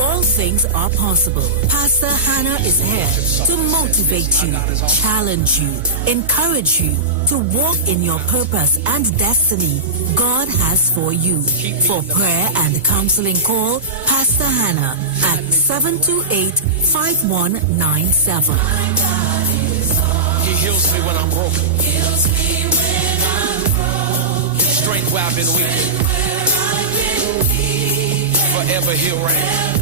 all things are possible. Pastor Hannah is here to motivate you, challenge you, encourage you to walk in your purpose and destiny God has for you. For prayer and counseling, call Pastor Hannah at 728-5197. He heals me when I'm broken. Strength where I've been weak. Forever he'll reign.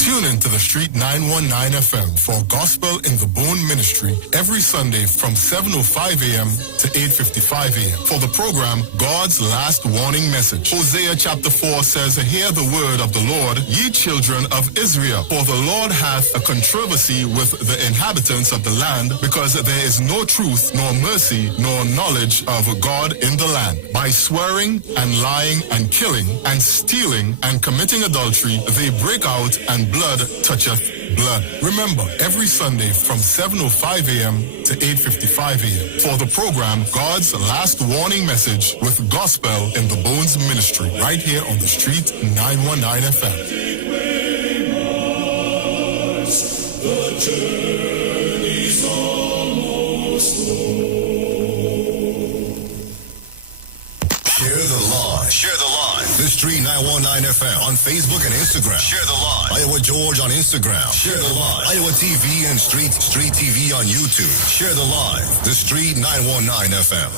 Tune in to the Street 919 FM for Gospel in the Bone Ministry every Sunday from 7:05 a.m. to 8:55 a.m. For the program, God's Last Warning Message. Hosea chapter 4 says, "Hear the word of the Lord, ye children of Israel. For the Lord hath a controversy with the inhabitants of the land, because there is no truth, nor mercy, nor knowledge of God in the land. By swearing and lying and killing and stealing and committing adultery, they break out, and blood toucheth blood." Remember, every Sunday from 7:05 a.m. to 8:55 a.m. for the program God's Last Warning Message with Gospel in the Bones Ministry, right here on the Street 919 FM. The journey's almost over. Share the live. Share the live. The Street 919 FM on Facebook and Instagram. Share the live. Iowa George on Instagram. Share the live. Iowa TV and Street TV on YouTube. Share the live. The Street 919 FM.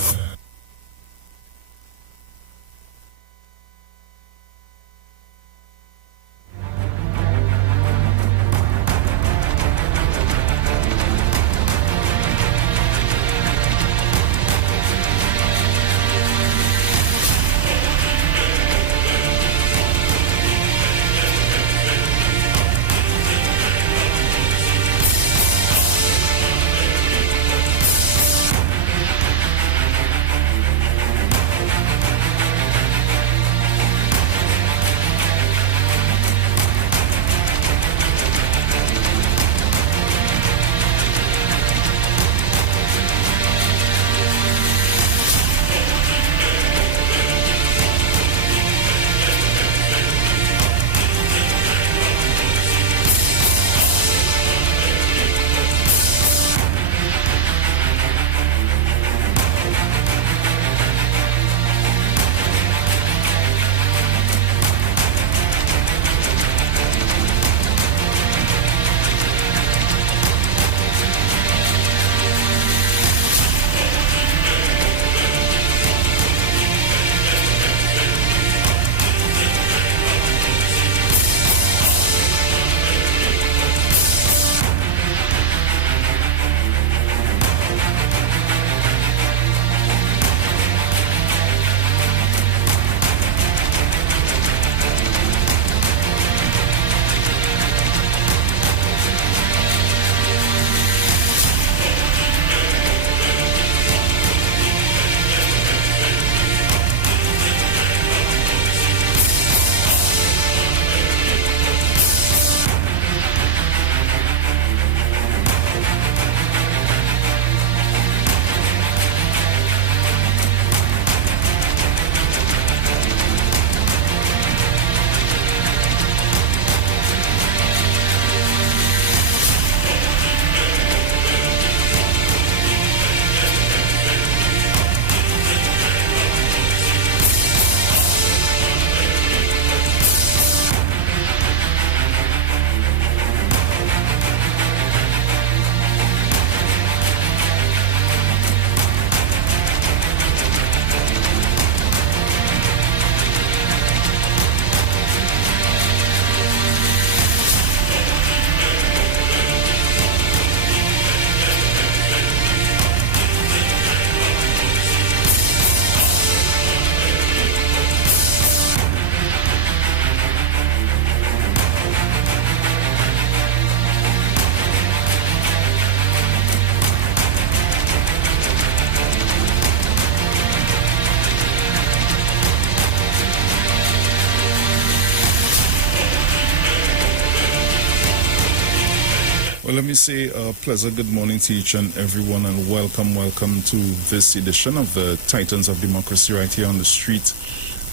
Well, let me say a pleasant good morning to each and everyone, and welcome to this edition of the Titans of Democracy right here on the Street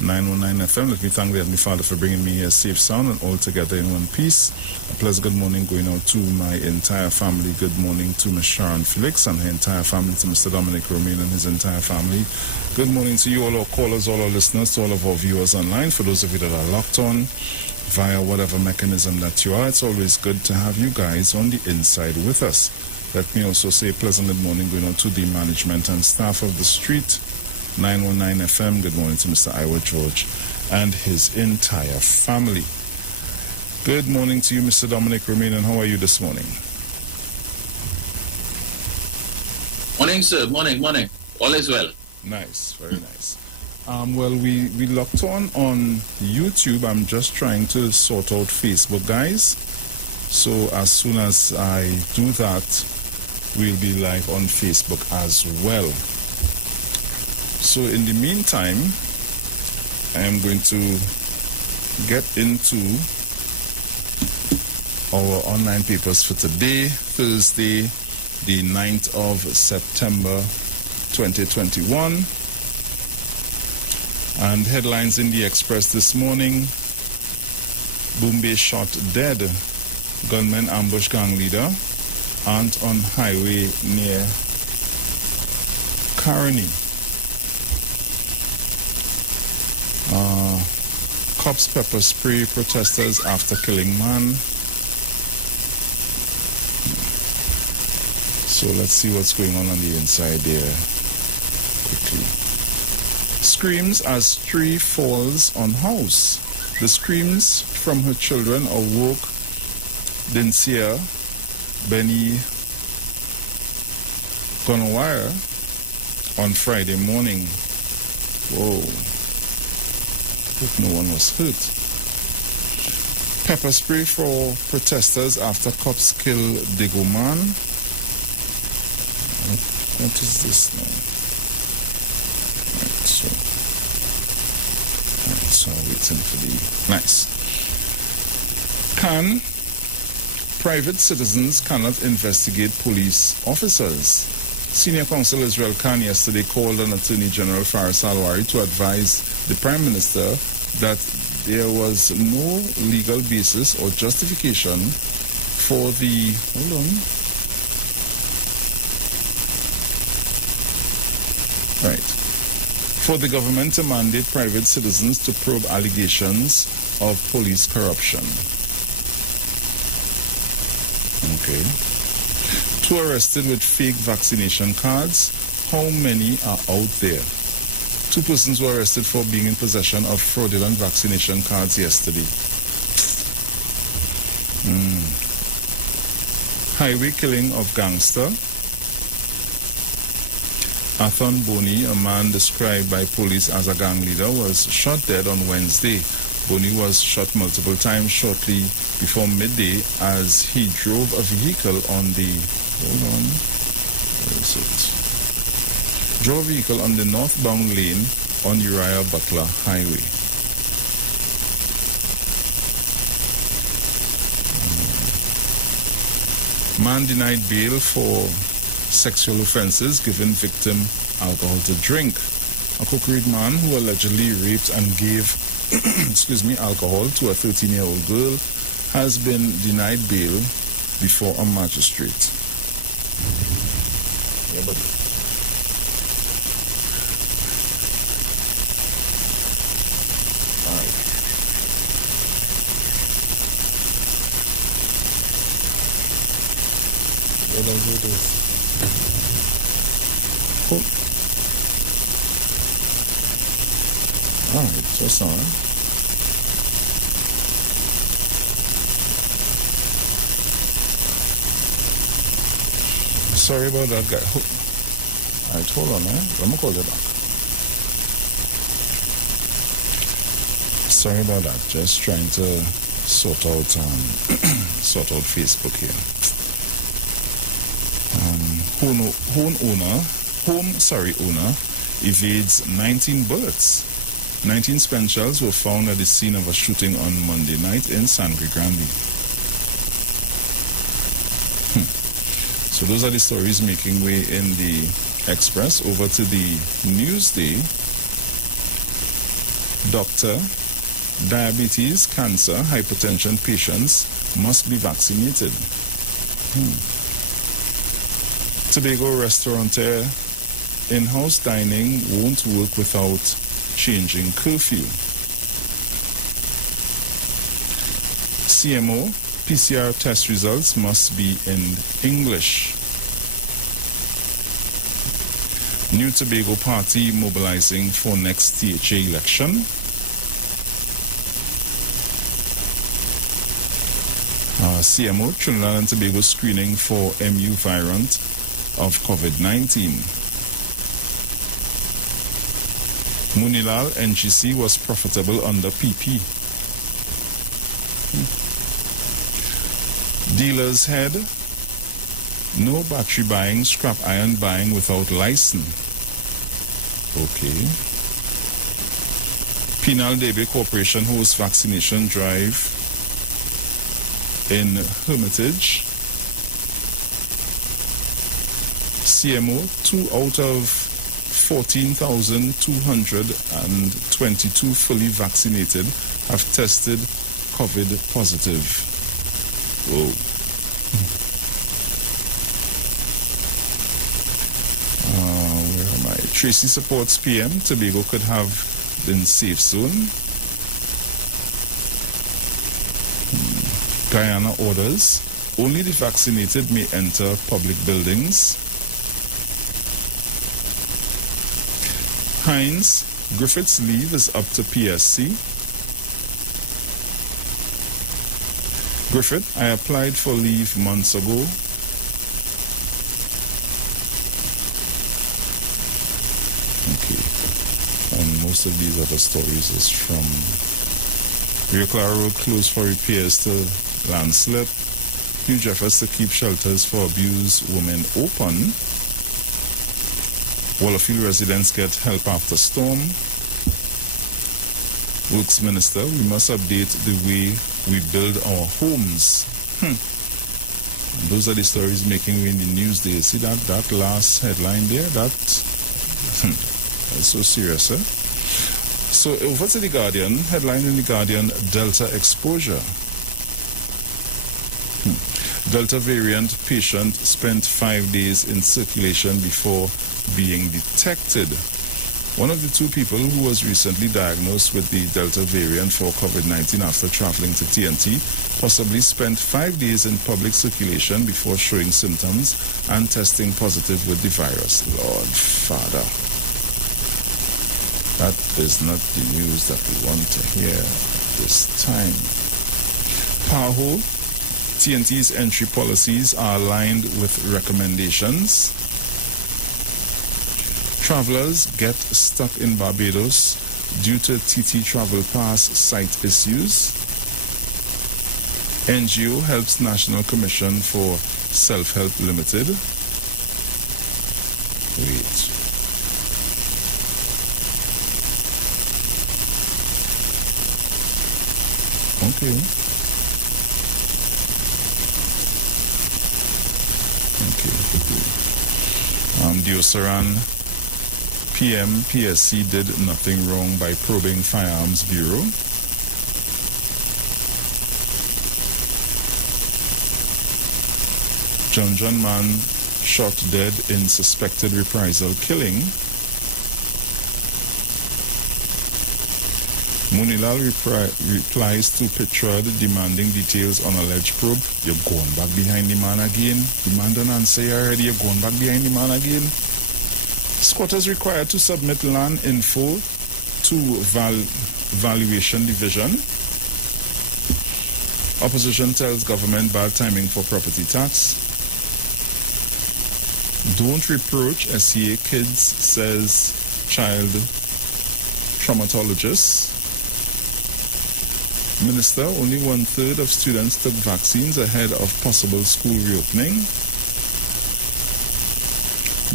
919 FM. Let me thank the Heavenly Father for bringing me here safe, sound, and all together in one piece. A pleasant good morning going out to my entire family. Good morning to Ms. Sharon Felix and her entire family, to Mr. Dominic Romain and his entire family. Good morning to you, all our callers, all our listeners, to all of our viewers online. For those of you that are locked on via whatever mechanism that you are, it's always good to have you guys on the inside with us. Let me also say a pleasant good morning going on to the management and staff of the street 919 FM. Good morning to Mr. Iwer George and his entire family. Good morning to you, Mr. Dominic Romain, and how are you this morning? Morning, sir. Morning. All is well. Nice, very nice. Well, we locked on YouTube. I'm just trying to sort out Facebook, guys. So as soon as I do that, we'll be live on Facebook as well. So in the meantime, I am going to get into our online papers for today, Thursday, the 9th of September 2021. And headlines in the Express this morning: Bombay shot dead, gunmen ambush gang leader, aunt on highway near Carney. Cops pepper spray protesters after killing man. So let's see what's going on the inside there quickly. Screams as tree falls on house. The screams from her children awoke Dinsia Benny Gonwire on Friday morning. Whoa. Hope no one was hurt. Pepper spray for protesters after cops kill Digoman. What is this now? So waiting for the... Nice. Private citizens cannot investigate police officers. Senior Counsel Israel Khan yesterday called on Attorney General Faris Alwari to advise the Prime Minister that there was no legal basis or justification for the... Hold on. Right. For the government to mandate private citizens to probe allegations of police corruption. Okay. 2 arrested with fake vaccination cards. How many are out there? 2 persons were arrested for being in possession of fraudulent vaccination cards yesterday. Highway killing of gangster. Athon Boni, a man described by police as a gang leader, was shot dead on Wednesday. Boni was shot multiple times shortly before midday as he drove a vehicle on the... Hold on. Where is it? Drove a vehicle on the northbound lane on Uriah Butler Highway. Man denied bail for sexual offenses, giving victim alcohol to drink. A Cookreed man who allegedly raped and gave alcohol to a 13-year-old girl has been denied bail before a magistrate. Yeah, but all right. What does it do? Cool. All right, that's all right. Sorry about that, guy. All right, hold on, man. Let me call you back. Sorry about that. Just trying to sort out Facebook here. Owner evades 19 bullets. 19 spent shells were found at the scene of a shooting on Monday night in Sangre Grande. So those are the stories making way in the Express. Over to the Newsday. Doctor, diabetes, cancer, hypertension patients must be vaccinated. Tobago restaurateur, in-house dining won't work without changing curfew. CMO, PCR test results must be in English. New Tobago Party mobilizing for next THA election. CMO, Trinidad and Tobago screening for MU variant of COVID-19. Munilal NGC was profitable under PP. Dealers head, no battery buying, scrap iron buying without license. Okay. Penal Debe Corporation hosts vaccination drive in Hermitage. CMO, 2 out of 14,222 fully vaccinated have tested COVID positive. Whoa. Where am I? Tracy supports PM. Tobago could have been safe zone. Guyana orders, only the vaccinated may enter public buildings. Hines, Griffith's leave is up to PSC. Griffith, I applied for leave months ago. Okay. And most of these other stories is from Rio Clara Road closed for repairs to landslip. Huge efforts to keep shelters for abused women open. Wallafield residents get help after storm. Works Minister, we must update the way we build our homes. And those are the stories making way in the news there. See that last headline there? That's so serious, eh? So over to the Guardian. Headline in the Guardian, Delta exposure. Delta variant patient spent 5 days in circulation before being detected. One of the 2 people who was recently diagnosed with the Delta variant for COVID-19 after traveling to TNT possibly spent 5 days in public circulation before showing symptoms and testing positive with the virus. Lord Father. That is not the news that we want to hear at this time. PAHO, TNT's entry policies are aligned with recommendations. Travelers get stuck in Barbados due to TT Travel Pass site issues. NGO helps National Commission for Self-Help Limited. Wait. Okay. Diosaran PM PSC did nothing wrong by probing Firearms Bureau. John man shot dead in suspected reprisal killing. Munilal replies to Petrod demanding details on alleged probe. You're going back behind the man again. The man don't answer you already. You're going back behind the man again. Squatters required to submit land info to Valuation Division. Opposition tells government bad timing for property tax. Don't reproach SCA kids, says child traumatologist. Minister, only 1/3 of students took vaccines ahead of possible school reopening.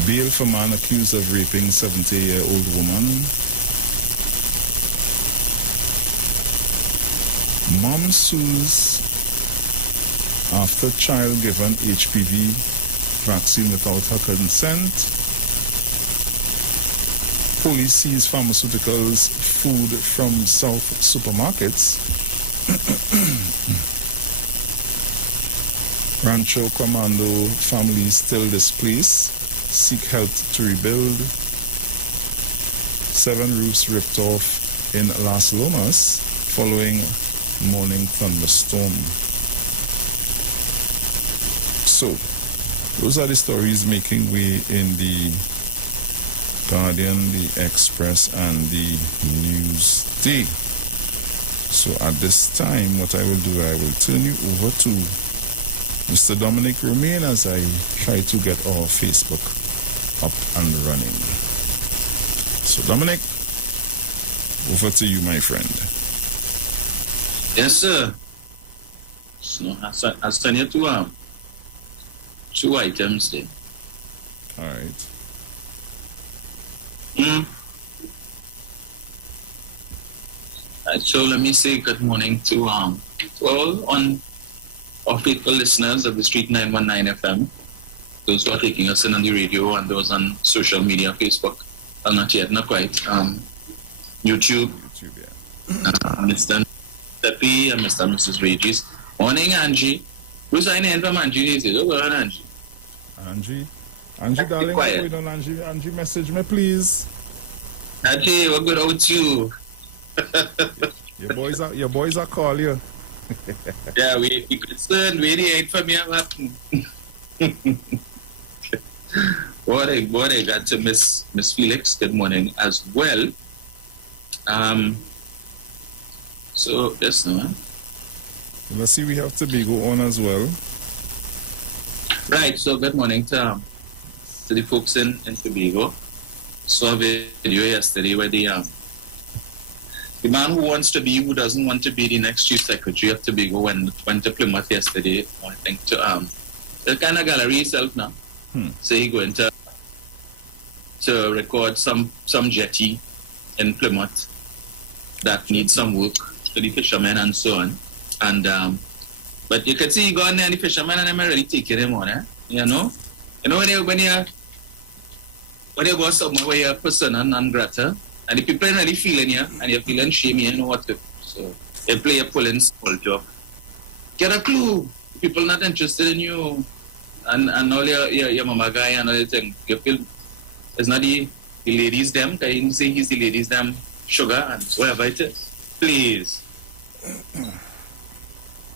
Bail for man accused of raping 70-year-old woman. Mom sues after child given HPV vaccine without her consent. police seized pharmaceuticals, food from South supermarkets. Rancho Commando families still displaced, seek help to rebuild. 7 roofs ripped off in Las Lomas following morning thunderstorm. So, those are the stories making way in the Guardian, the Express, and the Newsday. So at this time, what I will do, I will turn you over to Mr. Dominic Romain as I try to get our Facebook up and running. So Dominic, over to you, my friend. Yes, sir. So I'll send you to 2 items there. All right. So let me say good morning to all on our faithful listeners of the Street 919 FM, those who are taking us in on the radio and those on social media, Facebook, well, not yet, not quite, YouTube, Mr. Pepe and Mr. and Mrs. Regis. Morning, Angie. Who's signing in from Angie? Oh, go on, Angie. Angie, darling, wait on Angie. Angie, message me, please. Angie, we're good out you. Your boys are calling you. Yeah, we concerned. We ain't from here. What I got to Miss Felix. Good morning as well. So yes, no. Let's see. We have Tobago on as well. Right. So good morning to the folks in Tobago. Saw a video yesterday where the man who doesn't want to be the next chief secretary of Tobago went to Plymouth yesterday, I think, to the kind of gallery itself now. So he going to record some jetty in Plymouth that needs some work to the fishermen and so on. And but you can see he gone there and the fishermen and them are really taking him on, you know? You know when you go somewhere where you're a persona non grata, and the people are really feeling you, and you're feeling shame, you know what to do. So they play a pulling small job. Get a clue. People not interested in you, and all your mama guy and all that thing. You feel it's not the ladies them. Can you say he's the ladies them sugar and whatever it is? Please.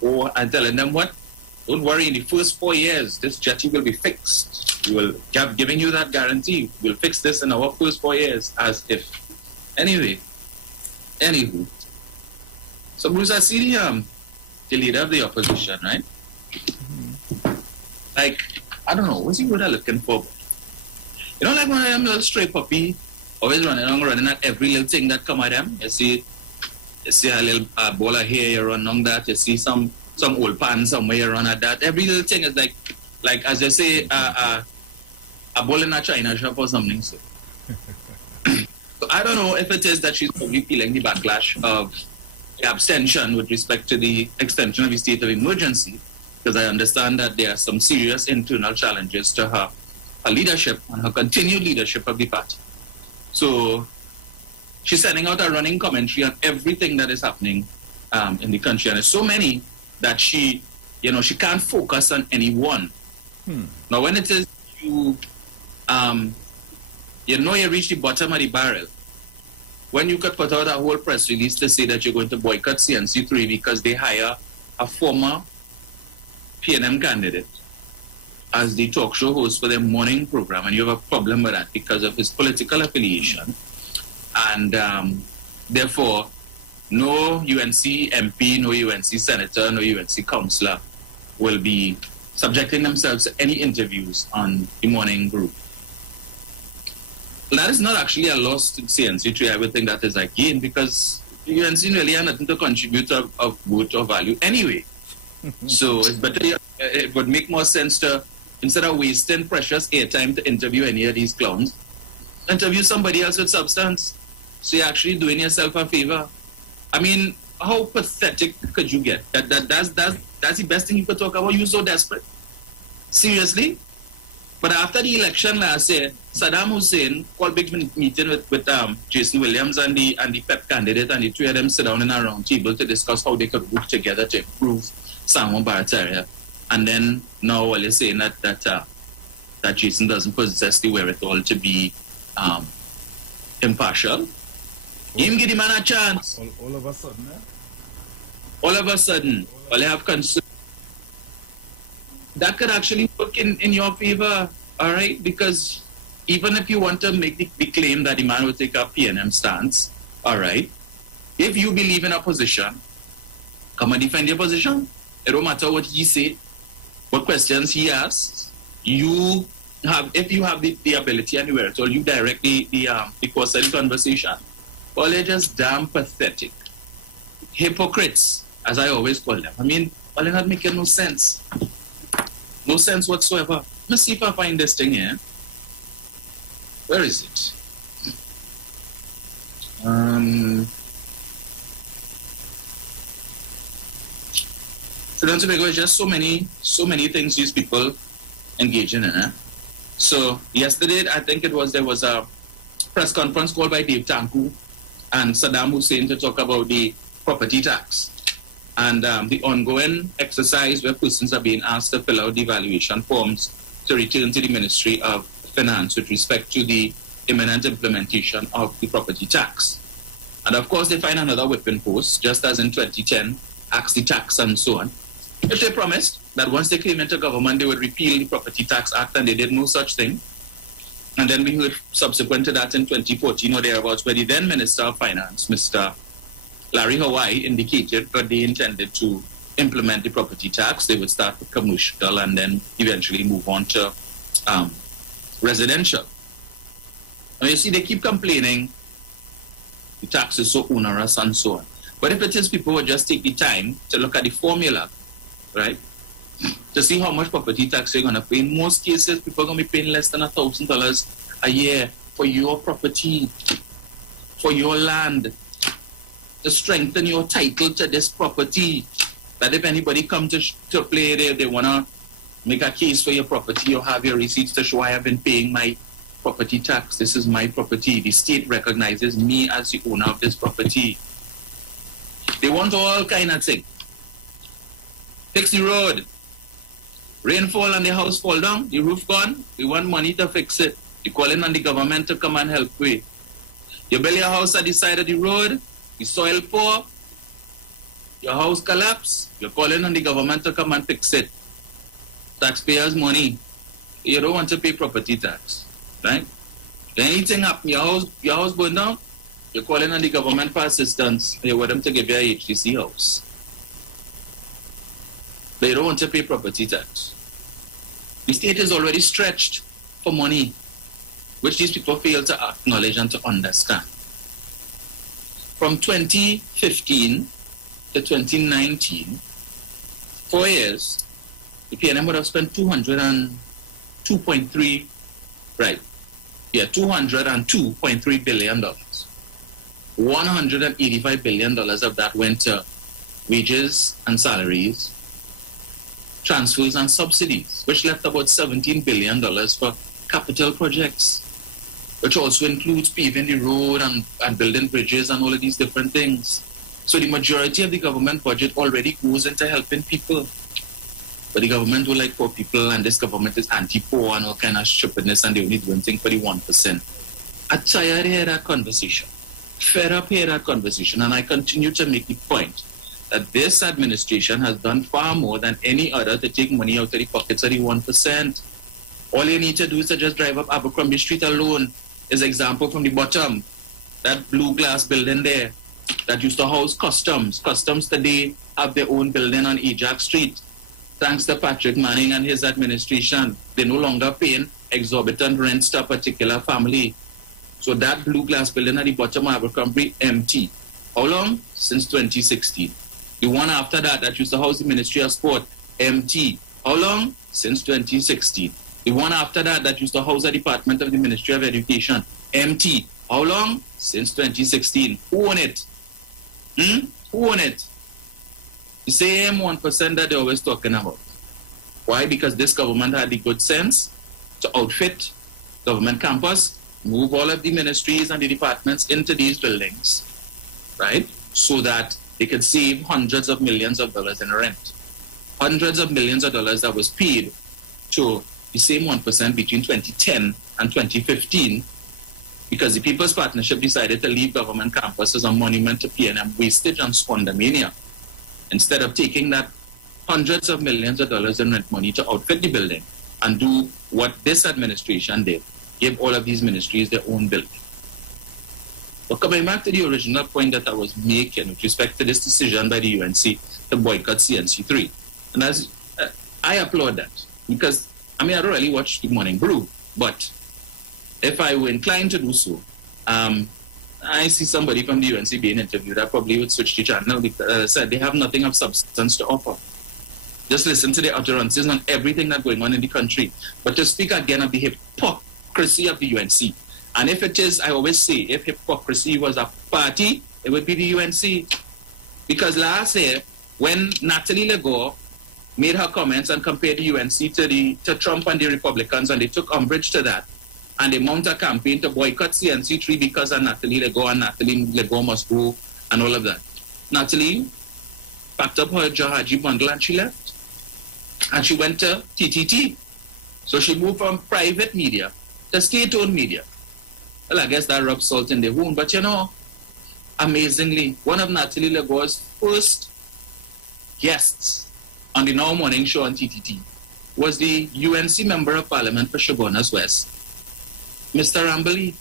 Oh, I'm telling them what? Don't worry. In the first 4 years, this jetty will be fixed. We will giving you that guarantee. We'll fix this in our first 4 years, as if. Anywho. So Bruce, I see the leader of the opposition, right? Like, I don't know, what's he really looking for? You know, like one of them little stray puppy, always running at every little thing that come at them. You see a little ball of hair, you run on that. You see some old pan somewhere, you run at that. Every little thing is like as they say, a ball in a China shop or something. So. So I don't know if it is that she's probably feeling the backlash of the abstention with respect to the extension of the state of emergency, because I understand that there are some serious internal challenges to her leadership and her continued leadership of the party. So she's sending out a running commentary on everything that is happening in the country, and there's so many that she can't focus on any one. Now, when it is you reach the bottom of the barrel, when you could put out a whole press release to say that you're going to boycott CNC3 because they hire a former PNM candidate as the talk show host for their morning program, and you have a problem with that because of his political affiliation, and therefore no UNC MP, no UNC senator, no UNC councillor will be subjecting themselves to any interviews on the morning group. That is not actually a loss to CNC3. I would think that is a gain, because UNC really has nothing to contribute of vote or value anyway. So it's better. It would make more sense to, instead of wasting precious airtime to interview any of these clowns, interview somebody else with substance. So you're actually doing yourself a favor. I mean, how pathetic could you get? That's the best thing you could talk about. You're so desperate. Seriously? But after the election last year, Saddam Hussein called big meeting with Jason Williams and the PEP candidate, and the two of them sit down in a round table to discuss how they could work together to improve Sango Barrett area. And then now all is saying that Jason doesn't possess the wherewithal to be impartial. Him give the man a chance. All of a sudden, eh? All of a sudden, all have concern. That could actually work in your favor, all right? Because even if you want to make the claim that the man will take a PNM stance, all right? If you believe in a position, come and defend your position. It don't matter what he say, what questions he asks. If you have the ability anywhere, so you direct the course of the conversation. Well, they're just damn pathetic. Hypocrites, as I always call them. I mean, well, they're not making no sense. No sense whatsoever. Let's see if I find this thing here. Where is it? Trinidad and Tobago is just so many things these people engaging in. So yesterday, I think there was a press conference called by Dave Tanku and Saddam Hussein to talk about the property tax and the ongoing exercise where persons are being asked to fill out the evaluation forms to return to the Ministry of Finance with respect to the imminent implementation of the property tax. And of course, they find another whipping post, just as in 2010, axe the tax and so on. If they promised that once they came into government, they would repeal the Property Tax Act, and they did no such thing. And then we heard subsequent to that in 2014 or thereabouts, where the then Minister of Finance, Mr. Larry Hawaii, indicated that they intended to implement the property tax. They would start with commercial and then eventually move on to residential. Now you see, they keep complaining the tax is so onerous and so on. But if it is, people would just take the time to look at the formula, right, to see how much property tax you're going to pay. In most cases, people are going to be paying less than $1,000 a year for your property, for your land, to strengthen your title to this property. That if anybody comes to play there, they want to make a case for your property or have your receipts to show I have been paying my property tax. This is my property. The state recognizes me as the owner of this property. They want all kind of things. Fix the road. Rainfall and the house fall down, the roof gone. We want money to fix it. You're calling on the government to come and help you. You build your house at the side of the road, the soil poor, your house collapse, you're calling on the government to come and fix it. Taxpayers' money. You don't want to pay property tax, right? If anything happen, your house burned down, you're calling on the government for assistance. You want them to give you a HTC house. They don't want to pay property tax. The state is already stretched for money, which these people fail to acknowledge and to understand. From 2015 to 2019, 4 years, the PNM would have spent $202.3 billion. $185 billion of that went to wages and salaries, transfers and subsidies, which left about $17 billion for capital projects, which also includes paving the road and building bridges and all of these different things. So the majority of the government budget already goes into helping people. But the government will like poor people, and this government is anti-poor and all kind of stupidness, and they only do one thing for the 1%. I'm tired of hearing that conversation. Fed up hearing that conversation, and I continue to make the point that this administration has done far more than any other to take money out of the pockets of the 1%. All you need to do is to just drive up Abercrombie Street alone. Is example from the bottom, that blue glass building there that used to house Customs. Customs today have their own building on Ajax Street. Thanks to Patrick Manning and his administration, they're no longer paying exorbitant rents to a particular family. So that blue glass building at the bottom of Abercrombie, empty. How long? Since 2016. The one after that used to house the Ministry of Sport, empty. How long? Since 2016. The one after that used to house the Department of the Ministry of Education, empty. How long? Since 2016. Who own it? Who own it? The same 1% that they're always talking about. Why? Because this government had the good sense to outfit government campus, move all of the ministries and the departments into these buildings, right? So that they could save hundreds of millions of dollars in rent. Hundreds of millions of dollars that was paid to the same 1% between 2010 and 2015, because the People's Partnership decided to leave government campus as a monument to P&M wastage and squandermania, instead of taking that hundreds of millions of dollars in rent money to outfit the building and do what this administration did, give all of these ministries their own building. But coming back to the original point that I was making with respect to this decision by the UNC to boycott CNC3, and as I applaud that, because I don't really watch the Morning Brew, but if I were inclined to do so, I see somebody from the UNC being interviewed, I probably would switch the channel because, as I said, they have nothing of substance to offer. Just listen to the utterances on everything that's going on in the country. But to speak again of the hypocrisy of the UNC, and if it is, I always say, if hypocrisy was a party, it would be the UNC. Because last year, when Natalie Legore made her comments and compared the UNC to Trump and the Republicans, and they took umbrage to that, and they mounted a campaign to boycott CNC3 because of Natalie Legore, and Natalie Legore must go, and all of that. Natalie packed up her Jahaji bundle and she left. And she went to TTT. So she moved from private media to state-owned media. Well, I guess that rubs salt in the wound. But amazingly, one of Natalie Legore's first guests on the Now Morning Show on TTT was the UNC Member of Parliament for Chabonas West, Mr. Rambali.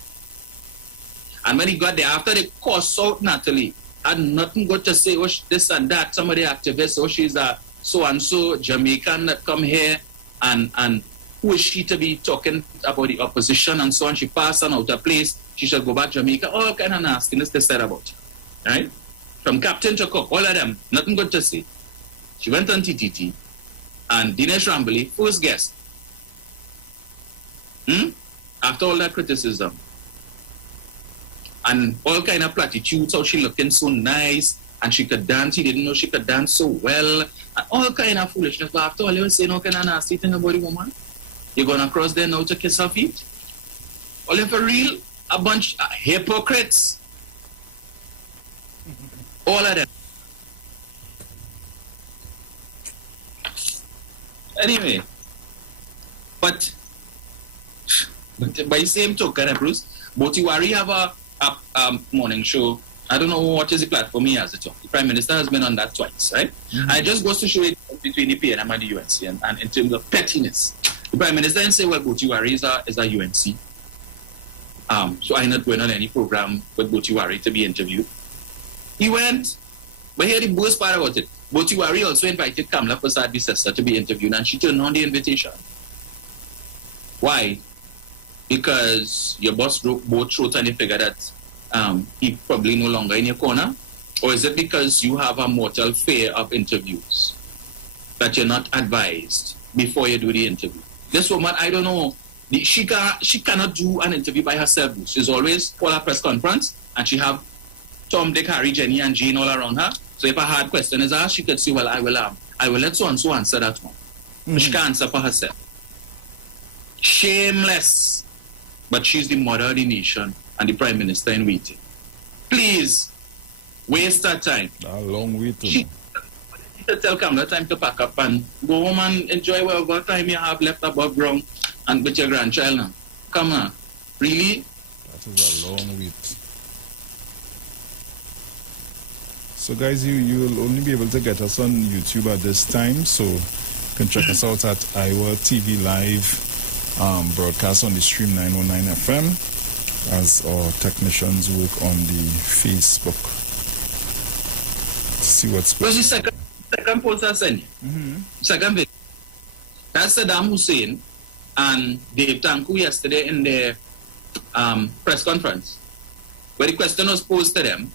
And when he got there, after they cursed out Natalie, had nothing good to say, oh, this and that, some of the activists, oh, she's a so-and-so Jamaican that come here, and who is she to be talking about the opposition and so on. She passed on out of place. She should go back to Jamaica. All kind of nastiness they said about her, right? From captain to cook, all of them, nothing good to say. She went on TTT, and Dinesh Rambali, first guest, after all that criticism, and all kind of platitudes, how she looking so nice, and she could dance, he didn't know she could dance so well, and all kind of foolishness. But after all, you say no kind of nasty thing about the woman. You're going to cross there now to kiss her feet? All for real, a bunch of hypocrites. All of them. Anyway, but by the same token, Bruce, Botiwari have a morning show. I don't know what is the platform he has it on. The Prime Minister has been on that twice, right? Mm-hmm. And it just goes to show it between the PNM and the UNC, and in terms of pettiness. The Prime Minister didn't say, well, Botiwari is a UNC. So I'm not going on any program with Botiwari to be interviewed. He went, but here the worst part about it, Botiwari also invited Kamla Prasad, the sister, to be interviewed, and she turned on the invitation. Why? Because your boss both wrote and you figure that he probably no longer in your corner? Or is it because you have a mortal fear of interviews that you're not advised before you do the interview? This woman, I don't know, she cannot do an interview by herself. She's always call a press conference, and she have Tom, Dick, Harry, Jenny, and Jane all around her. So if a hard question is asked, she could say, well, I will let so-and-so answer that one. Mm-hmm. She can't answer for herself. Shameless. But she's the mother of the nation and the Prime Minister in waiting. Please, waste her time. A long way to she tell Kamala time to pack up and go home and enjoy whatever time you have left above ground and with your grandchild now. Come on. Really? That is a long wait. So guys, you will only be able to get us on YouTube at this time, so you can check us out at Iwer TV Live. Broadcast on the stream 919 FM as our technicians work on the Facebook to see what's going on. The second post I sent you. Second video. That's Saddam Hussein and Dave Tanku yesterday in their press conference, where the question was posed to them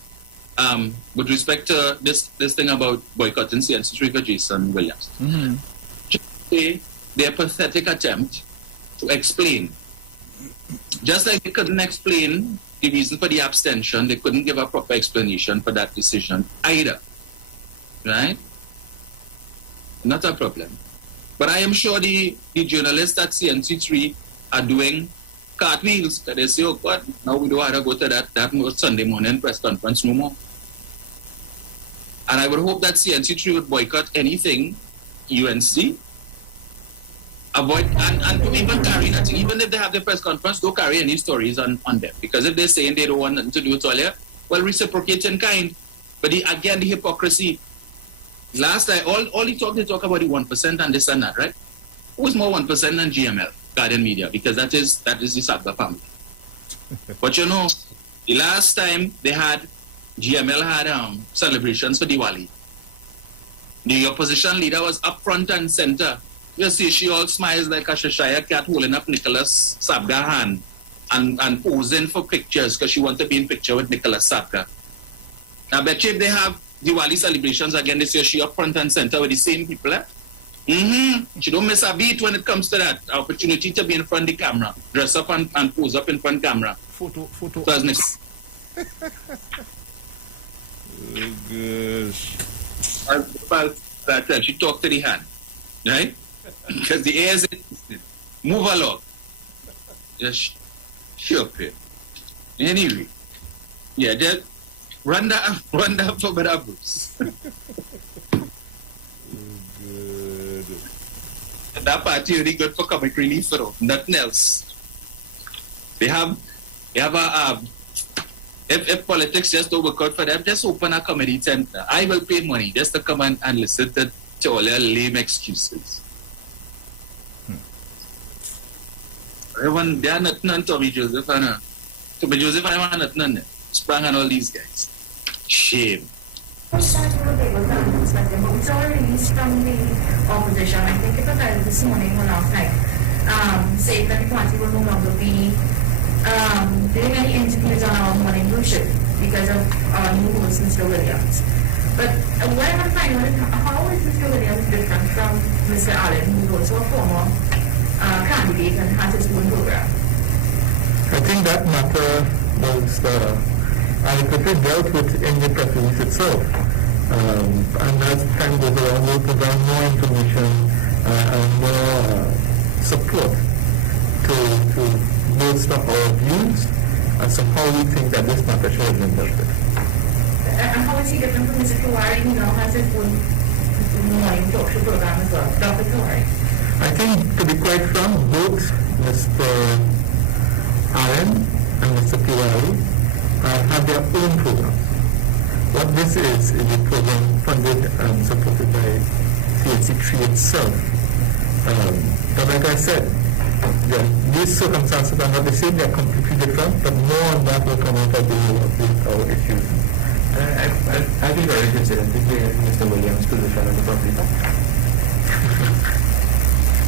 with respect to this thing about boycotting CNC3 for Jason Williams. Their pathetic attempt to explain. Just like they couldn't explain the reason for the abstention, they couldn't give a proper explanation for that decision either. Right? Not a problem. But I am sure the journalists at CNC3 are doing cartwheels. That they say, oh God, now we don't have to go to that Sunday morning press conference no more. And I would hope that CNC3 would boycott anything UNC. Avoid and don't even carry nothing. Even if they have the press conference, don't carry any stories on them. Because if they're saying they don't want nothing to do with all, well, reciprocate in kind. But again, the hypocrisy. Last time, all they talk about the 1% and this and that, right? Who was more 1% than GML, Guardian Media? Because that is the Sabga family. But you know, the last time GML had celebrations for Diwali. The opposition leader was up front and center. You see, she all smiles like a Cheshire cat holding up Nicholas Sabga hand and posing for pictures because she wants to be in picture with Nicholas Sabga. I bet you if they have Diwali celebrations again this year, she up front and center with the same people. She don't miss a beat when it comes to that opportunity to be in front of the camera, dress up and pose up in front of the camera. Photo. So Oh gosh. I felt that she talked to the hand, right? Because the air is move along. Just sure. Anyway, yeah, just run down for Barabus. Good. That party really good for comic relief for them. Nothing else. They have a if politics just don't work out for them, just open a comedy center. I will pay money just to come and listen to all their lame excuses. Everyone, they are nothing on Tommy Joseph and I want nothing. Sprang on all these guys. Shame. It's already released from the opposition. I think it was either this morning or last night. Saying that the party will no longer be doing any interviews on our morning worship because of our new host, Mr. Williams. But what I want to find out is how is Mr. Williams different from Mr. Allen, who is also a former candidate and has his own program? I think that matter was adequately dealt with in the press release itself. And as time goes along, we'll provide more information and more support to bolster our views as to how we think that this matter should have been dealt with. And how is he different from Mr. Tiwari, who now has his own morning talk show program as well, Dr. Tiwari? I think, to be quite frank, both Mr. Allen and Mr. Tiwari have their own program. What this is a program funded and supported by CHC3 itself. But like I said, these circumstances are not the same, they are completely different, but more on that will come out of our issues. I'd be very interested in hearing Mr. Williams' position on the property tax.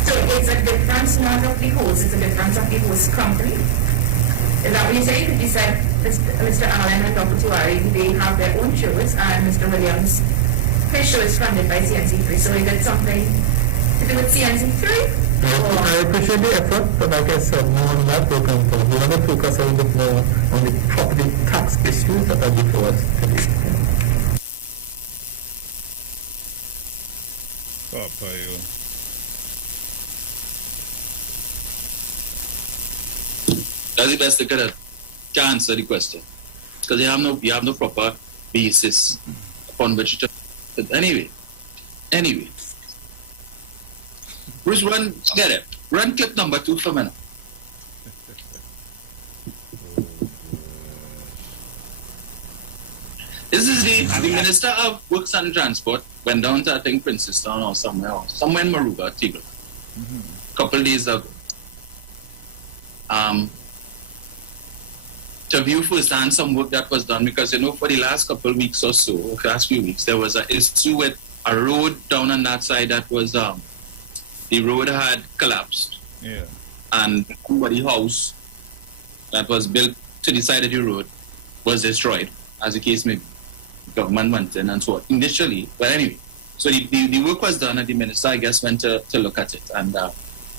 So it's a difference not of the host, it's a difference of the host company. Is that what you say? Because you said Mr. Allen and Dr. Tiwari, they have their own shows, and Mr. Williams, his show is funded by CNC3. So is it something to do with CNC3? I appreciate the effort, but like I said, more on that will come forward. We want to focus a little bit more on the property tax issues that are before us today. That's the best they could have to answer the question. Because you have no proper basis upon which to. But anyway. Bruce, get it. Run clip number 2 for me now. This is the Minister of Works and Transport went down to, I think, Princestown or somewhere else. Somewhere in Maruga, Tigre. Couple days ago. To view firsthand some work that was done, because, for the last couple of weeks or so, last few weeks, there was an issue with a road down on that side that was, the road had collapsed. Yeah. And somebody's house that was built to the side of the road was destroyed, as the case may be. Government went in and so on. Initially, but anyway. So the work was done and the minister, I guess, went to look at it. And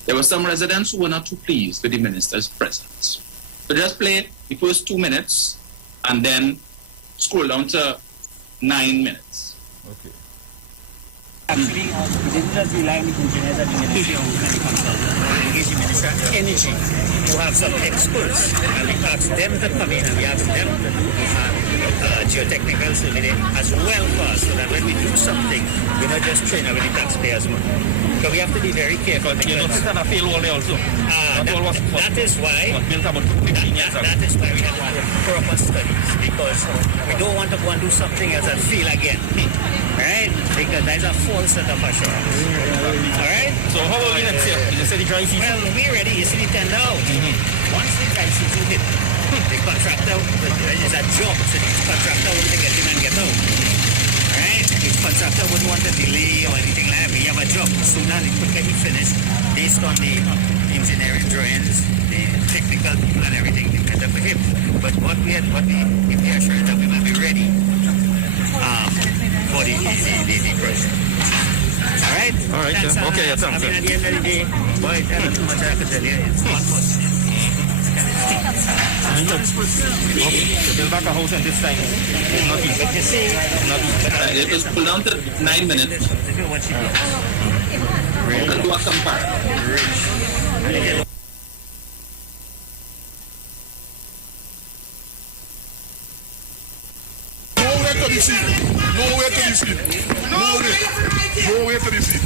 there were some residents who were not too pleased with the minister's presence. So just play the first 2 minutes and then scroll down to 9 minutes. Okay. Actually, we didn't just rely on the engineers at the ministry or the consultants. We engaged the Minister of Energy, who have some experts, and we asked them to come in and we asked them to do geotechnical survey as well for us, so that when we do something, we're not just training with the taxpayers' money. So we have to be very careful. You know, it's a fail wall also. That is why we have to do proper studies, because we don't want to go and do something else and fail again. Right? Because that's a false set of assurance. Alright? So how are we next year? You said the dry season? Well, we're ready. You see the tender out. Once the dry season hit, the contractor, it's a job, so the contractor wants to get in and get out. Alright? The contractor wouldn't want to delay or anything like that. We have a job. Sooner the quicker he finished, based on the engineering drawings, the technical people and everything, the better for him. But what we give the assurance that we will be ready for the person. Alright? Alright, yeah. Okay, yeah, thanks. I mean, at the end of the day, boy, tell me too much I could tell you. It's not much. To build back a house at this time, not easy. But you see, It was pulled down to 9 minutes. look at what she did. And do a compare. Nowhere to be seen. Nowhere to be seen. Nowhere to be seen.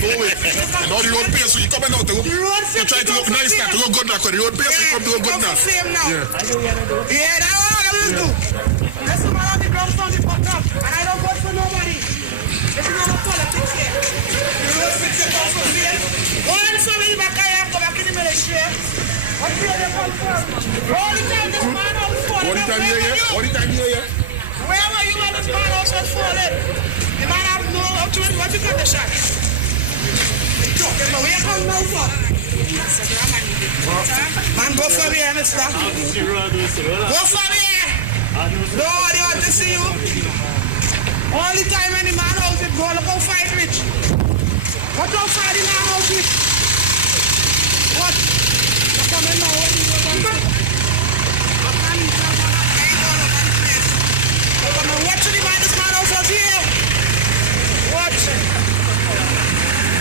Nowhere. And all the road pace, so you coming out to you try to look nice now, to look good now, because the road pace you come to look good now. Yeah. Yeah, that's what I will do. That's the man on the ground found it fucked up. And I don't vote for nobody. This is not a politics here. The road fix it up for me. One family back I go back in the ministry. What do they confirm? All the time this man on the phone. All the time here. All the time here. Where were you when this man house was falling? The man have no option. What you got the shot? Where you come now for? Man, go for me, mister. Go for me. Nobody want to see you. All the time when the man house is going to go fight rich. What how far the man house is? What? You coming now when you go down there? I can't even tell what I ain't all over the place. You come and watch the man, this man house was here. Watch.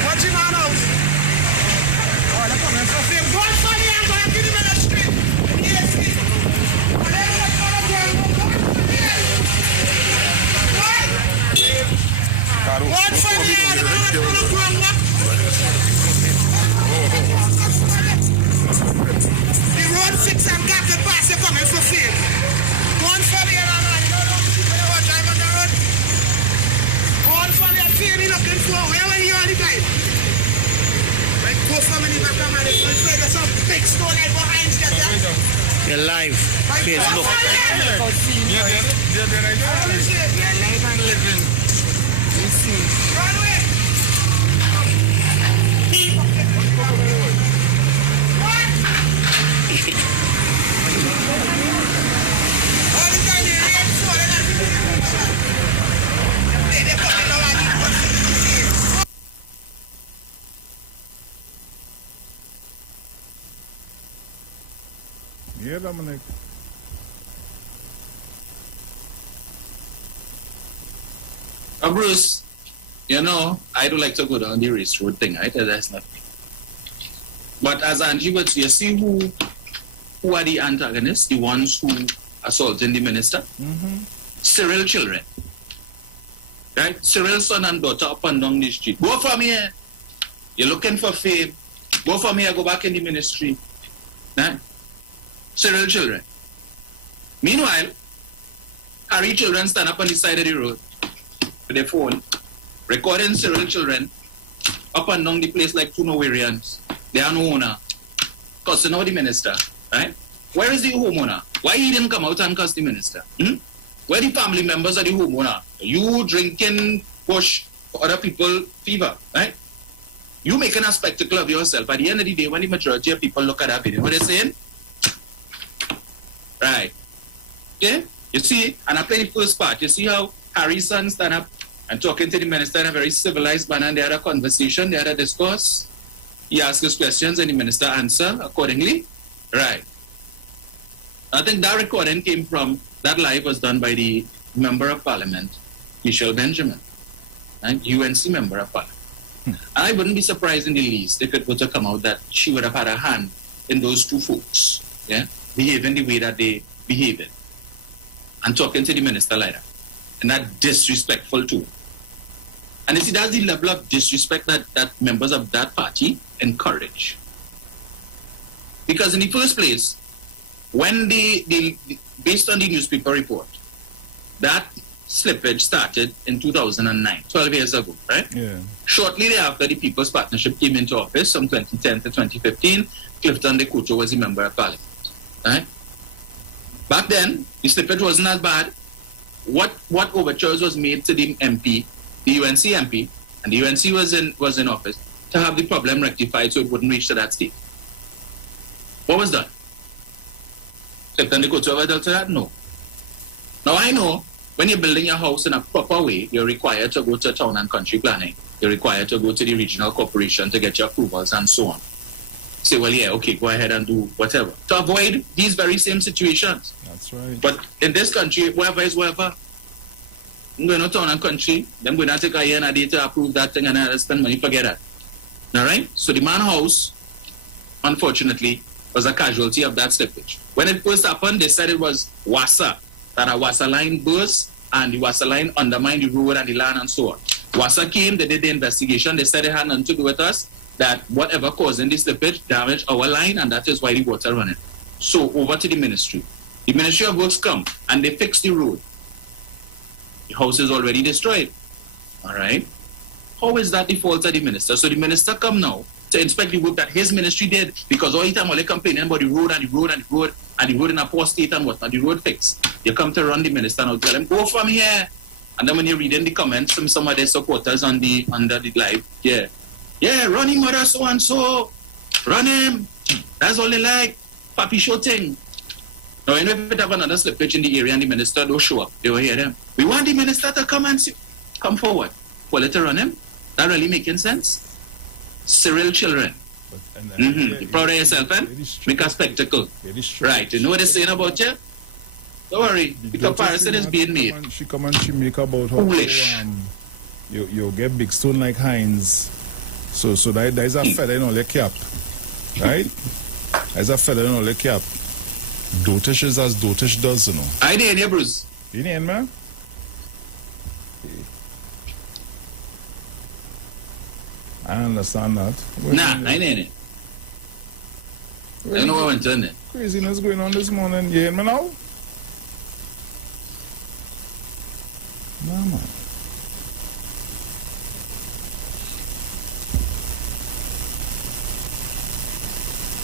Watch the man house. Oh, they're coming for fame. Go on for me and go and give him in the street. Yes, yes. Whatever that's going to go, go on for me. What? What for me? I don't know what's going to go on. The road fix and got the pass, you're coming for fame. Go on for me, man. You don't see when you drive on the road. Go on for me and fame, you're looking for. Where were you all the time? Like, go for me, man. There's some big stone like behind you. You're live. Facebook. You're live and living. You see. Run away. Yeah, Dominic. Bruce, you know, I do like to go down the race road thing, right? That's nothing. But as Angie would say, you see who are the antagonists, the ones who assaulted the minister? Cyril children. Right? Cyril's son and daughter up and down the street. Go from here. You're looking for fame. Go from here, go back in the ministry. Right? Cyril children. Meanwhile, Harry children stand up on the side of the road with their phone, recording Cyril children up and down the place like two Nowarians. They are no owner. Cussing out the minister. Right? Where is the homeowner? Why he didn't come out and cuss the minister? Where the family members of the homeowner? You drinking push for other people fever, right? You making a spectacle of yourself. At the end of the day, when the majority of people look at that video, what they're saying? Right. Okay? You see, and I play the first part. You see how Harry's son stand up and talking to the minister in a very civilized manner, and they had a conversation, they had a discourse. He asked his questions and the minister answered accordingly. Right. I think that recording came from, that live was done by the Member of Parliament, Michelle Benjamin. right? UNC member of parliament. And I wouldn't be surprised in the least if it were to come out that she would have had a hand in those two folks, yeah, behaving the way that they behaved and talking to the minister like that, and that disrespectful too. And you see, that's the level of disrespect that members of that party encourage. Because in the first place, when based on the newspaper report, that slippage started in 2009, 12 years ago, right? Yeah. Shortly thereafter, the People's Partnership came into office from 2010 to 2015. Clifton De Couto was a member of parliament, right? Back then, the slippage wasn't as bad. What overtures was made to the MP, the UNC MP, and the UNC was in office to have the problem rectified so it wouldn't reach to that state. What was done? Clifton De Couto ever dealt to that? No. Now I know when you're building your house in a proper way, you're required to go to town and country planning. You're required to go to the regional corporation to get your approvals and so on. Say, well, yeah, okay, go ahead and do whatever. To avoid these very same situations. That's right. But in this country, wherever is wherever, I'm going to town and country, then going to take a year and a day to approve that thing and I spend money, forget that. All right? So the man house, unfortunately, was a casualty of that slippage. When it first happened, they said it was WASA, that a WASA line burst and the WASA line undermined the road and the land and so on. WASA came, they did the investigation, they said it had nothing to do with us, that whatever causing the slippage damaged our line and that is why the water running. So over to the ministry. The Ministry of Works come and they fix the road. The house is already destroyed. All right? How is that the fault of the minister? So the minister come now to inspect the work that his ministry did because all the time they're complaining about the road and the road and the road and the road in a poor state and whatnot, the road fixed. You come to run the minister and tell him, go from here. And then when you're reading the comments from some of their supporters under the live, yeah, run him mother so and so. Run him. That's all they like. Papi show thing. Now, if it have another slippage in the area and the minister don't show up, they will hear them. We want the minister to come forward. Well, let her run him. That really making sense? Cyril children. You proud of yourself, eh? Make a spectacle. Right. You know what they're saying about you? Don't worry. The comparison is being made. She come and she make about how you get big stone like Heinz. So that is a feather in all your cap. Right? There's a feather in all your cap. Dotish is as dotish does, you know. I didn't hear, Bruce. You didn't, man? I understand that. I didn't. I know what went on there. Craziness going on this morning. You hear me now? No, man.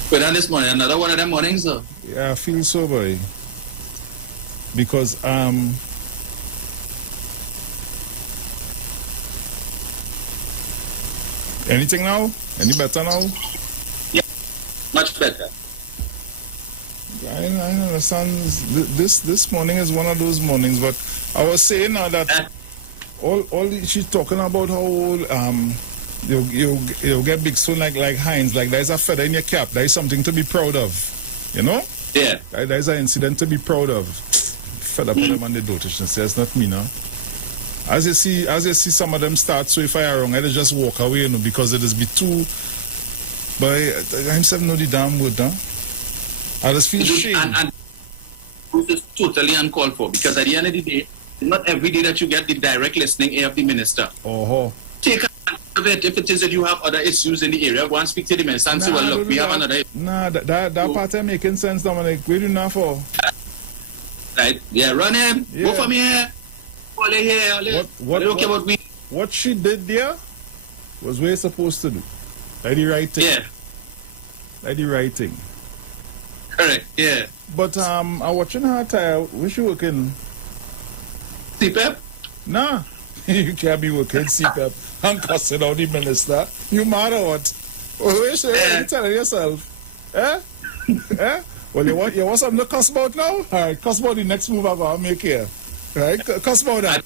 But on this morning, another one of them mornings, sir. Yeah, I feel so, boy. Because, anything now? Any better now? Yeah, much better. I understand. This morning is one of those mornings, but I was saying now that she's talking about how you get big stone like Heinz, like there's a feather in your cap. There is something to be proud of, you know? Yeah. There's an incident to be proud of. Fed up with them and the dotish and say it's not me now. As you see some of them start, so if I are wrong, I just walk away, you know, because it is be too. But I'm saying no the damn word, huh? I just feel shame. And this is totally uncalled for because at the end of the day, it's not every day that you get the direct listening ear of the minister. Take advantage of it. If it is that you have other issues in the area, go and speak to the minister and say, well, look, we have another. Nah, that part is making sense, Dominic. What do you know for? Right? Yeah, run him. Yeah. Go from here. All here. What she did there was what you're supposed to do. Like the right thing. Yeah. Like the right thing. Correct, yeah. But I'm watching her tire. Wish you working CPAP? Nah. You can't be working CPAP and cussing out the minister. You mad or what? What you telling yourself? Eh? Eh? Well, you want something to cuss about now? All right, cuss about the next move I'm going to make here. Right? Cuss about that.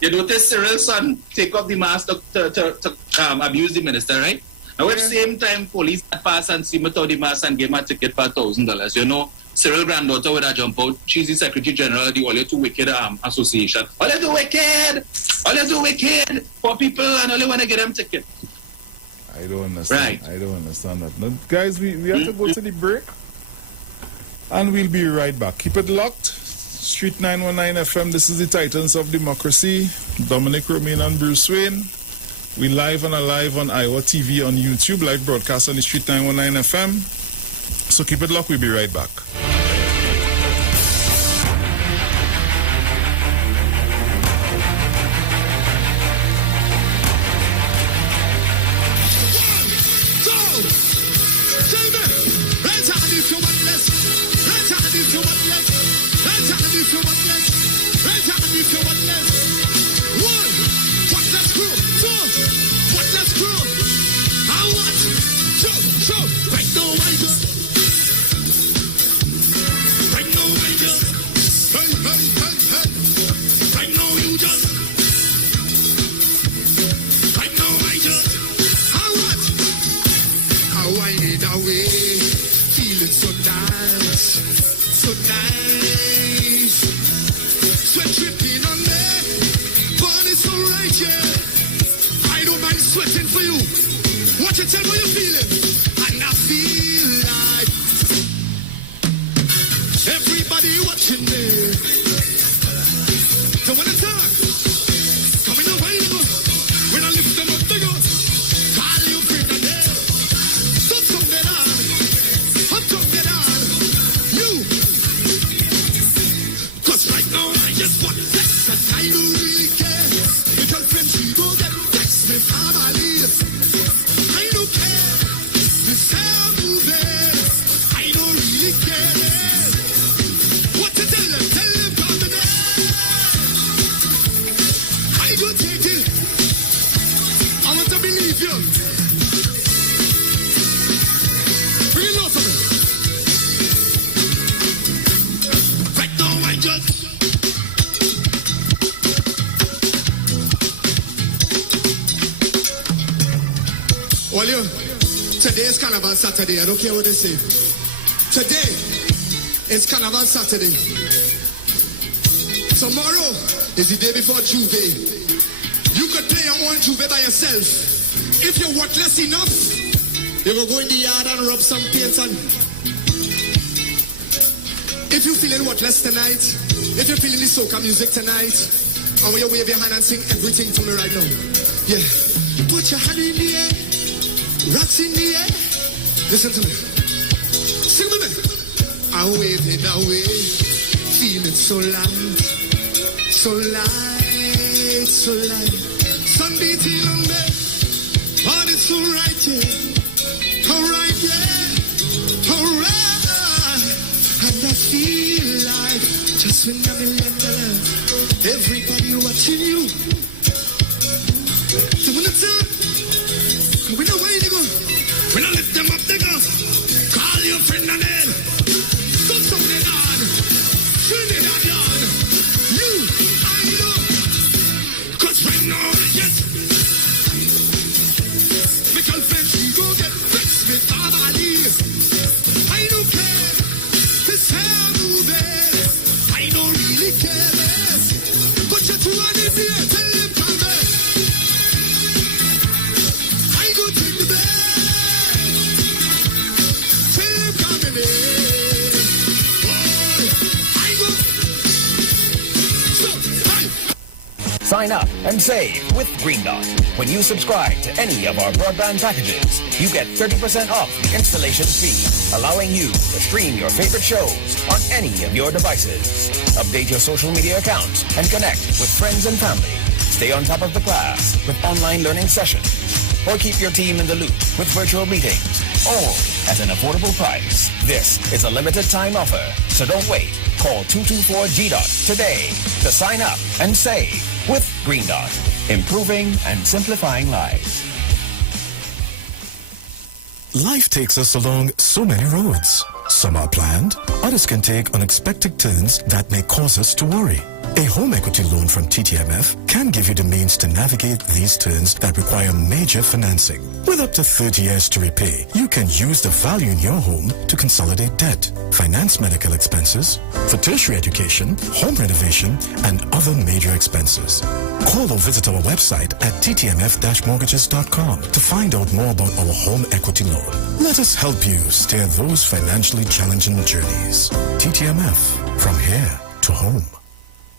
You notice Cyril's son take off the mask to abuse the minister, right? Now, at the same time, police had passed and see him without the mask and gave him a ticket for $1,000. You know, Cyril granddaughter would jump out. She's the Secretary General of the All You Too Wicked Association. All You Too Wicked! All You Too Wicked! Poor people and only want to get them ticket. I don't understand. Right. I don't understand that. Now, guys, we have to go to the break. And we'll be right back. Keep it locked. Street 919 FM. This is the Titans of Democracy. Dominic Romain and Bruce Wayne. We live and alive on Iwer TV on YouTube. Live broadcast on the Street 919 FM. So keep it locked. We'll be right back. Today is Carnival Saturday. I don't care what they say. Today is Carnival Saturday. Tomorrow is the day before Juve. You could play your own Juve by yourself. If you're worthless enough, you will go in the yard and rub some paint on. If you're feeling worthless tonight, if you're feeling the soca music tonight, I want you to wave your hand and sing everything to me right now. Yeah. Put your hand in the air. Rocks in the air. Listen to me. Sing with me. I'm waving away. Feeling so light. So light. So light. Sun beating on me. Oh, it's so right, yeah. Alright, yeah. Alright. And I feel like just when I'm in London, everybody watching you. So when it's up, we know where you go. When I lift them up, they go. Call your friend and then come something on. Trinidad on. You, I know. Cause right now, yes. Because when she go get fixed with family, I don't care. This hair moving. I don't really care. But you're too on it here. Tell him come back. I go take the bed. Sign up and save with Green Dot. When you subscribe to any of our broadband packages, you get 30% off the installation fee, allowing you to stream your favorite shows on any of your devices. Update your social media accounts and connect with friends and family. Stay on top of the class with online learning sessions. Or keep your team in the loop with virtual meetings, all at an affordable price. This is a limited time offer, so don't wait. Call 224-G-DOT today to sign up and save with Green Dot, improving and simplifying lives. Life takes us along so many roads. Some are planned, others can take unexpected turns that may cause us to worry. A home equity loan from TTMF can give you the means to navigate these turns that require major financing. With up to 30 years to repay, you can use the value in your home to consolidate debt, finance medical expenses, for tertiary education, home renovation, and other major expenses. Call or visit our website at ttmf-mortgages.com to find out more about our home equity loan. Let us help you steer those financially challenging journeys. TTMF, from here to home.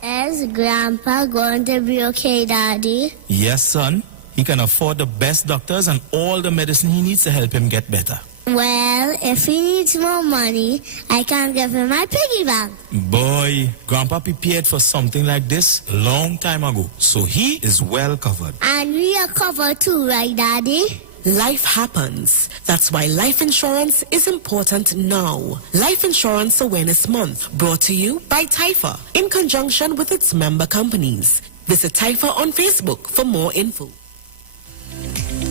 Is Grandpa going to be okay, Daddy? Yes, son. He can afford the best doctors and all the medicine he needs to help him get better. Well, if he needs more money, I can give him my piggy bank. Boy, Grandpa prepared for something like this a long time ago, so he is well covered. And we are covered too, right, Daddy? Life happens. That's why life insurance is important now. Life Insurance Awareness Month, brought to you by TIFA in conjunction with its member companies. Visit TIFA on Facebook for more info.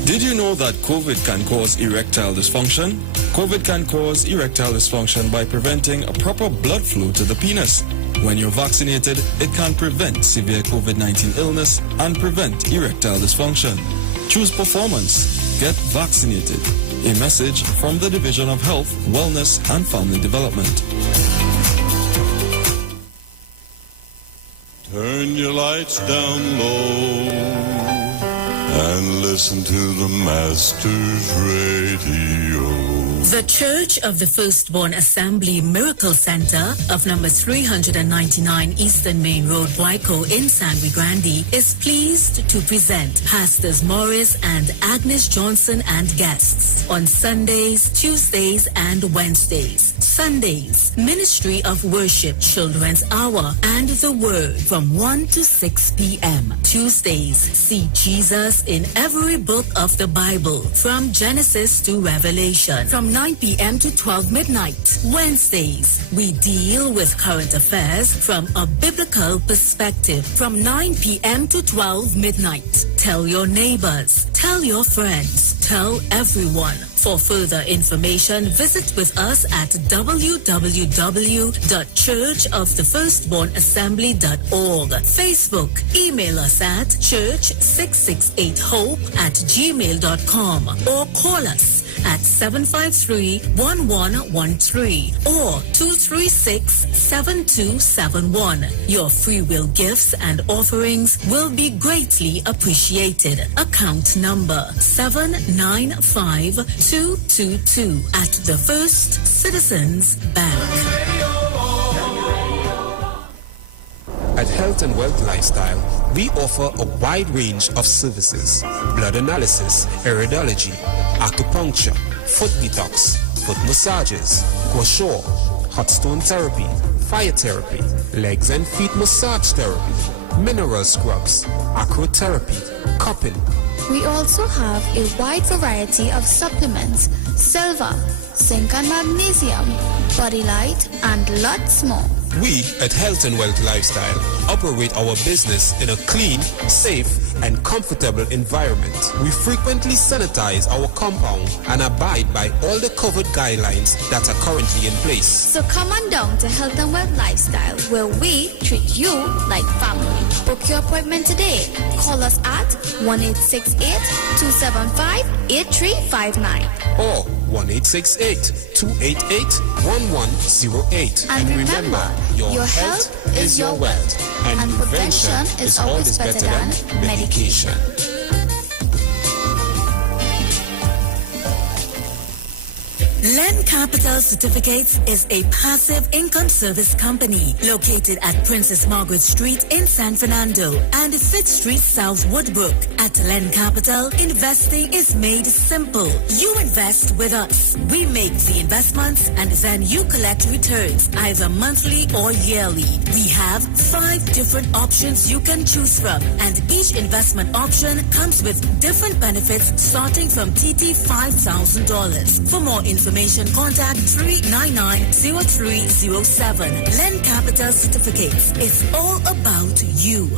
Did you know that COVID can cause erectile dysfunction? COVID can cause erectile dysfunction by preventing a proper blood flow to the penis. When you're vaccinated, it can prevent severe COVID-19 illness and prevent erectile dysfunction. Choose performance. Get vaccinated. A message from the Division of Health, Wellness and Family Development. Turn your lights down low and listen to the Master's Radio. The Church of the Firstborn Assembly Miracle Center of number 399 Eastern Main Road, Waiko in San Luis Grande is pleased to present Pastors Morris and Agnes Johnson and guests on Sundays, Tuesdays, and Wednesdays. Sundays, Ministry of Worship Children's Hour and the Word from 1 to 6 p.m. Tuesdays, see Jesus in every book of the Bible from Genesis to Revelation from 9 p.m. to 12 midnight. Wednesdays, we deal with current affairs from a biblical perspective from 9 p.m. to 12 midnight. Tell your neighbors, tell your friends, tell everyone. For further information, visit with us at www.churchofthefirstbornassembly.org. Facebook, email us at church668hope@gmail.com or call us at 753-1113 or 236-7271. Your free will gifts and offerings will be greatly appreciated. Account number 795222 at the First Citizens Bank. At Health and Wealth Lifestyle, we offer a wide range of services: blood analysis, iridology, acupuncture, foot detox, foot massages, gua sha, hot stone therapy, fire therapy, legs and feet massage therapy, mineral scrubs, acrotherapy, cupping. We also have a wide variety of supplements: silver, zinc and magnesium, body light, and lots more. We at Health and Wealth Lifestyle operate our business in a clean, safe, and comfortable environment. We frequently sanitize our compound and abide by all the COVID guidelines that are currently in place. So come on down to Health and Wealth Lifestyle, where we treat you like family. Book your appointment today. Call us at 1-868-275-8359 or 1-868-288-1108. And remember, your health is your wealth, and prevention is always better than medication. Len Capital Certificates is a passive income service company located at Princess Margaret Street in San Fernando and Fifth Street South Woodbrook. At Len Capital, investing is made simple. You invest with us. We make the investments and then you collect returns either monthly or yearly. We have 5 different options you can choose from, and each investment option comes with different benefits starting from $5,000. For more information, contact 399-0307. Len Capital Certificates. It's all about you.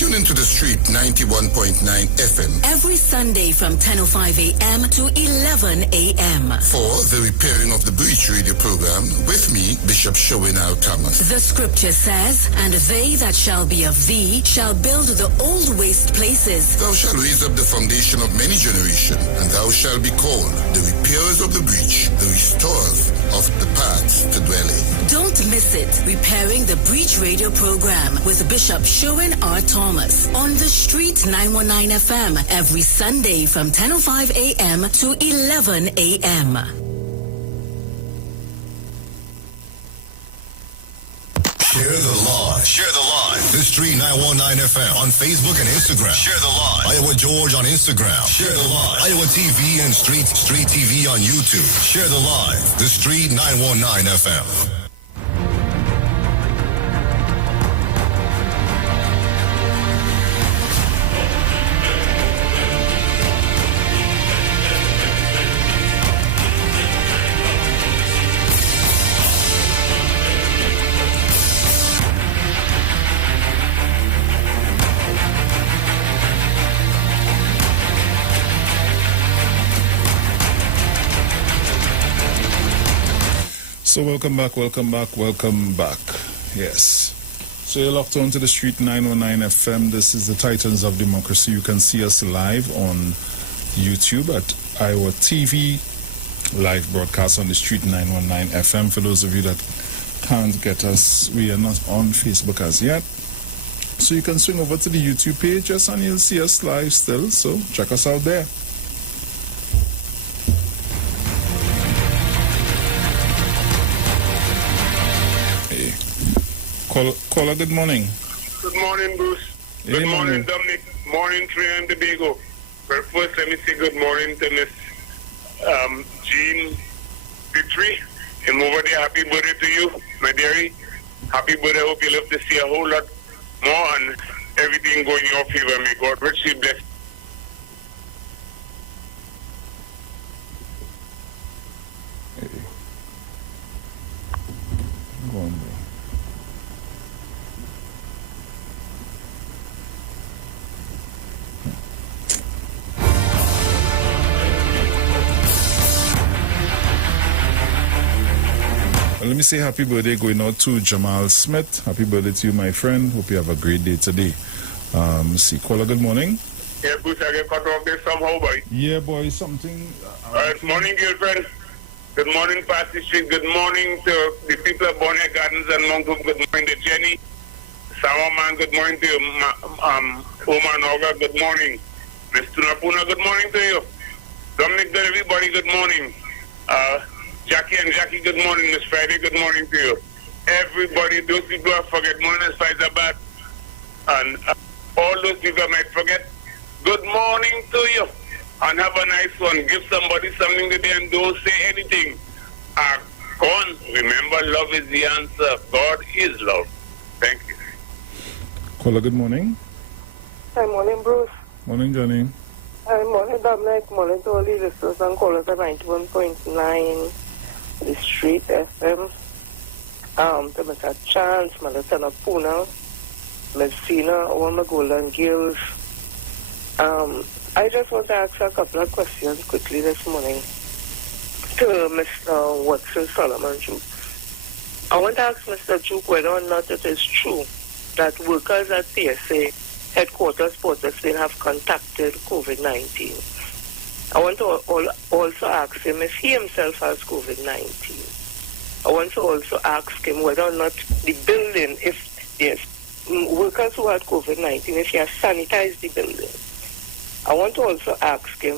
Tune into the street 91.9 FM. Every Sunday from 10:05 a.m. to 11 a.m. For the Repairing of the Breach radio program with me, Bishop Showinal Thomas. The scripture says, and they that shall be of thee shall build the old waste places. Thou shalt raise up the foundation of many generations, and thou shalt be called the repairers of the breach, the restorers of the paths to dwell in. Don't miss it. Repairing the Breach radio program with Bishop Sherwin R. Thomas on the Street 919 FM every Sunday from 10:05 a.m. to 11 a.m. Share the live. Share the live. The Street 919 FM on Facebook and Instagram. Share the live. Iowa George on Instagram. Share the live. Iowa TV and Street TV on YouTube. Share the live. The Street 919 FM. So welcome back. Yes. So you're locked on to the Street 919 FM. This is the Titans of Democracy. You can see us live on YouTube at Iowa TV, live broadcast on the Street 919 FM. For those of you that can't get us, we are not on Facebook as yet. So you can swing over to the YouTube page, yes, and you'll see us live still. So check us out there. Caller, good morning. Good morning, Bruce. Good morning, Dominic. Morning, Trinidad and Tobago. But first, let me say good morning to Miss Jean Victory. And over there, happy birthday to you, my dearie. Happy birthday. I hope you live to see a whole lot more and everything going in your favor. May God richly bless. Let me say happy birthday going out to Jamal Smith. Happy birthday to you, my friend. Hope you have a great day today. See, caller, good morning. Yeah, Bruce, I get cut off there somehow, boy. Yeah, boy, something. Good morning, girlfriend. Good morning, Pastor Street. Good morning to the people of Bonnet Gardens and Mount Hope. Good morning to Jenny. Sawaman, good morning to you. Omar Noga, good morning. Miss Tunapuna, good morning to you. Dominic, everybody, good morning. Jackie and Jackie, good morning. Miss Friday, good morning to you. Everybody, those people I forget, morning is Faizabad. And all those people I might forget, good morning to you. And have a nice one. Give somebody something today and don't say anything. Gone. Remember, love is the answer. God is love. Thank you. Caller, good morning. Hi, morning, Bruce. Morning, Johnny. Hi, morning, Dominic. Morning to all the listeners and callers at 91.9. The Street FM, to Mr. Chance, Malatana Puna, Messina, all my Golden Girls. I just want to ask a couple of questions quickly this morning to Mr. Watson Solomon Juke. I want to ask Mr. Juke whether or not it is true that workers at PSA headquarters Portersville have contacted COVID-19. I want to also ask him if he himself has COVID-19. I want to also ask him whether or not the building, if there's workers who had COVID-19, if he has sanitized the building. I want to also ask him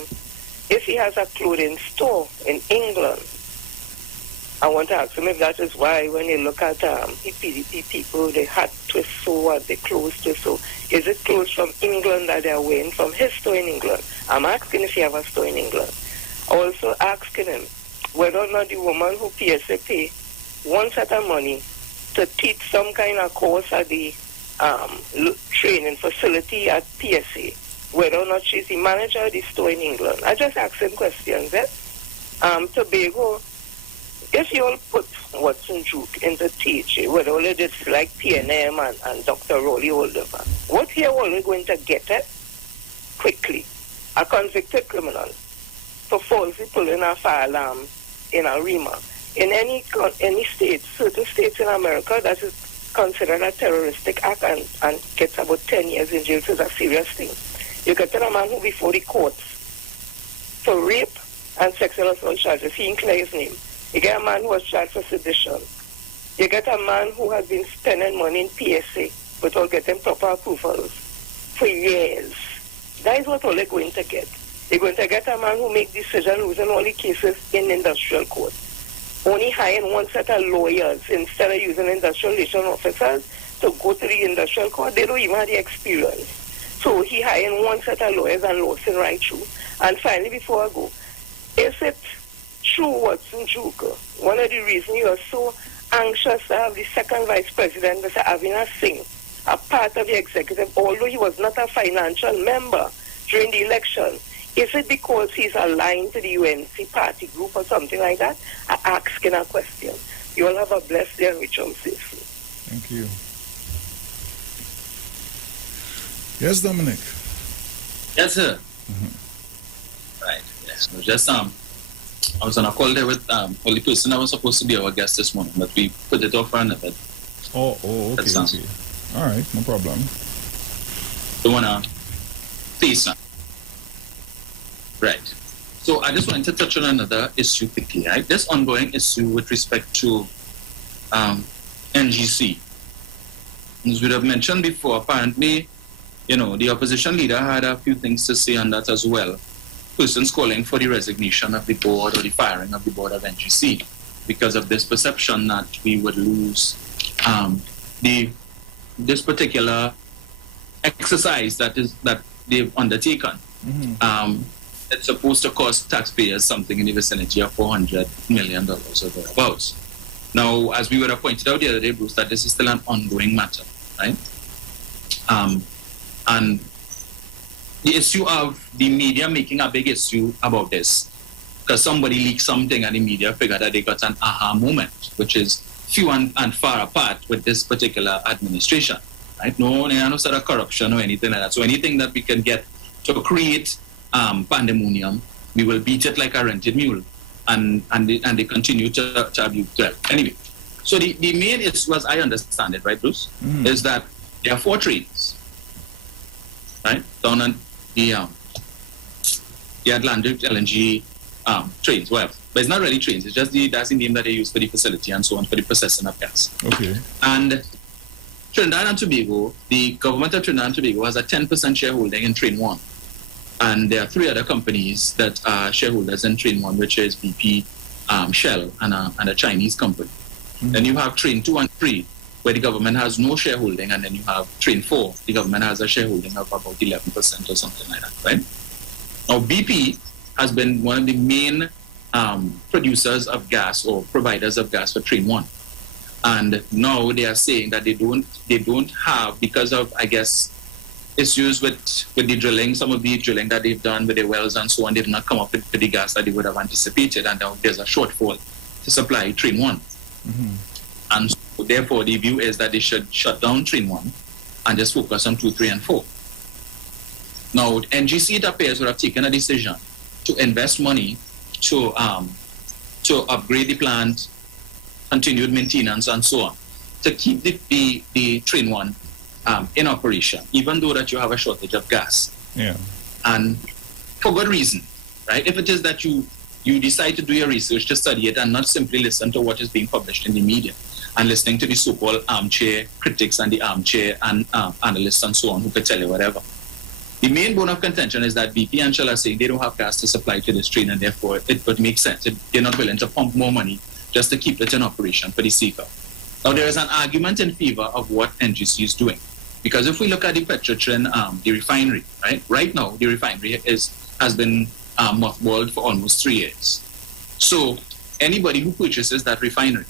if he has a clothing store in England. I want to ask him if that is why when you look at PDP people, they hat twist so and they clothes twist so. Is it clothes from England that they are wearing from his store in England? I'm asking if he has a store in England. I also asking him whether or not the woman who PSA pay one set of money to teach some kind of course at the training facility at PSA, whether or not she's the manager of the store in England. I just ask him questions. Tobago, if you all put Watson Duke into THA, whether all it is like PNM and Dr. Rolly Olderman, what here are we going to get at? Quickly, a convicted criminal for falsely pulling a fire alarm in a REMA. In any state, certain states in America, that is considered a terroristic act and gets about 10 years in jail, so it's a serious thing. You can tell a man who before the courts for rape and sexual assault charges, he didn't clear his name. You get a man who was charged for sedition. You get a man who has been spending money in PSA without getting proper approvals for years. That is what all they're going to get. They're going to get a man who makes decisions losing all the cases in industrial court. Only hiring one set of lawyers instead of using industrial relation officers to go to the industrial court. They don't even have the experience. So he hiring one set of lawyers and losing right through. And finally, before I go, is it true, Watson Duke, one of the reasons you are so anxious to have the second vice president, Mr. Avinash Singh, a part of the executive, although he was not a financial member during the election? Is it because he's aligned to the UNC party group or something like that? I asking a question. You all have a blessed day and reach home safely. Thank you. Yes, Dominic. Yes, sir. Right. Yes. No, just I was on a call there with the person that was supposed to be our guest this morning, but we put it off for another. Oh, okay. Okay. All right, no problem. Don't wanna please, sir. Right. So I just wanted to touch on another issue quickly, right? This ongoing issue with respect to NGC. As we have mentioned before, apparently, the opposition leader had a few things to say on that as well. Persons calling for the resignation of the board or the firing of the board of NGC because of this perception that we would lose this particular exercise that they've undertaken. It's supposed to cost taxpayers something in the vicinity of $400 million or thereabouts. Now, as we would have pointed out the other day, Bruce, that this is still an ongoing matter, right? And the issue of the media making a big issue about this, because somebody leaked something and the media figured that they got an aha moment, which is few and far apart with this particular administration, right? No sort of corruption or anything like that. So anything that we can get to create pandemonium, we will beat it like a rented mule, and they continue to abuse that. Anyway, so the main issue, as I understand it, right, Bruce, is that there are 4 trains, right, down on the Atlantic LNG trains. Well, but it's not really trains. It's just that's the name that they use for the facility and so on for the processing of gas. Okay. And Trinidad and Tobago, the government of Trinidad and Tobago has a 10% shareholding in Train 1. And there are 3 other companies that are shareholders in Train 1, which is BP, Shell, and a Chinese company. Then you have Train 2 and 3, where the government has no shareholding, and then you have Train 4, the government has a shareholding of about 11% or something like that, right? Now, BP has been one of the main producers of gas or providers of gas for Train 1. And now they are saying that they don't have, because of, I guess, issues with the drilling, some of the drilling that they've done with the wells and so on, they've not come up with the gas that they would have anticipated, and now there's a shortfall to supply Train 1. And so therefore the view is that they should shut down Train 1 and just focus on 2, 3, and 4. Now NGC, it appears, would have taken a decision to invest money to upgrade the plant, continued maintenance and so on, to keep the Train 1 in operation, even though that you have a shortage of gas. Yeah. And for good reason, right? If it is that you decide to do your research, to study it, and not simply listen to what is being published in the media, and listening to the so-called armchair critics and the armchair and analysts and so on who could tell you whatever. The main bone of contention is that BP and Shell are saying they don't have gas to supply to this train, and therefore it would make sense. They're not willing to pump more money just to keep it in operation for the sake of. Now, there is an argument in favor of what NGC is doing. Because if we look at the Petrotrin, the refinery, right? Right now, the refinery has been mothballed for almost 3 years. So anybody who purchases that refinery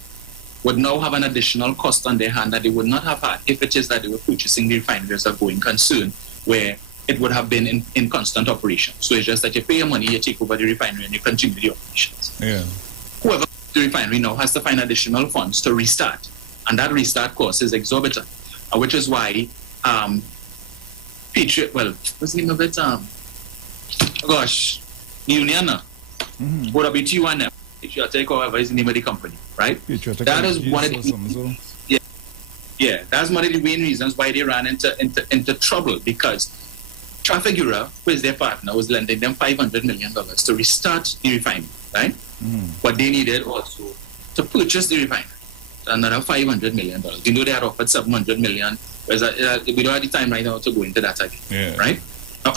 would now have an additional cost on their hand that they would not have had if it is that they were purchasing the refinery as a going concern, where it would have been in constant operation. So it's just that you pay your money, you take over the refinery, and you continue the operations. Yeah. Whoever the refinery now has to find additional funds to restart. And that restart cost is exorbitant, which is why Patriot, well, what's the name of it? Union, would have been T1M, Patriotic, or whatever is the name of the company, right? That is one of the that's one of the main reasons why they ran into trouble, because Trafigura, who is their partner, was lending them $500 million to restart the refinery, right? But they needed also to purchase the refinery, another $500 million. You know, they had offered $700 million. We don't have the time right now to go into that again, right? Now,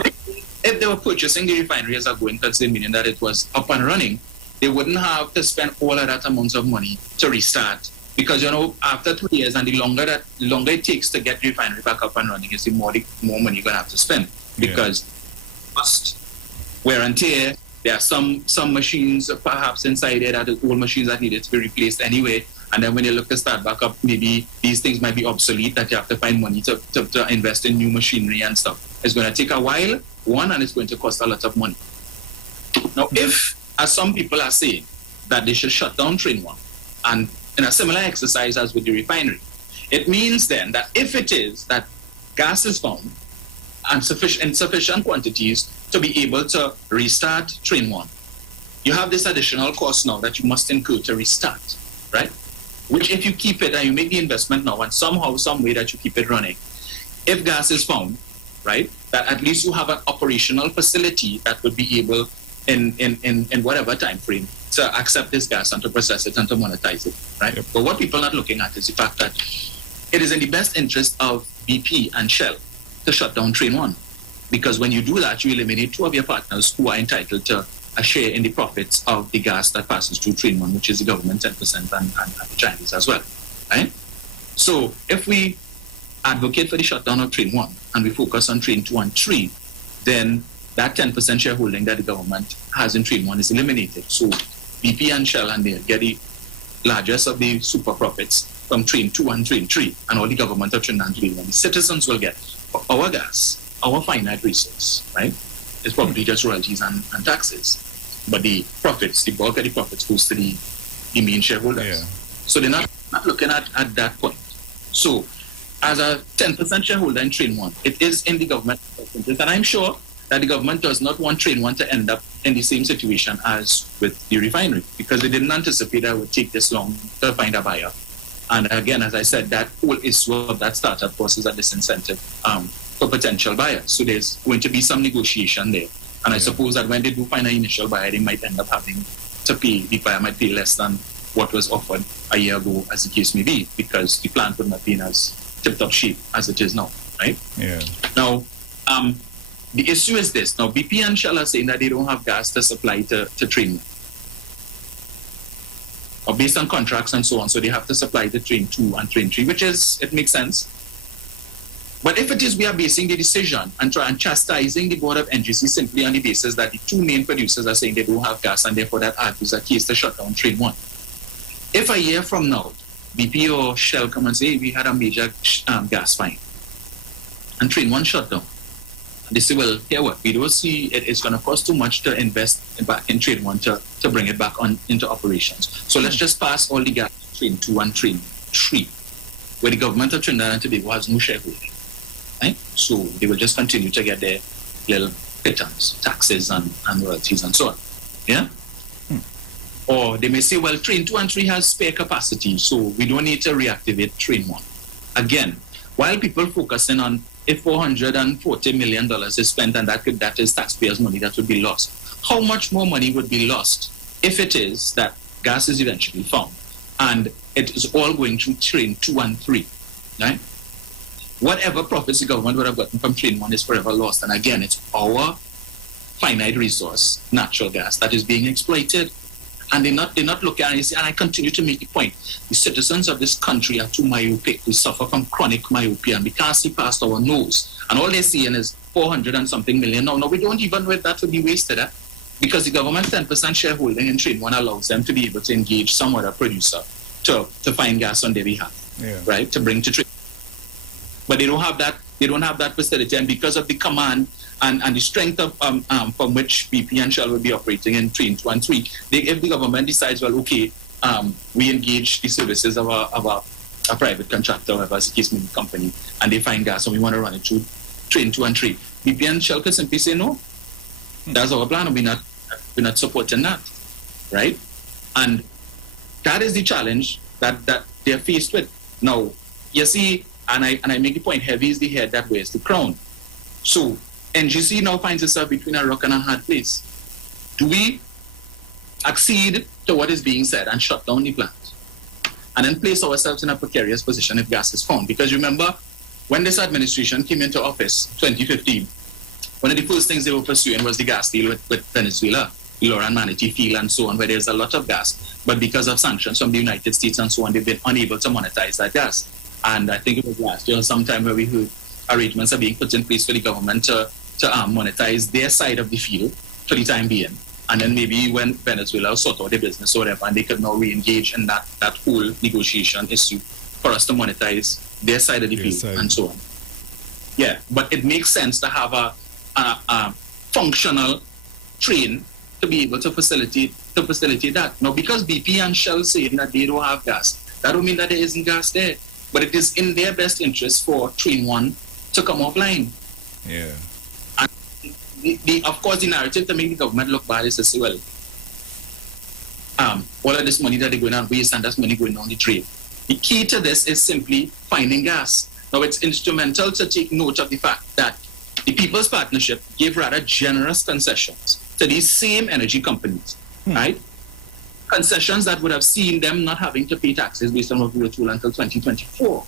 if they were purchasing the refinery as a going concern, meaning that it was up and running, they wouldn't have to spend all of that amount of money to restart. Because, you know, after 2 years, and the longer it takes to get the refinery back up and running, is the more money you're going to have to spend. Because cost, wear and tear, there are some machines perhaps inside there that are old machines that needed to be replaced anyway. And then when you look to start back up, maybe these things might be obsolete, that you have to find money to invest in new machinery and stuff. It's going to take a while, and it's going to cost a lot of money. Now, if, as some people are saying, that they should shut down Train 1, and in a similar exercise as with the refinery, it means then that if it is that gas is found and in sufficient quantities to be able to restart Train 1, you have this additional cost now that you must incur to restart, right? Which, if you keep it and you make the investment now and somehow, some way that you keep it running, if gas is found, right, that at least you have an operational facility that would be able in whatever time frame to accept this gas and to process it and to monetize it, right? But what people are not looking at is the fact that it is in the best interest of BP and Shell to shut down Train 1. Because when you do that, you eliminate two of your partners who are entitled to a share in the profits of the gas that passes through Train 1, which is the government 10% and the Chinese as well, right? So if we advocate for the shutdown of Train 1 and we focus on Train 2 and 3, then that 10% shareholding that the government has in Train 1 is eliminated. So BP and Shell and they get the largest of the super profits from Train 2 and Train 3, and all the government of Trinidad and Tobago and the citizens will get our gas, our finite resource, right? It's probably just royalties and taxes. But the profits, the bulk of the profits goes to the main shareholders. So they're not looking at that point. So as a 10% shareholder in Train 1, it is in the government interest, and I'm sure that the government does not want Train 1 to end up in the same situation as with the refinery, because they didn't anticipate that it would take this long to find a buyer. And again, as I said, that whole issue of that startup cost is a disincentive for potential buyers. So there's going to be some negotiation there. And I suppose that when they do find an initial buyer, they might end up having to pay, the buyer might pay less than what was offered a year ago, as the case may be, because the plant would not be in as tip-top shape as it is now, right? Now, the issue is this. Now, BP and Shell are saying that they don't have gas to supply to Train 1, or based on contracts and so on, so they have to supply to Train 2 and Train 3, which is, it makes sense. But if it is we are basing the decision and chastising the board of NGC simply on the basis that the two main producers are saying they don't have gas and therefore that argues a case to shut down Train 1. If a year from now, BP or Shell come and say, hey, we had a major gas find and Train 1 shut down, and they say, well, here what, we don't see it's going to cost too much to invest back in Train 1 to bring it back into operations. So let's just pass all the gas to Train 2 and Train 3, where the government of Trinidad and Tobago has no shareholding. Right? So they will just continue to get their little pittance, taxes and royalties and so on. Yeah? Or they may say, well, Train 2 and 3 has spare capacity, so we don't need to reactivate Train 1. Again, while people focusing on if $440 million is spent and that is taxpayers' money that would be lost, how much more money would be lost if it is that gas is eventually found and it is all going through Train 2 and 3, right? Whatever profits the government would have gotten from Train 1 is forever lost. And again, it's our finite resource, natural gas, that is being exploited. And they're not looking at it. And I continue to make the point. The citizens of this country are too myopic. We suffer from chronic myopia and we can't see past our nose. And all they're seeing is 400 and something million. No, we don't even know if that would be wasted. Because the government 10% shareholding in Train 1 allows them to be able to engage some other producer to find gas on their behalf, right? To bring to Train. But they don't have that. They don't have that facility, and because of the command and the strength of from which BP and Shell will be operating in Train 2 and 3, if the government decides, well, okay, we engage the services of a private contractor, or as the case may be, company, and they find gas, and we want to run it through train 2 and 3. BP and Shell could simply say no. That's our plan, and we're not supporting that, right? And that is the challenge that they're faced with. Now, you see, and I make the point, heavy is the head that wears the crown. So NGC now finds itself between a rock and a hard place. Do we accede to what is being said and shut down the plant, and then place ourselves in a precarious position if gas is found? Because remember, when this administration came into office, 2015, one of the first things they were pursuing was the gas deal with Venezuela, the Laura and Manatee field and so on, where there's a lot of gas. But because of sanctions from the United States and so on, they've been unable to monetize that gas. And I think it was last year or sometime where we heard arrangements are being put in place for the government to monetize their side of the field for the time being. And then maybe when Venezuela sort out their business or whatever, and they could now re-engage in that whole negotiation issue for us to monetize their side of the field and so on. Yeah, but it makes sense to have a functional train to be able to facilitate that. Now, because BP and Shell say that they don't have gas, that don't mean that there isn't gas there. But it is in their best interest for Train 1 to come offline. Yeah. And of course, the narrative to make the government look bad is to say, well, all of this money that they're going on waste and that's money going down the drain. The key to this is simply finding gas. Now, it's instrumental to take note of the fact that the People's Partnership gave rather generous concessions to these same energy companies, right? Concessions that would have seen them not having to pay taxes based on what we were told until 2024.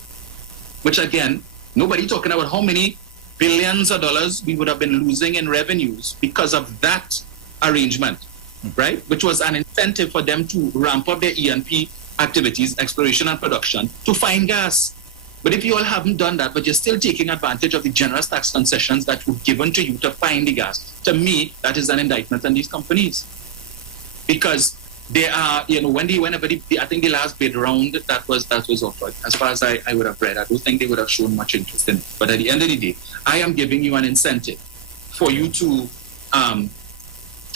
Which again, nobody talking about how many billions of dollars we would have been losing in revenues because of that arrangement, right? Which was an incentive for them to ramp up their E&P activities, exploration and production, to find gas. But if you all haven't done that, but you're still taking advantage of the generous tax concessions that were given to you to find the gas, to me, that is an indictment on these companies. Because they are, whenever I think the last bid round that was offered, as far as I would have read, I don't think they would have shown much interest in it. But at the end of the day, I am giving you an incentive for you to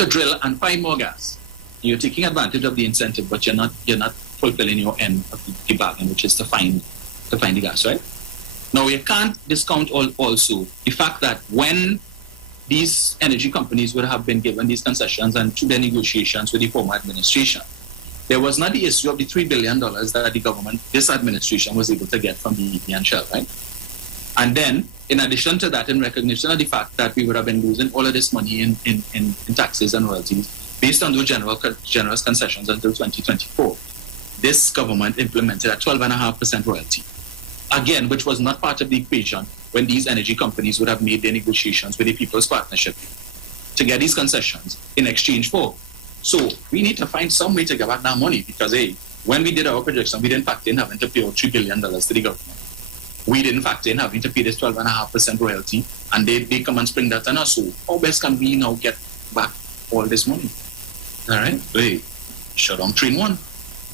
drill and find more gas. You're taking advantage of the incentive, but you're not fulfilling your end of the bargain, which is to find the gas, right? Now, you can't discount also the fact that when these energy companies would have been given these concessions and through their negotiations with the former administration, there was not the issue of the $3 billion that the government, this administration, was able to get from the BP and Shell, right? And then, in addition to that, in recognition of the fact that we would have been losing all of this money in taxes and royalties based on those generous concessions until 2024, this government implemented a 12.5% royalty. Again, which was not part of the equation when these energy companies would have made their negotiations with the People's Partnership to get these concessions in exchange for. So we need to find some way to get back that money because, hey, when we did our projection, we didn't factor in having to pay out $3 billion to the government. We didn't factor in having to pay this 12.5% royalty, and they come and spring that on us. So how best can we now get back all this money? All right? Hey, shut down Train 1.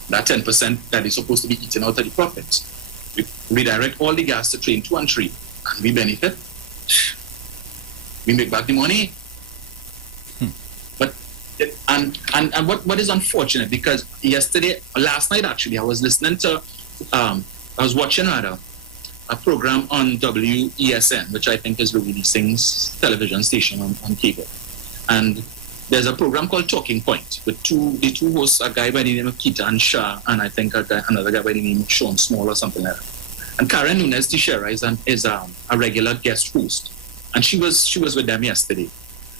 That 10% that is supposed to be eaten out of the profits. We redirect all the gas to Train 2 and 3, and we benefit. We make back the money. But what is unfortunate, because last night actually, I was listening to, I was watching a program on WESN, which I think is Louis Sing's television station on cable, and there's a program called Talking Point with the two hosts, a guy by the name of Keaton Shah, and I think another guy by the name of Sean Small or something like that. And Karen Nunes Teixeira is a regular guest host, and she was with them yesterday.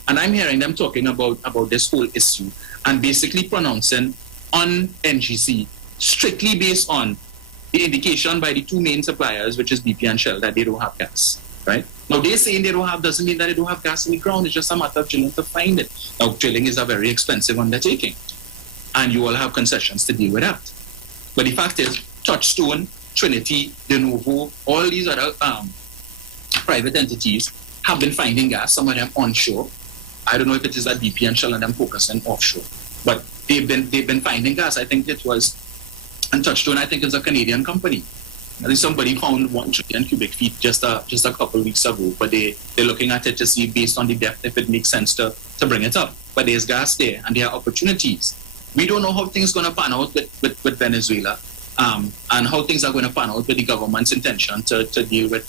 And I'm hearing them talking about this whole issue and basically pronouncing on NGC strictly based on the indication by the two main suppliers, which is BP and Shell, that they don't have gas, right? Now, they're saying they don't have doesn't mean that they don't have gas in the ground. It's just a matter of drilling to find it. Now, drilling is a very expensive undertaking, and you all have concessions to deal with that. But the fact is, Touchstone, Trinity, De Novo, all these other private entities have been finding gas, some of them onshore. I don't know if it is that BP and Shell and them focusing offshore, but they've been finding gas. I think it was, and Touchstone, I think it's a Canadian company. I think somebody found 1 trillion cubic feet just a couple of weeks ago, but they're looking at it to see based on the depth if it makes sense to bring it up. But there's gas there, and there are opportunities. We don't know how things going to pan out with Venezuela, and how things are going to pan out with the government's intention to deal with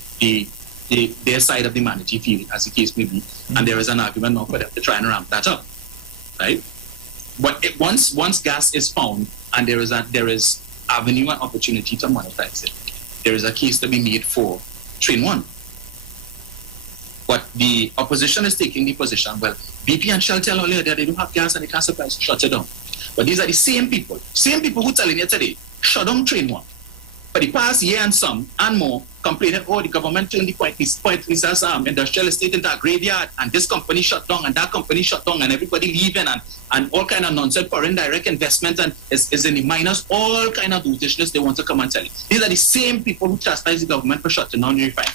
their side of the humanity field, as the case may be. And there is an argument now for them to try and ramp that up, right? But once gas is found and there is avenue and opportunity to monetize it, there is a case to be made for Train 1. But the opposition is taking the position, well, BP and Shell tell earlier that they don't have gas and they can't supply, so shut it down. But these are the same people who telling you today, shut down Train 1. For the past year and some, and more, complaining, the government turned the point as industrial estate into a graveyard, and this company shut down, and that company shut down, and everybody leaving, and all kind of nonsense, foreign direct investment, and is in the minus, all kind of brutishness they want to come and tell you. These are the same people who chastise the government for shutting down the refinery.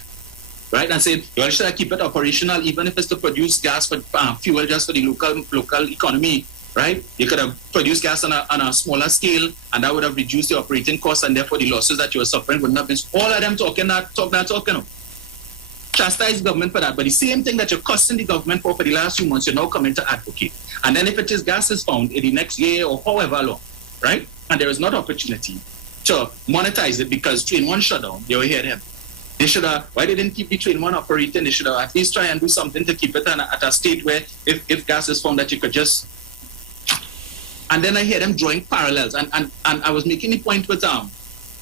Right, and say, you should keep it operational, even if it's to produce gas for fuel just for the local economy, right? You could have produced gas on a smaller scale, and that would have reduced the operating costs, and therefore the losses that you were suffering wouldn't have been. All of them talking. Chastise the government for that, but the same thing that you're costing the government for the last few months, you're now coming to advocate. And then if it is gas is found in the next year or however long, right? And there is not opportunity to monetize it because Train 1 shut down, you will hear them. They should have, why they didn't keep the Train 1 operating? They should have at least try and do something to keep it at a state where if gas is found that you could just... And then I hear them drawing parallels. And I was making the point with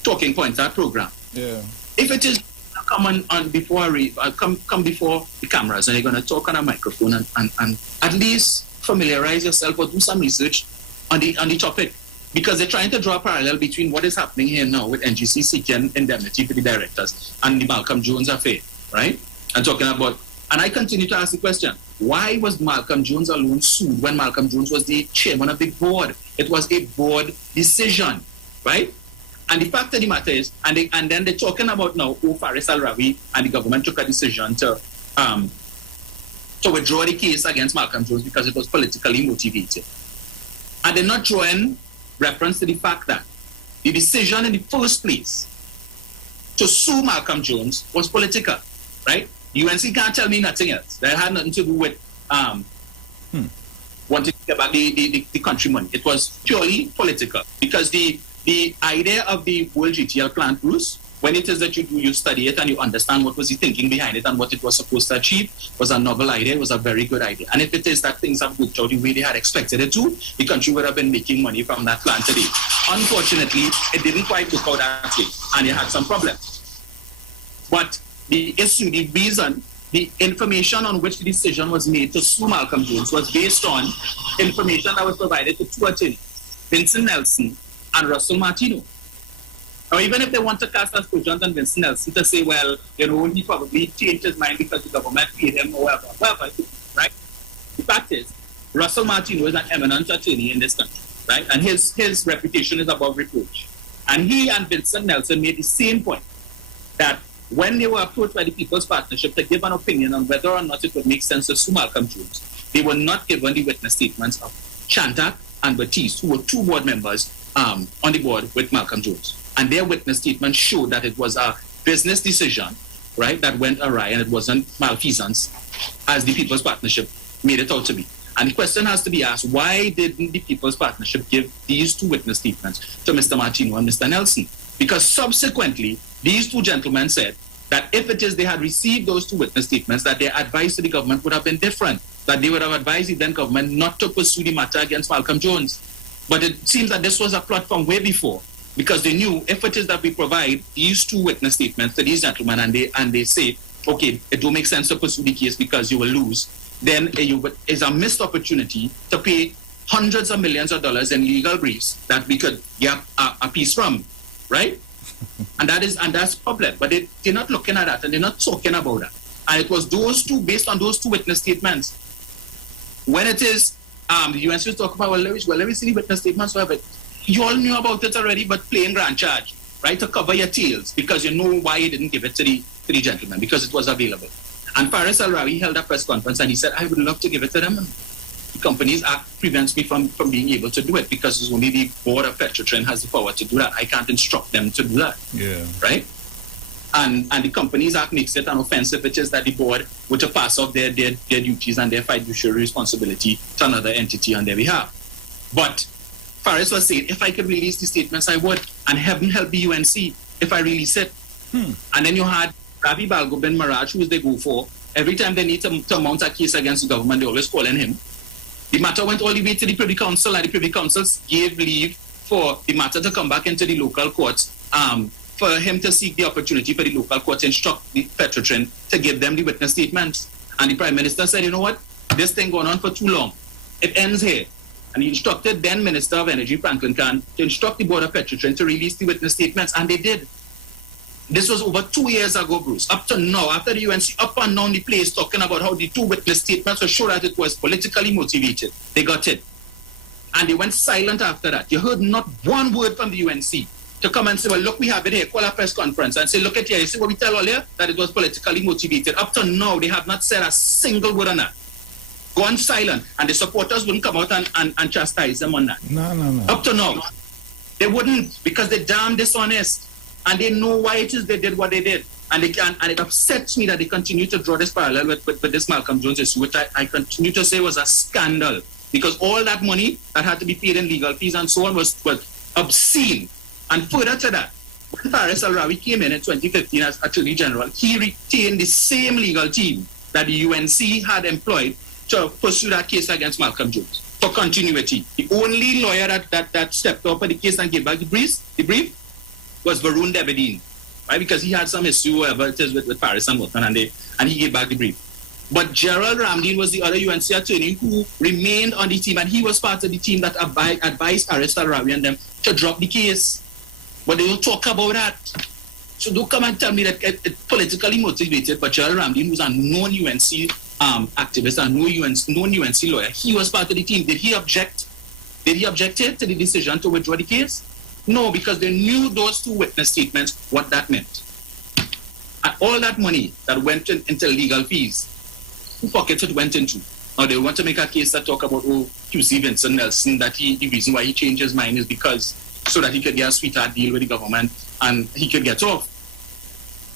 Talking Points, that program. Yeah. If it is come on before come before the cameras and you're going to talk on a microphone and at least familiarize yourself or do some research on the topic. Because they're trying to draw a parallel between what is happening here now with NGC seeking indemnity for the directors and the Malcolm Jones affair, right? And talking about, and I continue to ask the question, why was Malcolm Jones alone sued when Malcolm Jones was the chairman of the board? It was a board decision, right? And the fact of the matter is, and then they're talking about now, Faris Al-Rawi and the government took a decision to withdraw the case against Malcolm Jones because it was politically motivated. And they're not drawing reference to the fact that the decision in the first place to sue Malcolm Jones was political, right? The UNC can't tell me nothing else. That had nothing to do with wanting to get back the country money. It was purely political because the idea of the World GTL plant, Bruce, when it is that you study it and you understand what was the thinking behind it and what it was supposed to achieve, was a novel idea, it was a very good idea. And if it is that things have worked out the way they had expected it to, the country would have been making money from that plant today. Unfortunately, it didn't quite work out that way, and it had some problems. But the issue, the reason, the information on which the decision was made to sue Malcolm Jones was based on information that was provided to two attorneys, Vincent Nelson and Russell Martino. Or even if they want to cast aspersions on Vincent Nelson to say, well, he probably changed his mind because the government paid him or whatever, right? The fact is, Russell Martino is an eminent attorney in this country, right? And his reputation is above reproach. And he and Vincent Nelson made the same point, that when they were approached by the People's Partnership to give an opinion on whether or not it would make sense to sue Malcolm Jones, they were not given the witness statements of Chantak and Batiste, who were two board members on the board with Malcolm Jones. And their witness statement showed that it was a business decision, right, that went awry and it wasn't malfeasance as the People's Partnership made it out to be. And the question has to be asked, why didn't the People's Partnership give these two witness statements to Mr. Martino and Mr. Nelson? Because subsequently, these two gentlemen said that if it is they had received those two witness statements, that their advice to the government would have been different, that they would have advised the then government not to pursue the matter against Malcolm Jones. But it seems that this was a plot from way before, because they knew if it is that we provide these two witness statements to these gentlemen and they say, okay, it don't make sense to pursue the case because you will lose, then it's a missed opportunity to pay hundreds of millions of dollars in legal briefs that we could get a piece from, right? And that's the problem. But they're not looking at that and they're not talking about that. And it was those two, based on those two witness statements. When it is, the UNC will talk about, let me see the witness statements, whatever. You all knew about it already, but playing grand charge, right, to cover your tails because you know why you didn't give it to the gentleman, because it was available. And Faris Al-Rawi held a press conference and he said, I would love to give it to them. The Companies Act prevents me from being able to do it because it's only the board of Petrotrin has the power to do that. I can't instruct them to do that. Yeah. Right? And the Companies Act makes it an offense if it is that the board were to pass off their duties and their fiduciary responsibility to another entity on their behalf. But Faris was saying, if I could release the statements, I would. And heaven help the UNC if I release it. And then you had Ravi Balgo Ben Maraj, who they go for. Every time they need to mount a case against the government, they always call on him. The matter went all the way to the Privy Council, and the Privy Council gave leave for the matter to come back into the local courts, for him to seek the opportunity for the local court to instruct the Petrotrin to give them the witness statements. And the Prime Minister said, you know what, this thing going on for too long. It ends here. And he instructed then Minister of Energy, Franklin Khan, to instruct the Board of Petrotrin to release the witness statements, and they did. This was over 2 years ago, Bruce. Up to now, after the UNC up and down the place talking about how the two witness statements were sure that it was politically motivated. They got it. And they went silent after that. You heard not one word from the UNC to come and say, well, look, we have it here, call a press conference and say, look at here, you see what we tell earlier? That it was politically motivated. Up to now, they have not said a single word on that. Gone silent. And the supporters wouldn't come out and chastise them on that. No. Up to now. They wouldn't, because they're damn dishonest. And they know why it is they did what they did. And it upsets me that they continue to draw this parallel with this Malcolm Jones issue, which I continue to say was a scandal. Because all that money that had to be paid in legal fees and so on was obscene. And further to that, when Faris Al-Rawi came in 2015 as Attorney General, he retained the same legal team that the UNC had employed to pursue that case against Malcolm Jones for continuity. The only lawyer that stepped up for the case and gave back the brief was Varun Debedine, right? Because he had some issue, whatever it is, with Paris and whatnot, and he gave back the brief. But Gerald Ramdeen was the other UNC attorney who remained on the team, and he was part of the team that advised Faris Al-Rawi and them to drop the case. But they don't talk about that. So don't come and tell me that it's politically motivated. But Gerald Ramdeen, who's a known UNC activist, a known UNC lawyer, he was part of the team. Did he object? Did he object to the decision to withdraw the case? No, because they knew those two witness statements, what that meant. And all that money that went into legal fees, who pockets it went into? Now they want to make a case that talk about, QC Vincent Nelson, that the reason why he changed his mind is because so that he could get a sweetheart deal with the government and he could get off.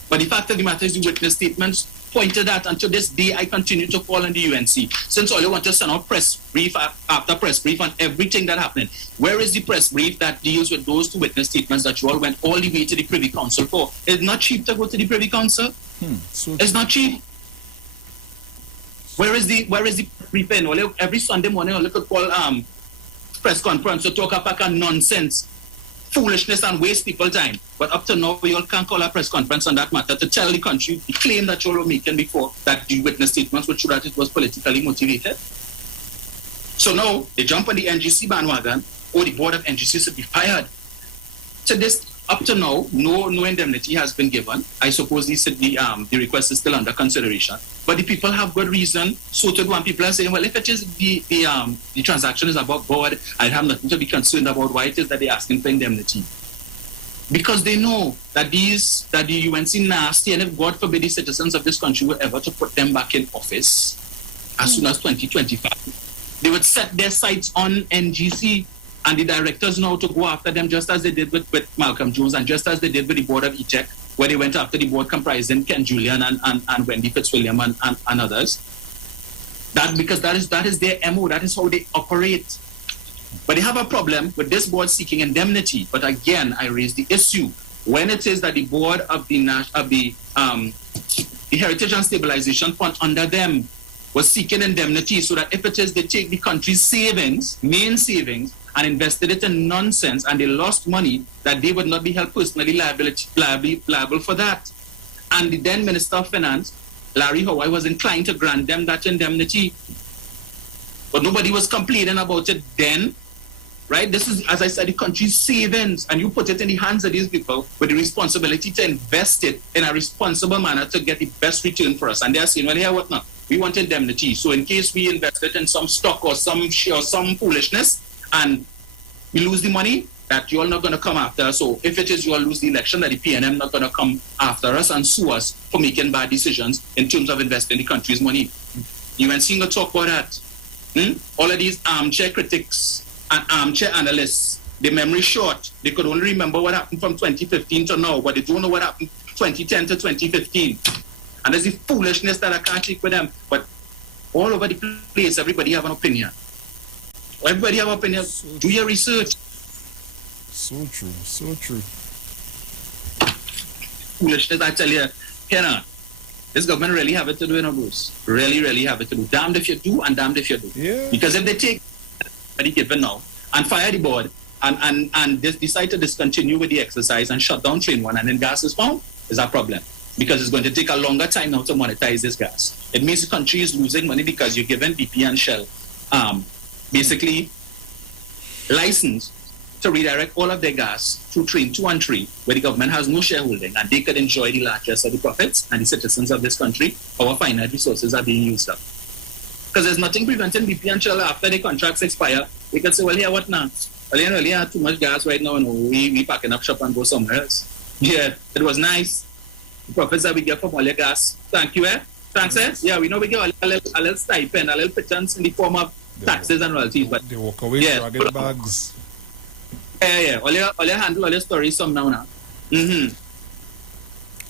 But the fact of the matter is the witness statements pointed at, and to this day I continue to call on the UNC. Since all you want to send out press brief after press brief on everything that happened, where is the press brief that deals with those two witness statements that you all went all the way to the Privy Council for? It's not cheap to go to the Privy Council. It's not cheap. Where is the briefing? Well, every Sunday morning, you could call press conference to talk about nonsense, foolishness, and waste people's time. But up to now, we all can't call a press conference on that matter to tell the country the claim that you all were making before, that the witness statements would show that it was politically motivated. So now they jump on the NGC bandwagon, or the board of NGC should be fired. To this, up to now, no indemnity has been given. I suppose the request is still under consideration. But the people have good reason so to do, and people are saying, well, if it is the transaction is about God, I have nothing to be concerned about why it is that they're asking for indemnity. Because they know that the UNC nasty, and if God forbid the citizens of this country were ever to put them back in office as soon as 2025, they would set their sights on NGC. And the directors know to go after them just as they did with Malcolm Jones and just as they did with the board of ETEC, where they went after the board comprising Ken Julian and Wendy Fitzwilliam and others. Because that is their MO, that is how they operate. But they have a problem with this board seeking indemnity. But again, I raise the issue. When it is that the board of the Heritage and Stabilization Fund under them was seeking indemnity, so that if it is they take the country's savings, main savings, and invested it in nonsense, and they lost money, that they would not be held personally liable for that. And the then Minister of Finance, Larry Howard, was inclined to grant them that indemnity. But nobody was complaining about it then, right? This is, as I said, the country's savings, and you put it in the hands of these people with the responsibility to invest it in a responsible manner to get the best return for us. And they're saying, well, here, what now? We want indemnity. So in case we invest it in some stock or some share or some foolishness, and we lose the money, that you're not going to come after us. So if it is you all lose the election, that the PNM not going to come after us and sue us for making bad decisions in terms of investing the country's money. You ain't seen to talk about that. All of these armchair critics and armchair analysts, their memory short. They could only remember what happened from 2015 to now, but they don't know what happened 2010 to 2015. And there's the foolishness that I can't take with them. But all over the place, everybody have an opinion. Everybody have opinion. Do your research. So true. Foolishness, I tell you, this government really have it to do, Bruce. Really have it to do. Damned if you do and damned if you do. Yeah. Because if they take what given now and fire the board and decide to discontinue with the exercise and shut down Train 1 and then gas is found, is a problem. Because it's going to take a longer time now to monetize this gas. It means the country is losing money because you're giving BP and Shell basically license to redirect all of their gas through Train 2 and 3, where the government has no shareholding and they could enjoy the largest of the profits, and the citizens of this country, our finite resources are being used up. Because there's nothing preventing BP and Shell after their contracts expire. They can say, well, here, what now? Well, you really have too much gas right now, and we packing up shop and go somewhere else. Yeah, it was nice. The profits that we get from all your gas. Thank you, eh? Thanks, eh? Yeah, we know we get a little stipend, a little pittance in the form of taxes and royalties, but they walk away dragging bags. Yeah. All your handle, all your stories, some now.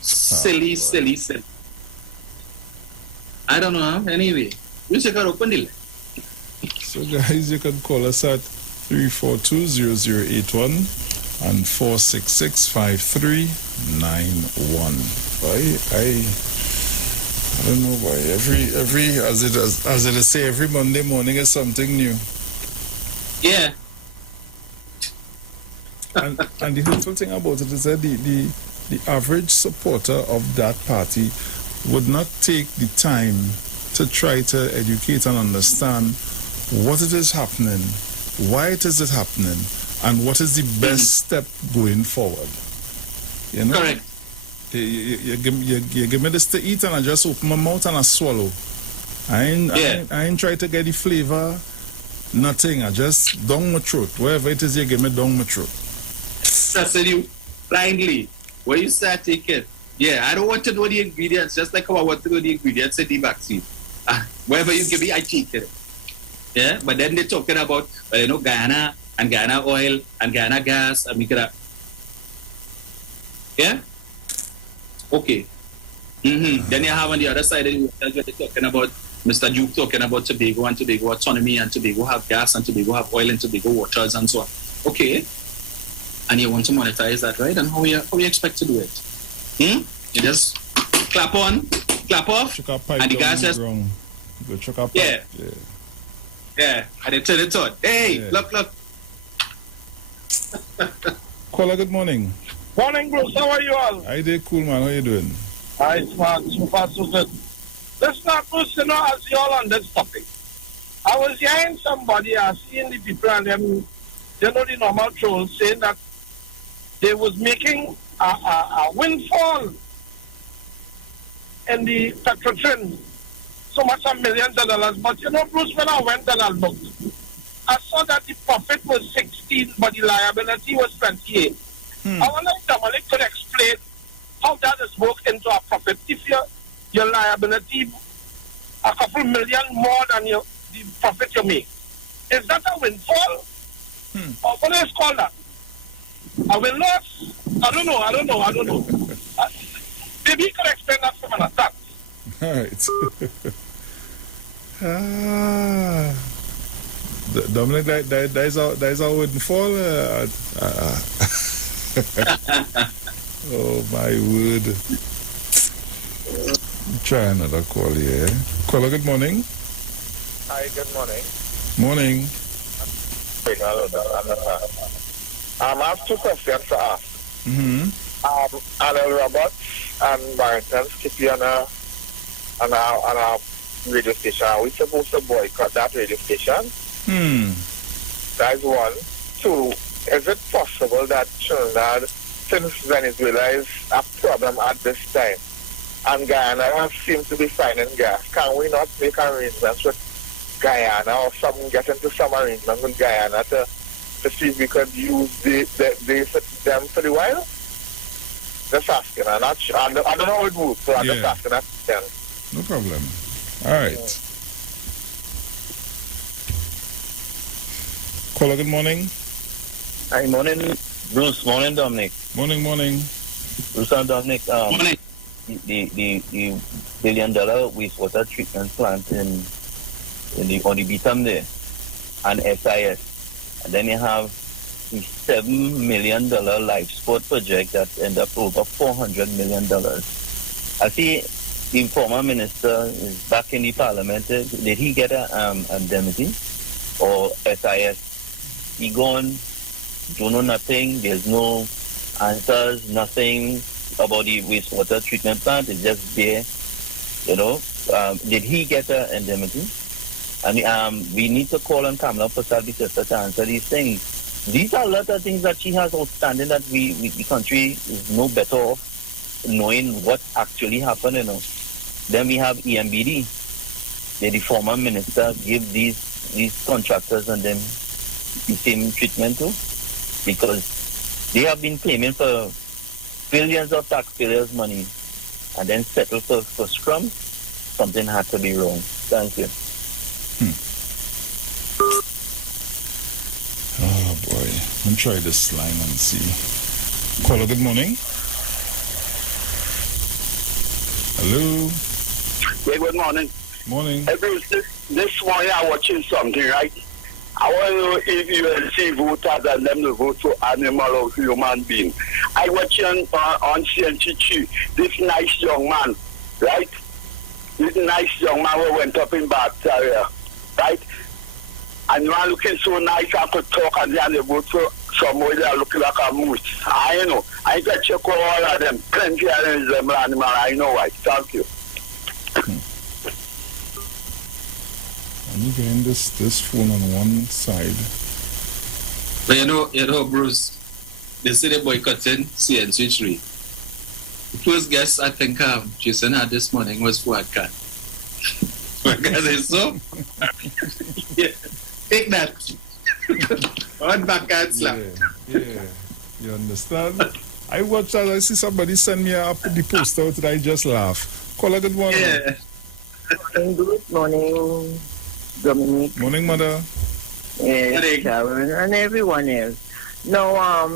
Silly. I don't know. Anyway, you should go open the line. So, guys, you can call us at 342-0081 and 466-5391. I don't know why. Every as it say, every Monday morning is something new. Yeah. And the hurtful thing about it is that the average supporter of that party would not take the time to try to educate and understand what it is happening, why it is happening, and what is the best step going forward. You know? Correct. You give me this to eat and I just open my mouth and I swallow. I ain't try to get the flavor, nothing. I just down my throat. Wherever it is you give me down my throat. That's you blindly. Where you start take it. Yeah, I don't want to know the ingredients, just like how I want to know the ingredients in the vaccine. Wherever you give me, I take it. Yeah, but then they're talking about, Guyana and Guyana oil and Guyana gas and yeah? Okay. Then you have on the other side, they're talking about Mr. Duke talking about Tobago and Tobago autonomy, and Tobago have gas and Tobago have oil and Tobago waters and so on. Okay. And you want to monetize that, right? And how you expect to do it? You just clap on, clap off, and the gas just... Yeah, and they turn it on. Hey, look. Caller, good morning. Morning, Bruce. How are you all? Hi there, cool man. How you doing? Hi, smart. So far, so good. Listen up, Bruce, as you all on this topic. I was hearing somebody seeing the people and them, the normal trolls saying that they was making a windfall in the petrotrin, so much of millions of dollars. But Bruce, when I went and I looked, I saw that the profit was 16, but the liability was 28. I wonder if Dominic could explain how that is worked into a profit. If your liability a couple million more than the profit you make, is that a windfall? Or what is called that? A win loss? I don't know. Maybe you could explain that from an attack. All right. Dominic, that is a windfall. Oh my word. Try another call here. Caller, good morning. Hi, good morning. Morning. I have two questions to ask. Arnold Roberts and Barrington Skippy on a radio station. Are we supposed to boycott that radio station? That's one. Two, is it possible that Trinidad, since Venezuela is a problem at this time, and Guyana seems to be finding gas, can we not make arrangements with Guyana or get into some arrangement with Guyana to see if we could use them for the while? Just asking. I'm not sure. I don't know how it works, so I'm just asking that. No problem. All right. Caller, good morning. Hi, morning, Bruce. Morning, Dominic. Morning. Bruce and Dominic. Morning. The $1 billion wastewater treatment plant on the Beatam there. and SIS. And then you have the $7 million life sport project that ended up over $400 million. I see the former minister is back in the parliament. Did he get an indemnity or SIS? He gone, don't know nothing. There's no answers, nothing about the wastewater treatment plant. It's just there, you know. Did he get an indemnity? And we need to call on Kamala Prasad-Bissessar to answer these things. These are a lot of things that she has outstanding that the country is no better off knowing what actually happened, you know. Then we have EMBD. The former minister give these contractors and them the same treatment too, because they have been claiming for billions of taxpayers' money and then settle for scrum. Something had to be wrong. Thank you. Oh boy, let me try this line and see. Caller, good morning. Hello. Yeah, good morning. Morning. Hey, Bruce, this morning I'm watching something, right? I want to know if you see voters and them to vote for animal or human being. I watch on CNTG, this nice young man, right? This nice young man who went up in bacteria, right? And you are looking so nice, I could talk and then they vote for somebody that looking like a moose. I know. I got check all of them. Plenty of them animal. I know why. Thank you. I'm getting this phone on one side. But you know, Bruce, they say they're boycotting CNC3. The first guest I think Jason had this morning was Fuad Khan. Fuad Khan says so. Yeah, take that. On backhand slap. Yeah, you understand? I watch that. I see somebody send me the post out and I just laugh. Caller, good morning. Yeah. Good morning, Dominic. Morning, mother. Yes, Sharon, and everyone else. Now,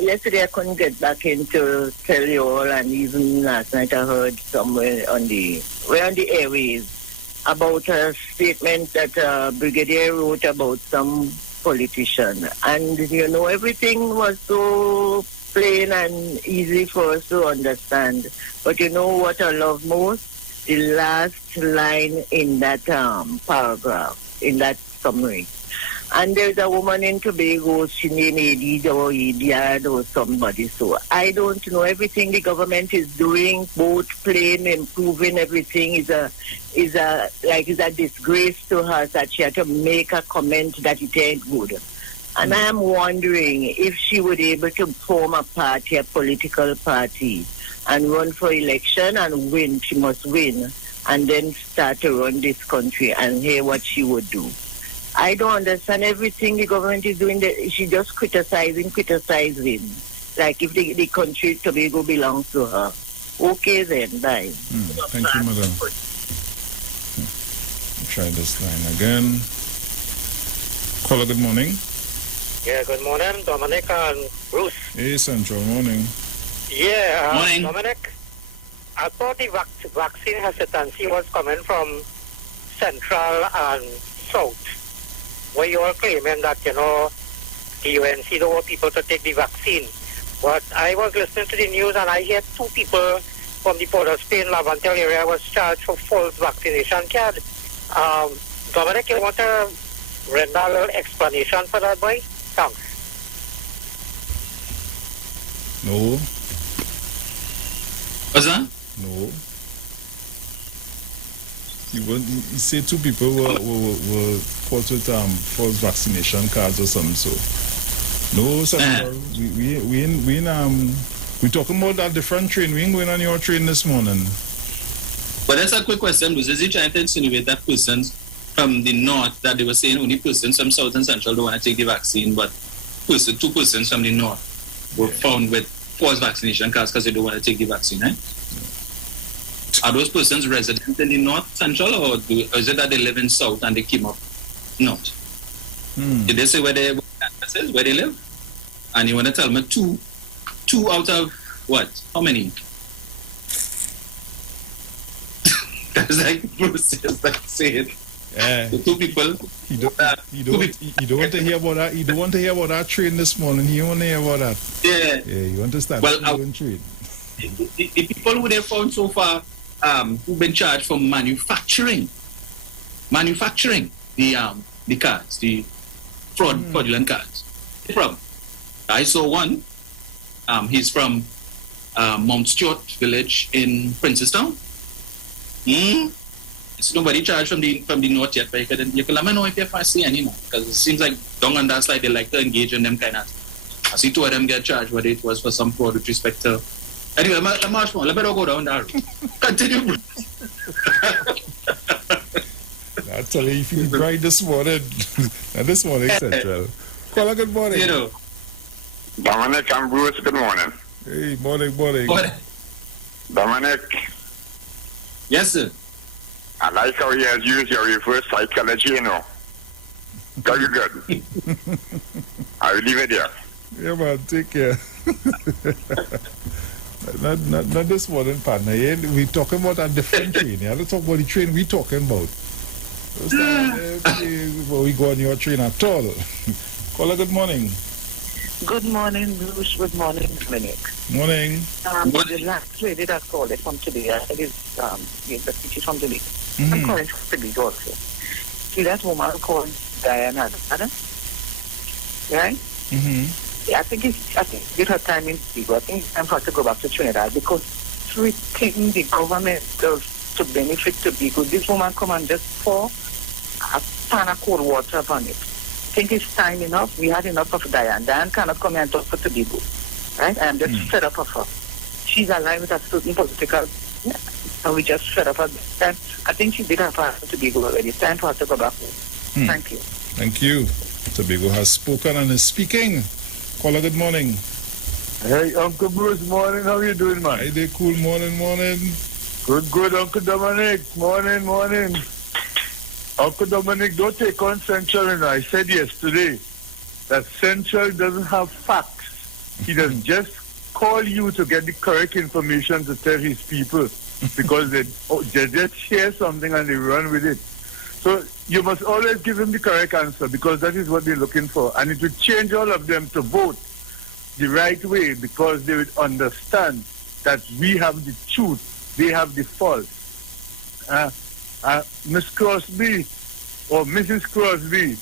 yesterday I couldn't get back in to tell you all, and even last night I heard somewhere on the airways about a statement that Brigadier wrote about some politician. And, you know, everything was so plain and easy for us to understand. But you know what I love most? The last line in that paragraph, in that summary. And there's a woman in Tobago, she named Edith or Ediad or somebody. So I don't know. Everything the government is doing, both plain, improving everything, is a disgrace to her that she had to make a comment that it ain't good. And I am wondering if she would be able to form a party, a political party, and run for election and win. She must win, and then start to run this country and hear what she would do. I don't understand everything the government is doing. She just criticizing. Like if the country Tobago belongs to her. Okay then, bye. Thank you, madam. Try this line again. Caller, good morning. Yeah, good morning, Dominic and Bruce. Hey, Central, morning. Yeah, morning. Dominic, I thought the vaccine hesitancy was coming from Central and South, where you are claiming that, you know, the UNC don't want people to take the vaccine. But I was listening to the news and I heard 2 people from the Port of Spain, Lavantel area was charged for false vaccination card. Dominic, you want to render a little explanation for that, boy? Thanks. No. What's that? No. You say 2 people were caught with false vaccination cards or something. So no, sir. We talking about that different train. We ain't going on your train this morning. But that's a quick question. Was he trying to insinuate that persons from the north, that they were saying only persons from south and central don't want to take the vaccine, but 2 persons from the north were found with false vaccination cards because they don't want to take the vaccine, right? Are those persons resident in the north central, or is it that they live in south and they came up north? Did they say where they live? And you want to tell me two out of what? How many? That's like Bruce is like saying The two people. He don't want to hear about that. He don't want to hear about that train this morning. He want to hear about that. Yeah. Yeah, you want to start doing train. The people who they found so far who've been charged for manufacturing the cards, the fraudulent cards. From I saw one. He's from Mount Stewart village in Princestown. It's nobody charged from the north yet, but you can let me know if you see any, because it seems like down on that side they like to engage in them kind of. I see two of them get charged, whether it was for some fraud with respect to. Anyway, let me better go down there. Continue. I tell you, if you bright this morning, and this morning Central. Caller, good morning. You know. Dominic and Bruce, good morning. Hey, morning. Dominic. Yes, sir. I like how you have used your reverse psychology, you know. Very good. I will leave it there. Yeah, man, take care. Not this morning, partner. We talking about a different train. You have to talk about the train we talking about. We go on your train at all. Caller, good morning. Good morning, Bruce. Good morning, Dominic. Morning. The last lady that called it from today, I think she's from Delhi. I'm calling from Delhi also. See that woman called Diana, right? Yeah, I think it's her time in Vigo. I think it's time for her to go back to Trinidad because everything the government does to benefit Tobago, this woman come and just pour a pan of cold water upon it. I think it's time enough. We had enough of Diane. Diane cannot come here and talk for Tobago. Right? I am just fed up of her. She's aligned with a certain political, and we just fed up of her. I think she did her part for Tobago already. It's time for her to go back home. Thank you. Thank you. Tobago has spoken and is speaking. Caller, good morning. Hey, Uncle Bruce, morning. How you doing, man? Hey, they cool. Morning. Good, Uncle Dominic. Morning. Uncle Dominic, don't take on Central. I said yesterday that Central doesn't have facts. He does just call you to get the correct information to tell his people because they just hear something and they run with it. So you must always give him the correct answer because that is what they're looking for. And it would change all of them to vote the right way because they would understand that we have the truth, they have the false. Miss Crosby or Mrs. Crosby,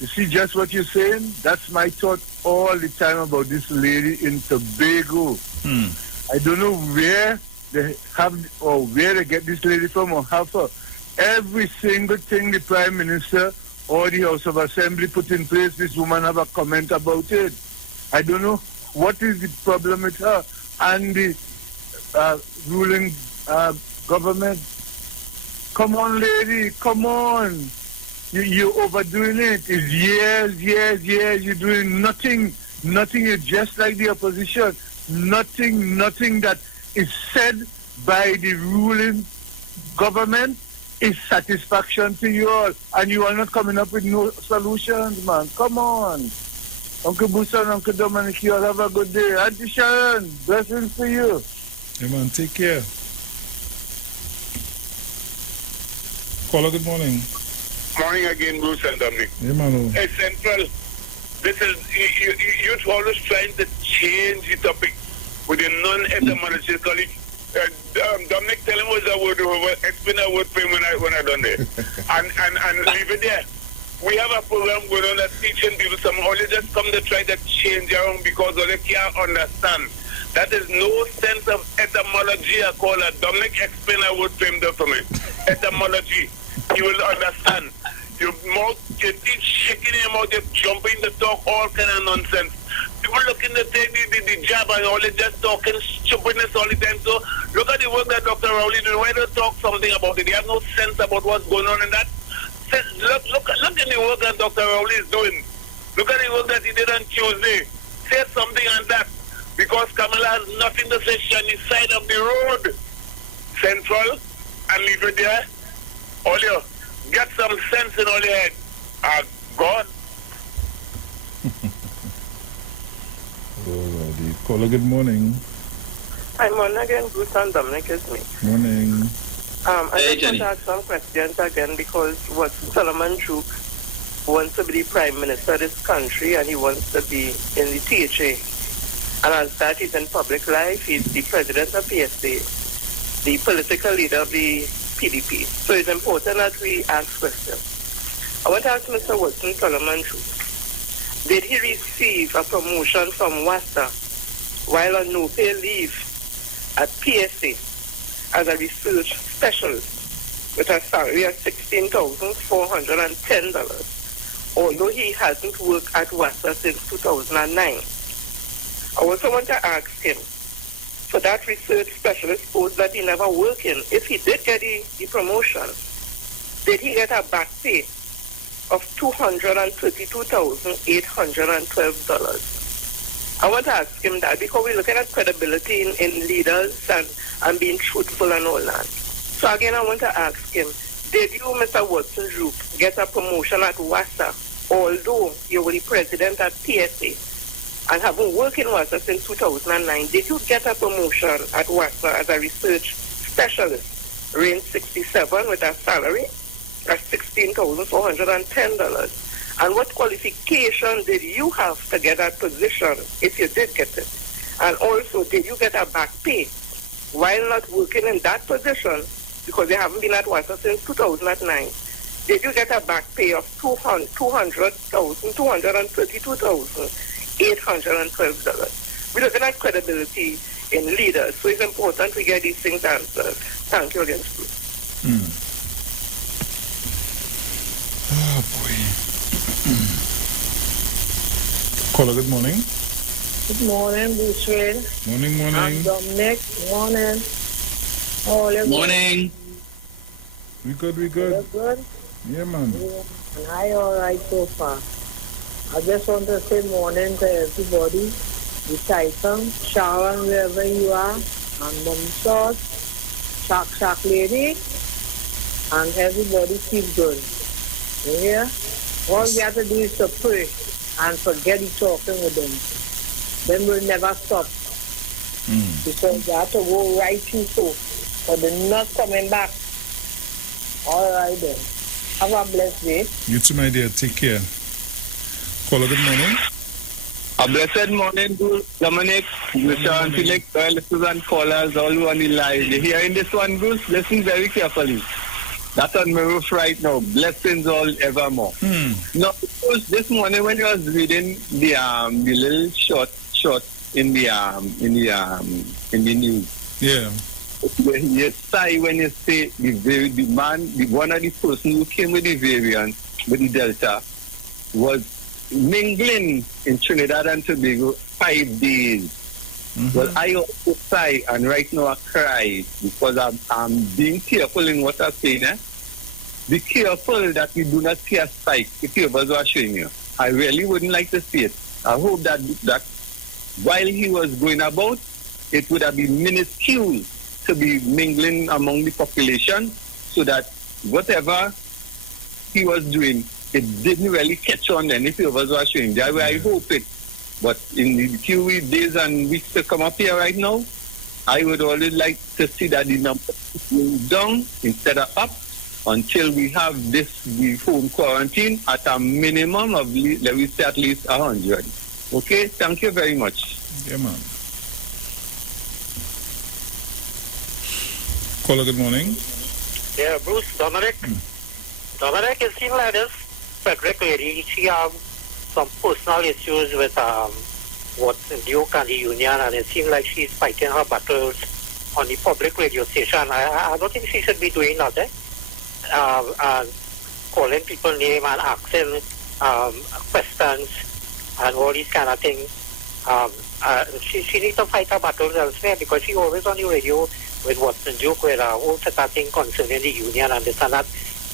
you see just what you're saying? That's my thought all the time about this lady in Tobago. I don't know where they have or where they get this lady from or have her. Every single thing the Prime Minister or the House of Assembly put in place, this woman have a comment about it. I don't know what is the problem with her and the ruling government. Come on, lady, come on. You're overdoing it. It's years. You're doing nothing. You're just like the opposition. Nothing that is said by the ruling government is satisfaction to you all. And you are not coming up with no solutions, man. Come on. Uncle Busa and Uncle Dominic, you all have a good day. Auntie Sharon, blessings for you. Hey, man, take care. Caller, good morning. Morning again, Bruce and Dominic. Hey, man. Hey, Central, this is, you're always trying to change the topic with a non-etymological. Dominic, tell him what's the word, explain a word for him when I done there. and leave it there. We have a program going on that's teaching people some only just come to try to change around because they can't understand. That is no sense of etymology. I call it. Dominic, explain a word for him there for me. Etymology. You will understand. Your teeth shaking your mouth, you're jumping to talk all kind of nonsense. People looking to take the job and all just talking stupidness all the time. So look at the work that Dr. Rowley did. Why don't talk something about it? They have no sense about what's going on in that. Look at the work that Dr. Rowley is doing. Look at the work that he did on Tuesday. Say something on that. Because Kamala has nothing to say on the side of the road. Central and leave it there. All you get some sense in all your head. God. Alrighty. Caller, good morning. I'm on again. Bruce and Dominic is me. Morning. I just want to ask some questions again because what Solomon Juke wants to be the Prime Minister of this country and he wants to be in the THA. And as that he's in public life, he's the President of PSA, the political leader of the PDP. So it's important that we ask questions. I want to ask Mr. Watson Solomon Juke, did he receive a promotion from WASA while on no-pay leave at PSA as a research specialist with a salary of $16,410, although he hasn't worked at WASA since 2009. I also want to ask him, for that research specialist post that he never worked in, if he did get the promotion, did he get a back pay of $232,812? I want to ask him that because we're looking at credibility in leaders and being truthful and all that. So again, I want to ask him, did you, Mr. Watson Juke, get a promotion at WASA, although you were the president at PSA and haven't worked in WASA since 2009? Did you get a promotion at WASA as a research specialist, range 67 with a salary of $16,410? And what qualification did you have to get that position if you did get it? And also, did you get a back pay while not working in that position because you haven't been at WASA since 2009? Did you get a back pay of $232,812? We're looking at credibility in leaders, so it's important we get these things answered. Thank you again, Bruce. Oh, boy. Caller, good morning. Good morning, Bruce Wayne. Morning. I'm Dominic. Morning. Oh, morning. We good. You good? Yeah, man. Yeah. And I all right so far. I just want to say morning to everybody. The Tyson, Sharon, wherever you are, and Mom Short, Shack Lady, and everybody keep good. You hear? All we have to do is to pray and forget the talking with them. Then we'll never stop. Because they have to go right through so. But they're not coming back. All right then. Have a blessed day. You too, my dear. Take care. Caller, good morning. A blessed morning to Dominic, Mr. and Felix, listeners and callers, all who are on the line. You're hearing this one, Bruce? Listen very carefully. That's on my roof right now. Blessings all evermore. No, because this morning when I was reading the little short in the news. Yeah. You sigh when you say one of the person who came with the variant, with the Delta, was mingling in Trinidad and Tobago 5 days. Well, I also sigh, and right now I cry because I'm being careful in what I'm saying. Be careful that we do not see a spike if you was showing you. I really wouldn't like to see it. I hope that while he was going about, it would have been minuscule to be mingling among the population so that whatever he was doing, it didn't really catch on then if he was showing. That way I hope it. But in the few days and weeks to come up here right now, I would always like to see that the number is down instead of up until we have the home quarantine at a minimum of, let me say, at least 100. Okay? Thank you very much. Yeah, man. Caller, good morning. Yeah, Bruce, Dominic. Dominic, it seems like this Frederick lady, she have some personal issues with Duke and the union, and it seems like she's fighting her battles on the public radio station. I don't think she should be doing that, and calling people name and asking questions and all these kind of things. She needs to fight her battles elsewhere because she always on the radio with Watson Duke with all sorts of things concerning the union and this and that.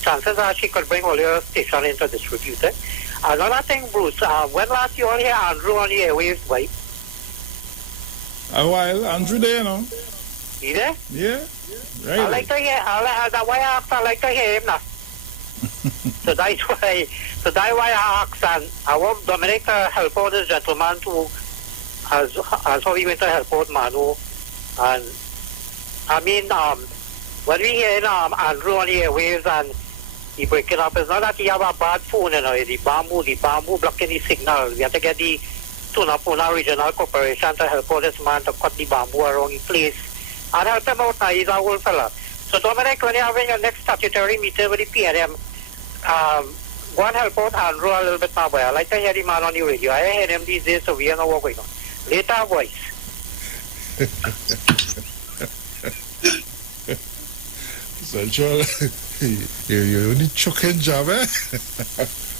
Chances are she could bring all your station into disrepute. Another thing, Bruce, when last you all hear Andrew on the airwaves, right? A while. Andrew there, you know. He there? Yeah. Right. I like to hear, that's why I like to hear him now. So that's why I asked, and I want Dominic to help out this gentleman too, as how he went to help out Manu. And I mean, when we hear Andrew on the airwaves and he breaking up, it's not that he have a bad phone, the bamboo blocking the signal. We have to get the Tunapuna Regional Corporation to help out this man to cut the bamboo around the place and help him out now. He's a old fella. So Dominic, when you're having your next statutory meeting with the PNM, go and help out Andrew a little bit now, boy. I like to hear the man on the radio. I hear him these days, so we don't know what's going on. Later, voice. Central, you're only chucking job, eh?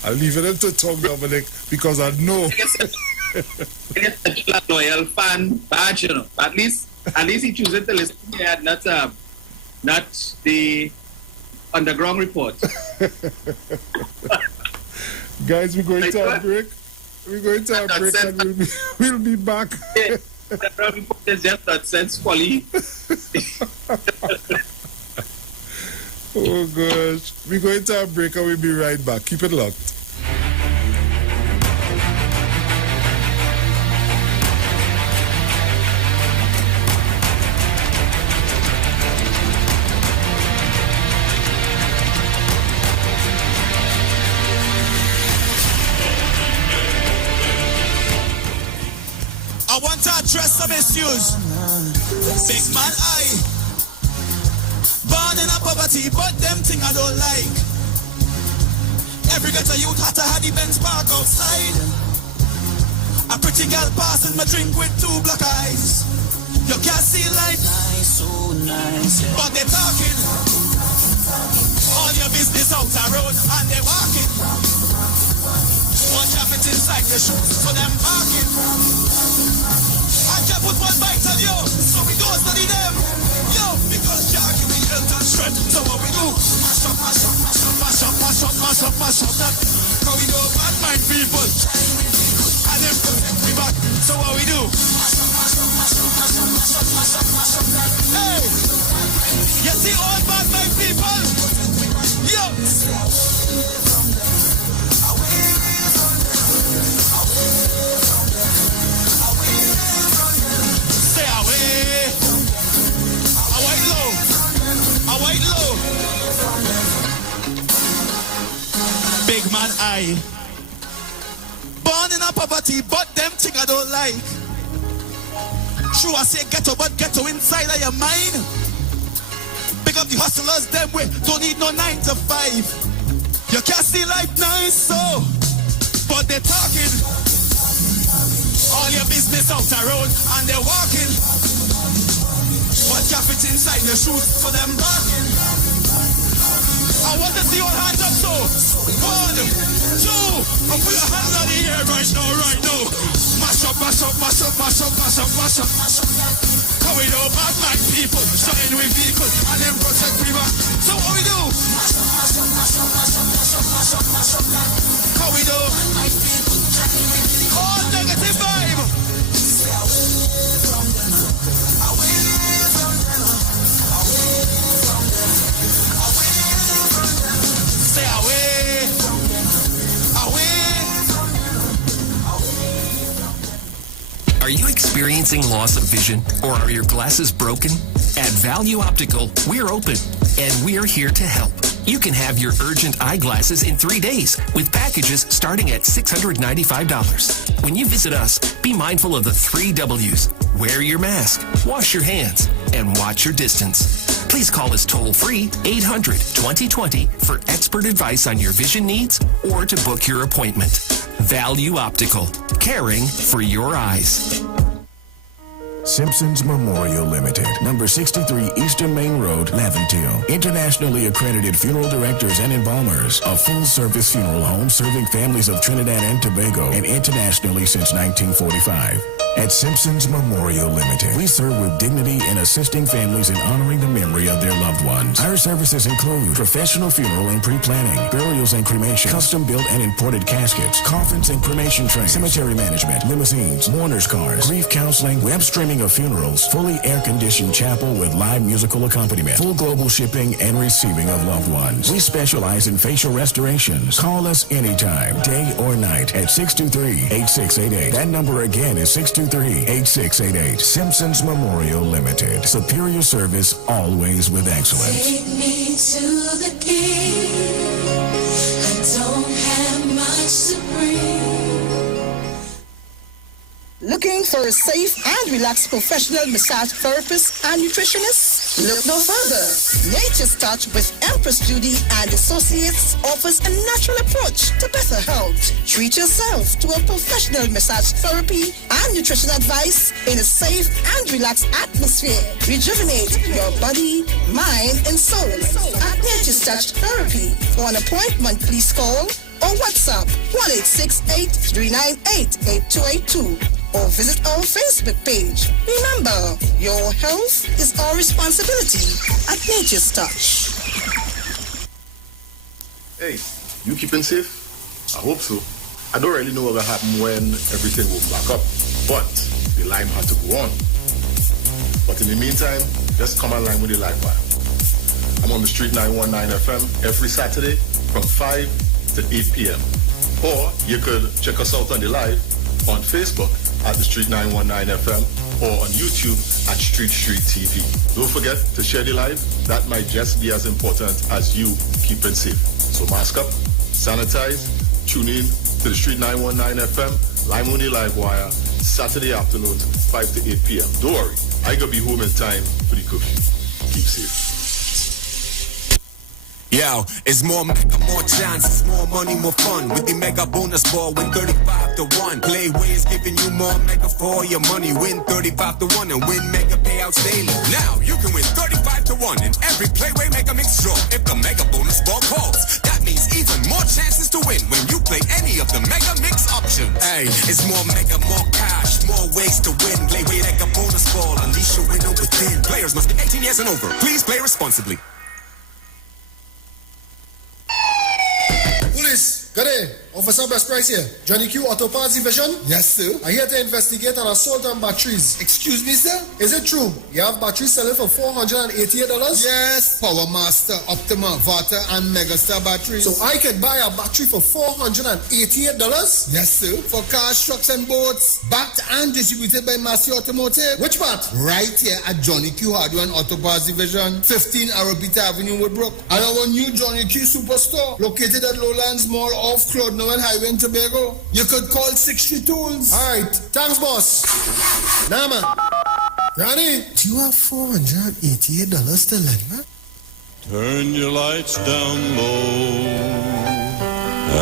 I'll leave it to Tom, Dominic, because I know. A loyal fan, badge, you know. At least he chooses to listen to not the underground report. Guys, we're going to a break. We're going to a break and we'll be back. Yeah, the underground report is just nonsense folly. Oh gosh. We're going to a break and we'll be right back. Keep it locked. I want to address some issues. Big man, born in a poverty, but them thing I don't like. Every ghetto youth had to have the Benz park outside. A pretty girl passing my drink with 2 black eyes. You can't see light, nice, so nice, yeah. But they talking. All your business out the road and they walking. Watch out it inside your shoes, so them barking. I can't put one bite on you, so we don't study them. Yo, because Jack give me health and strength. So what we do? Mash up, mash up, mash up, mash up, mash up, mash up, mash up that. Cause we know bad mind people. And them protect me back. So what we do? Mash up, mash up, mash up, mash up, mash up, mash up, mash up that. Hey! You see all bad mind people? Yo! Big man, born in a poverty, but them thing I don't like. True, I say ghetto, but ghetto inside of your mind. Pick up the hustlers, them way, don't need no 9 to 5. You can't see life nice, so, but they're talking. All your business out the road, and they're walking. But you fit inside your shoes, so them barking. I want to see your hands up, so 1, 2, and put your hands out of the air right now. Mash up, mash up, mash up, mash up, mash up, mash up, mash up. Cause we know bad mind people, shine with vehicles, and them protect me back. So what we do? Mash up, mash up, mash up, mash up, mash up, mash up, mash up. Cause we know all negative vibe. Stay away from them, away from them, away from them, away from them. Stay away from them, away from them. Are you experiencing loss of vision, or are your glasses broken? At Value Optical, we're open, and we're here to help. You can have your urgent eyeglasses in 3 days with packages starting at $695. When you visit us, be mindful of the 3 W's. Wear your mask, wash your hands, and watch your distance. Please call us toll-free 800-2020 for expert advice on your vision needs or to book your appointment. Value Optical, caring for your eyes. Simpsons Memorial Limited, number 63 Eastern Main Road, Laventille. Internationally accredited funeral directors and embalmers. A full-service funeral home serving families of Trinidad and Tobago and internationally since 1945. At Simpsons Memorial Limited, we serve with dignity in assisting families in honoring the memory of their loved ones. Our services include professional funeral and pre-planning, burials and cremation, custom-built and imported caskets, coffins and cremation trays, cemetery management, limousines, mourners cars, grief counseling, web streaming of funerals, fully air-conditioned chapel with live musical accompaniment, full global shipping and receiving of loved ones. We specialize in facial restorations. Call us anytime, day or night, at 623-8688. That number again is 623-8688. 623-8688. Simpsons Memorial Limited. Superior service, always with excellence. Take me to the king. I don't have much to bring. Looking for a safe and relaxed professional massage therapist and nutritionist? Look no further. Nature's Touch with Empress Judy and Associates offers a natural approach to better health. Treat yourself to a professional massage therapy and nutrition advice in a safe and relaxed atmosphere. Rejuvenate your body, mind, and soul at Nature's Touch Therapy. For an appointment, please call or WhatsApp 1-868-398-8282 or visit our Facebook page. Remember, your health is our responsibility at Nature's Touch. Hey, you keeping safe? I hope so. I don't really know what will happen when everything will back up, but the Lime had to go on. But in the meantime, just come online with the Live Wire. I'm on the Street 919 FM every Saturday from 5 to 8 p.m. Or you could check us out on the live on Facebook at the Street 919 FM or on YouTube at Street TV. Don't forget to share the live. That might just be as important as you keeping safe. So mask up, sanitize, tune in to the Street 919 FM, Lime on the Live Wire, Saturday afternoons, 5 to 8 p.m. Don't worry, I gotta be home in time for the curfew. Keep safe. Yo, it's more mega, more chances, more money, more fun. With the mega bonus ball, win 35 to 1. Playway is giving you more mega for your money. Win 35 to 1 and win mega payouts daily. Now you can win 35 to 1 in every Playway mega mix draw if the mega bonus ball calls. That means even more chances to win when you play any of the mega mix options. Hey, it's more mega, more cash, more ways to win. Playway mega bonus ball, unleash your winner within. Players must be 18 years and over. Please play responsibly. Police, good day. Officer Best Price here. Johnny Q Auto Parts Division? Yes, sir. I'm here to investigate an assault on batteries. Excuse me, sir? Is it true? You have batteries selling for $488? Yes. Power Master, Optima, Vata, and Megastar batteries. So I could buy a battery for $488? Yes, sir. For cars, trucks, and boats. Backed and distributed by Massey Automotive. Which part? Right here at Johnny Q Hardware and Auto Parts Division, 15 Arrowbita Avenue, Woodbrook. And our new Johnny Q Superstore, located at Lowlands Mall off Claude Noel Highway in Tobago. You could call 60 Tools. All right. Thanks, boss. Nah, man. Ronnie, do you have $488 to lend, man? Turn your lights down low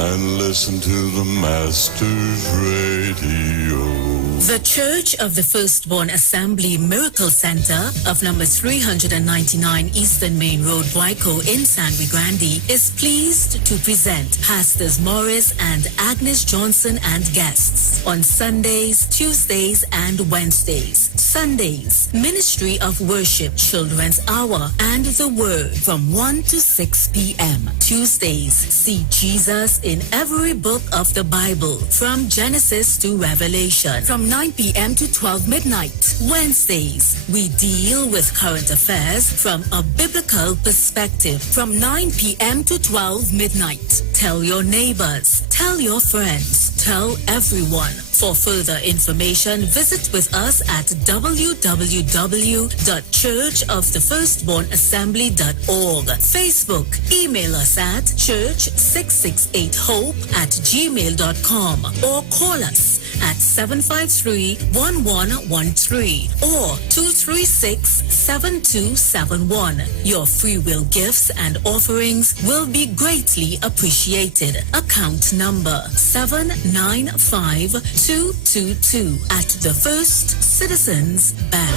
and listen to the Master's Radio. The Church of the Firstborn Assembly Miracle Center of number 399 Eastern Main Road, Waiko in San Luis Grande is pleased to present Pastors Morris and Agnes Johnson and guests on Sundays, Tuesdays, and Wednesdays. Sundays, Ministry of Worship Children's Hour and the Word from 1 to 6 p.m. Tuesdays, see Jesus in every book of the Bible from Genesis to Revelation from 9 p.m. to 12 midnight. Wednesdays, we deal with current affairs from a biblical perspective from 9 p.m. to 12 midnight. Tell your neighbors, tell your friends, tell everyone. For further information, visit with us at www.churchofthefirstbornassembly.org. Facebook, email us at church668hope@gmail.com or call us at 753-1113 or 236-7271. Your free will gifts and offerings will be greatly appreciated. Account number 795222 at the First Citizens Bank.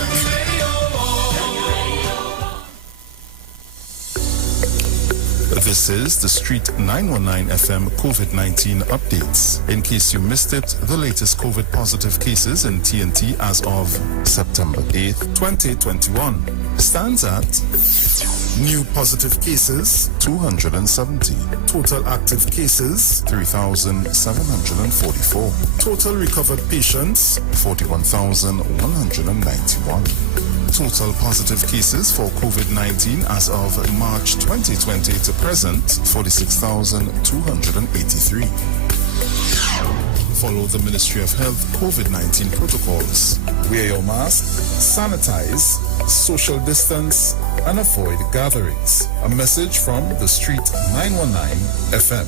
This is the Street 919 FM COVID-19 updates. In case you missed it, the latest COVID positive cases in TNT as of September 8th, 2021 stands at new positive cases 270, total active cases 3,744, total recovered patients 41,191. Total positive cases for COVID-19 as of March 2020 to present, 46,283. follow the Ministry of Health COVID-19 protocols. Wear your mask, sanitize, social distance, and avoid gatherings. A message from the Street 919 FM.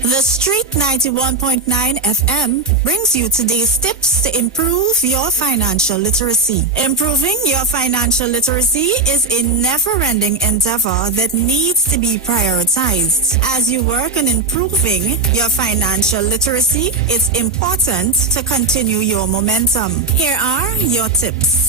The Street 91.9 FM brings you today's tips to improve your financial literacy. Improving your financial literacy is a never-ending endeavor that needs to be prioritized. As you work on improving your financial literacy, it's important to continue your momentum. Here are your tips.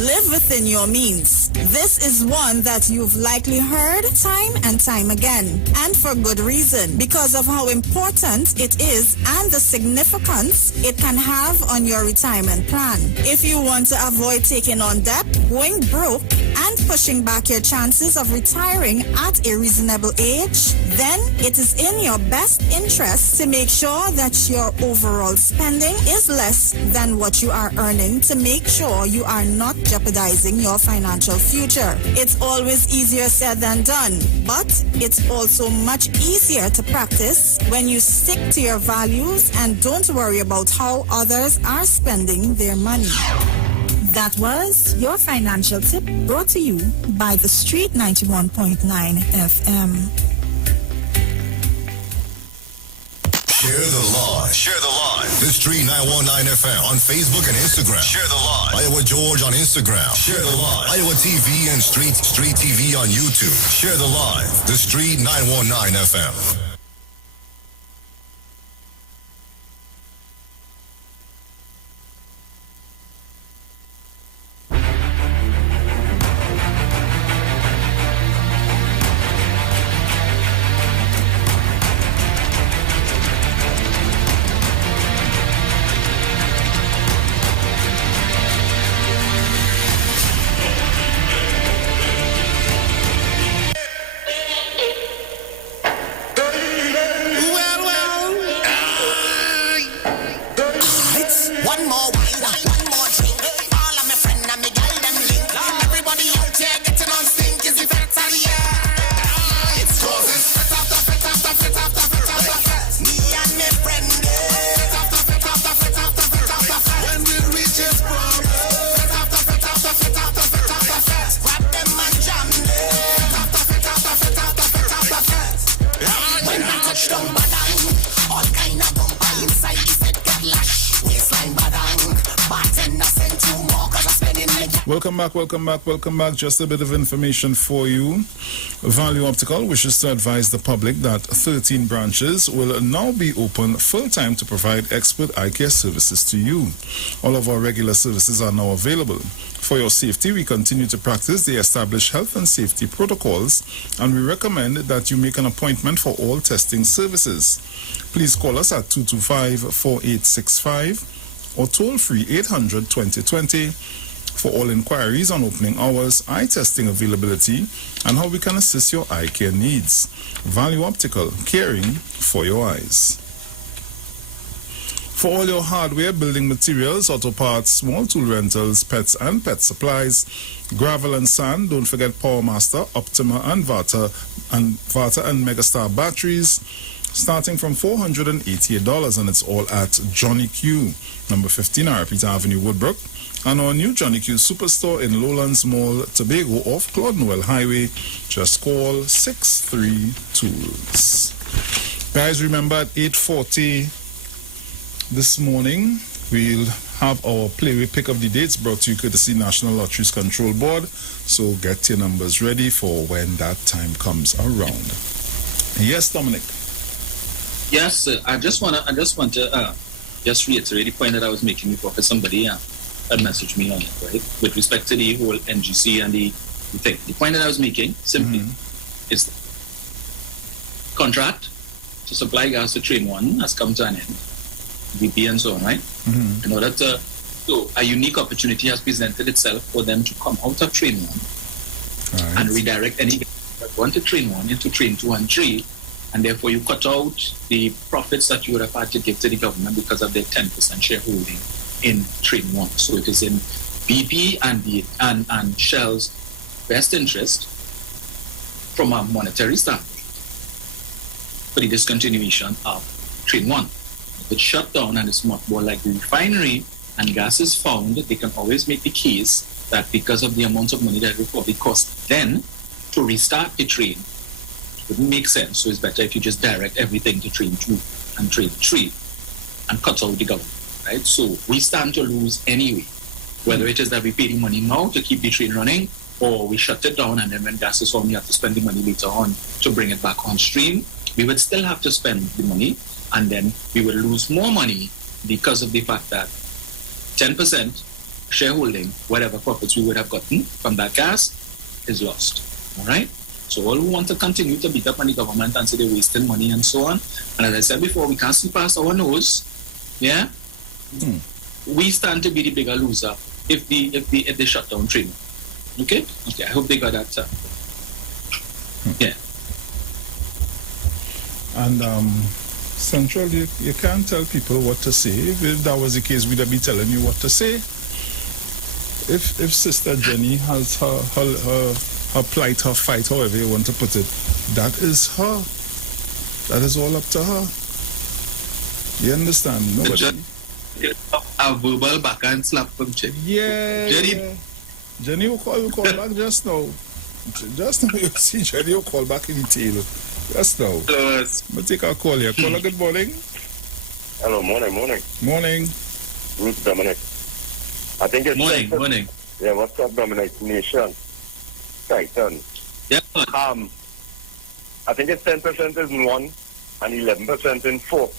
Live within your means. This is one that you've likely heard time and time again, and for good reason, because of how important it is and the significance it can have on your retirement plan. If you want to avoid taking on debt, going broke, and pushing back your chances of retiring at a reasonable age, then it is in your best interest to make sure that your overall spending is less than what you are earning to make sure you are not jeopardizing your financial future. It's always easier said than done, but it's also much easier to practice when you stick to your values and don't worry about how others are spending their money. That was your financial tip brought to you by the Street 91.9 FM. Share the live. Share the live. The Street 919 FM on Facebook and Instagram. Share the live. Iowa George on Instagram. Share the live. Iowa TV and Street TV on YouTube. Share the live. The Street 919 FM. Welcome back. Just a bit of information for you. Value Optical wishes to advise the public that 13 branches will now be open full-time to provide expert eye care services to you. All of our regular services are now available. For your safety, we continue to practice the established health and safety protocols, and we recommend that you make an appointment for all testing services. Please call us at 225-4865 or toll-free 800-2020 for all inquiries on opening hours, eye testing availability, and how we can assist your eye care needs. Value Optical, caring for your eyes. For all your hardware, building materials, auto parts, small tool rentals, pets and pet supplies, gravel and sand, don't forget PowerMaster, Optima and Vata and Megastar batteries, starting from $488, and it's all at Johnny Q, number 15 Arapita Avenue, Woodbrook, and our new Johnny Q Superstore in Lowlands Mall, Tobago, off Claude Noel Highway. Just call 63 Tools. Guys, remember at 8:40 this morning, we'll have our Playway Pick of the Dates brought to you courtesy National Lotteries Control Board. So get your numbers ready for when that time comes around. Yes, Dominic. Yes, sir. I just want to just reiterate the point that I was making before, because somebody had messaged me on it, right? With respect to the whole NGC and the thing. The point that I was making simply is the contract to supply gas to Train 1 has come to an end. BP and so on, right? In order to, so a unique opportunity has presented itself for them to come out of Train 1 and redirect any gas that went to Train 1 into Train 2 and 3, and therefore you cut out the profits that you would have had to give to the government because of their 10% shareholding in Train 1. So it is in BP and Shell's best interest from a monetary standpoint for the discontinuation of Train 1. If it's shut down and it's mothballed like the refinery and gas is found, they can always make the case that because of the amount of money that it would probably cost then to restart the train, it wouldn't make sense. So it's better if you just direct everything to Train 2 and Train 3 and cut out the government, right? So we stand to lose anyway, whether it is that we pay the money now to keep the train running, or we shut it down and then when gas is found, we have to spend the money later on to bring it back on stream. We would still have to spend the money, and then we would lose more money because of the fact that 10% shareholding, whatever profits we would have gotten from that gas, is lost. All right? So all who want to continue to beat up on the government and say they're wasting money and so on, and as I said before, we can't see past our nose, yeah? We stand to be the bigger loser if they shut down train. Okay? Okay, I hope they got that. Yeah. And Central, you can't tell people what to say. If that was the case, we'd be telling you what to say. If Sister Jenny has her plight, her fight, however you want to put it, that is her. That is all up to her. You understand? Nobody. A verbal backhand slap from Jenny. Yeah. Jenny will call back just now. Just now you see Jenny will call back in the tail. Just now. We'll take our call here. Caller, good morning. Hello, morning. Morning. Ruth Dominic. I think it's morning. Yeah, what's up, Dominic? Nation. Titan. Yeah. I think it's 10% in 1 and 11% in 4.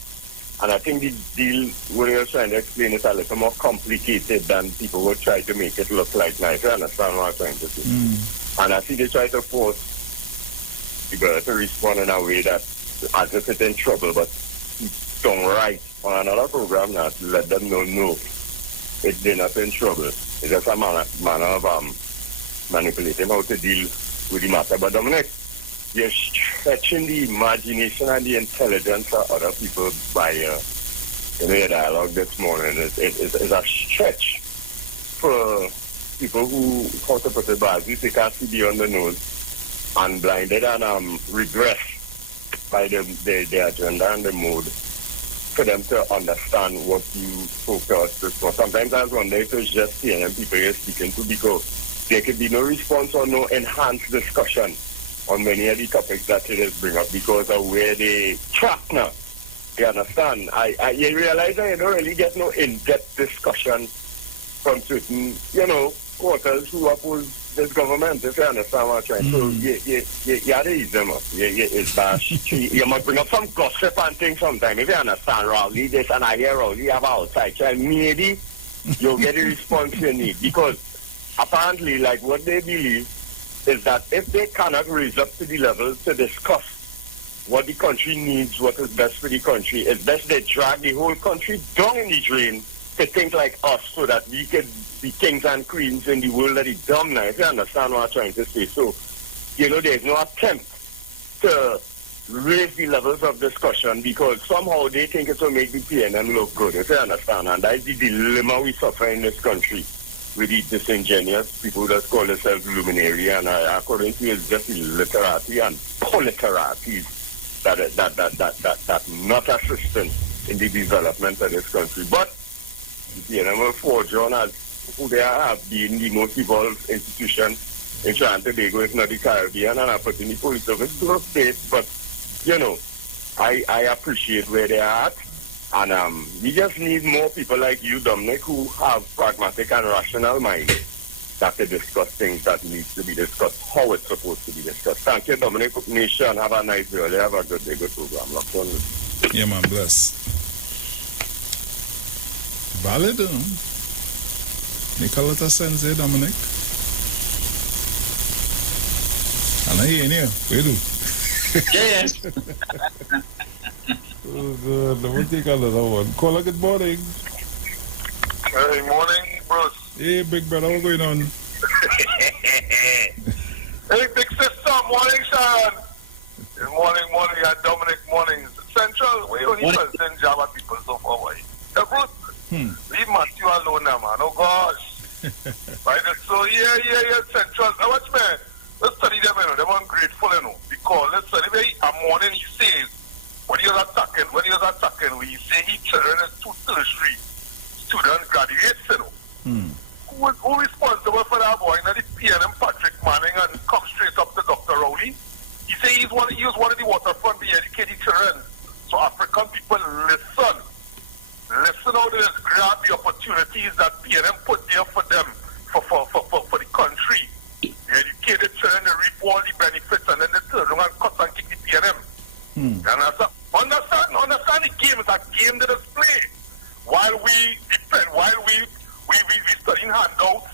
And I think the deal where you're trying to explain is a little more complicated than people would try to make it look like. Now, if you understand what I'm trying to say. And I see they try to force people to respond in a way that as if it's in trouble, but don't right on another program now to let them know, no, they're not in trouble. It's just a manner of manipulating how to deal with the matter. But Dominic, you're stretching the imagination and the intelligence of other people by your dialogue this morning. It's a stretch for people who, how to put it badly, they can't see beyond the nose and blinded and regressed by the agenda and the mood for them to understand what you spoke to us this morning. Sometimes I wonder if it's just CNN people you're speaking to, because there could be no response or no enhanced discussion on many of the topics that it is bring up because of where they track now. You understand? You realize that you don't really get no in-depth discussion from certain, quarters who oppose this government, if you understand what I'm trying. So you have to ease them up. It's bad. You must bring up some gossip and things sometime. If you understand, Rowley this and I hear Rowley have outside, so maybe you'll get the response you need. Because apparently, like what they believe is that if they cannot raise up to the level to discuss what the country needs, what is best for the country, it's best they drag the whole country down in the drain to think like us so that we could be kings and queens in the world that is dumb now, if you understand what I'm trying to say. So, there's no attempt to raise the levels of discussion because somehow they think it will make the PNM look good, if you understand. And that's the dilemma we suffer in this country with the disingenuous people that call themselves luminary, and according to you, it's just illiterati and politerati that not assisting in the development of this country. But the PNM will forge on as who they have been the most evolved institution in Trinidad and Tobago, if not the Caribbean, and I put in the police service to the state. But, I appreciate where they are at. And we just need more people like you, Dominic, who have pragmatic and rational minds that to discuss things that need to be discussed, how it's supposed to be discussed. Thank you, Dominic. Nation, have a nice day. Have a good day, good program. Locked on. Yeah, man, bless. Valid, make a lot of sense there, Dominic. And I hear you. What do you do? Yeah. Oh, God. Let me take another one. Caller, good morning. Hey, morning, Bruce. Hey, big brother, what's going on? Hey, big sister. Morning, Sharon. Good morning, Dominic. Morning. Central, we only present Java people so far away. Hey, Bruce, leave Matthew alone now, man. Oh, gosh. Right, so, yeah, Central. Now, watch me. Let's study them, they're ungrateful, because let's study a morning he says, a second where he say he children is two tertiary student graduates, you know. Who responsible for that boy? Now the PNM Patrick Manning and come straight up to Dr. Rowley. He say he was one of the waterfront the educated children. So African people listen how they grab the opportunities that PNM put there for them, for the country. The educated children, they reap all the benefits and then they turn around and cut and kick the PNM. Understand the game is a game that is played. While we studying handouts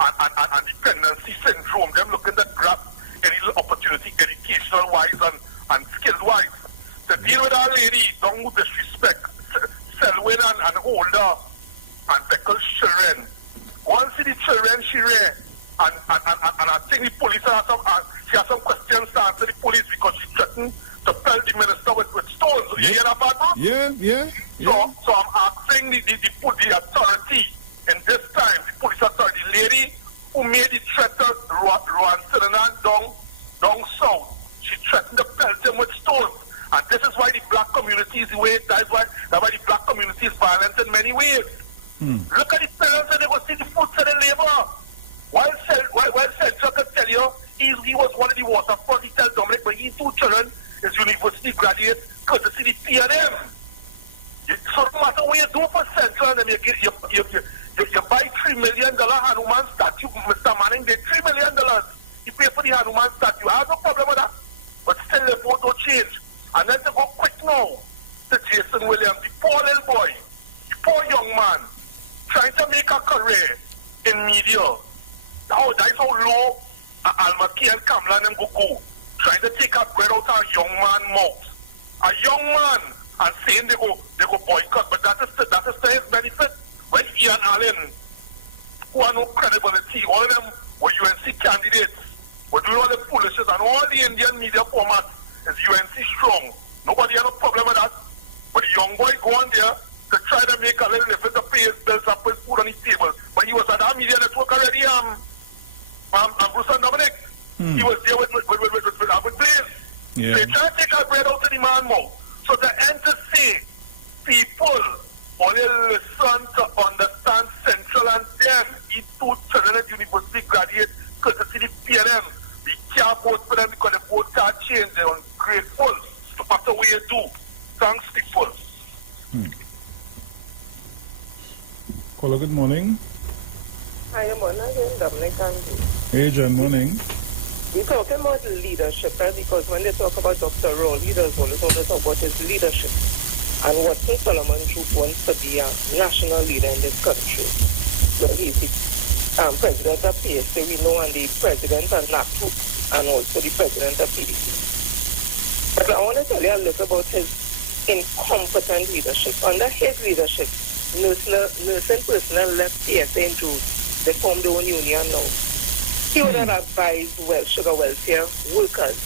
and dependency syndrome, them looking to grab any little opportunity educational wise and skill wise. To deal with our lady, don't disrespect Selwyn and older and Beckle's children. Once the children she read and I think the police she has some questions to answer the police because she threatened to pelt the minister with stones. You hear that, bad man? Yeah. So I'm asking the authority in this time, the police authority, the lady who made the threat to Ruan Sinanan down south, she threatened to pelt him with stones. And this is why the black community is the way, that's why the black community is violent in many ways. Look at the parents and they go see the fruits of the labor. While Central can tell you, he was one of the waterfront, he tell Dominic, but his two children is university graduates courtesy the PNM. So no matter what you do for Central, and you buy $3 million Hanuman statue, Mr. Manning, they $3 million. You pay for the Hanuman statue. I have no problem with that. But still the vote don't change. And then to go quick now to Jason Williams, the poor little boy, the poor young man, trying to make a career in media. That's how low Almaki and Kamlan and go. Trying to take a bread out of a young man's mouth. A young man, and saying they go boycott, but that is to his benefit. When Ian Allen, who are no credibility, all of them were UNC candidates, were doing all the foolishness, and all the Indian media formats is UNC strong. Nobody has no problem with that. But the young boy go on there to try to make a little living to pay his bills and put food on his table. But he was at that media network already, Bruce and Dominic. He was there with Blaze. Yeah. They try to take our bread out of the man's mouth. So the end to say, people only listen to understand Central and them. These two children at university graduates courtesy the PNM. We can't vote for them because the vote can't change. They're ungrateful. So that's the way you do. Thanks, people. Caller, good morning. Hi, good morning again, Dominic and Hey, John, morning. We're talking about leadership, because when they talk about Dr. Rowe, leaders always want to talk about his leadership. And Watson Solomon Troop wants to be a national leader in this country. Well, he's the president of PSA, we know, and the president of NACTU, and also the president of PDC. But I want to tell you a little about his incompetent leadership. Under his leadership, nursing personnel left PSA into they formed their own union now. He would have advised sugar welfare workers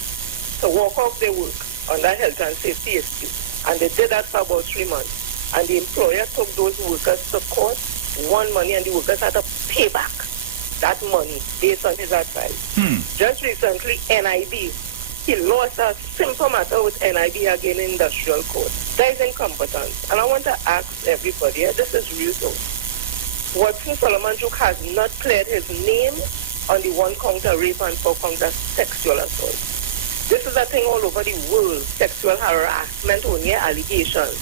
to walk off their work under health and safety issue. And they did that for about 3 months. And the employer took those workers to court, won money, and the workers had to pay back that money based on his advice. Just recently, NIB, he lost a simple matter with NIB again in industrial court. That is incompetence. And I want to ask everybody, this is real talk. Watson Solomon Juk has not cleared his name on the 1 count of rape and 4 count of sexual assault. This is a thing all over the world, sexual harassment, only allegations.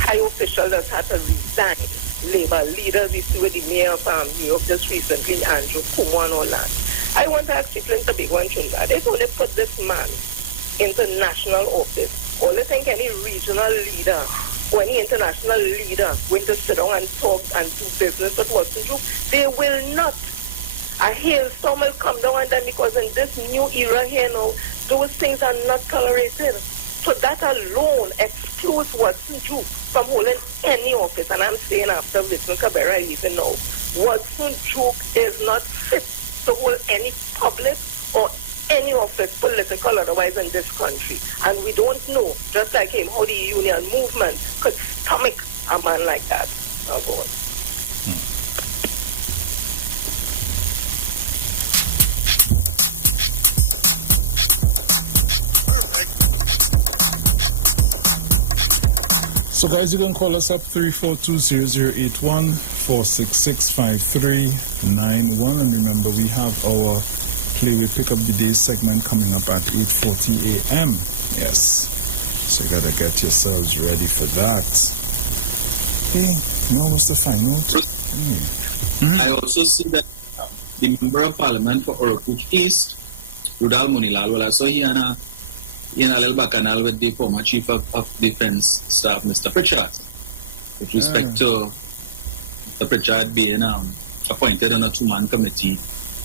High officials that had to resign. Labor leaders, we see with the mayor of New York just recently, Andrew Cuomo and all that. I want to ask people in the big one, Trinidad. They only put this man into national office. Only think any regional leader or any international leader going to sit down and talk and do business with Watson Group, they will not. A hailstorm will come down on them because in this new era here now, those things are not tolerated. So that alone excludes Watson Group from holding any office. And I'm saying after Vincent Cabrera even now, Watson Group is not fit to hold any public or any office, political or otherwise, in this country. And we don't know, just like him, how the union movement could stomach a man like that. Oh, God. So guys, you can call us up 342-0081, 466-5391. And remember, we have our Play with Pick Up the Day segment coming up at 8:40 a.m. Yes. So you gotta get yourselves ready for that. Hey, what's the final? I also see that the Member of Parliament for Orokuk East, Rudal Munilal, well, I saw he in a little bacchanal with the former Chief of Defense Staff, Mr. Pritchard, with respect to Mr. Pritchard being appointed on a two-man committee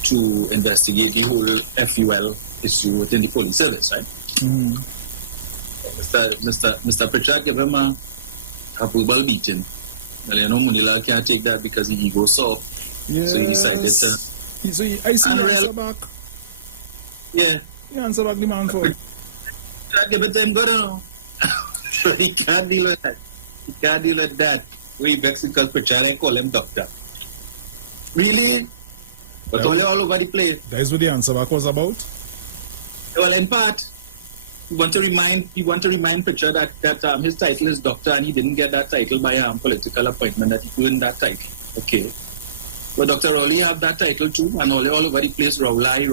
to investigate the whole FUL issue within the police service, right? Mr. Pritchard gave him a verbal beating. Well, Munila can't take that because he goes soft. Yes. So he decided to... I see you answer back. Yeah. You answer back the man for it. Give it to him good enough. So he can't deal with that. He can't deal with that. We vex because Pritchard and call him doctor. Really? But all over the place. That is what the answer back was about? Well, in part, you want to remind Pritchard that his title is doctor and he didn't get that title by political appointment, that he earned that title. Okay. But Dr. Rowley have that title too, and all over the place, Rowley.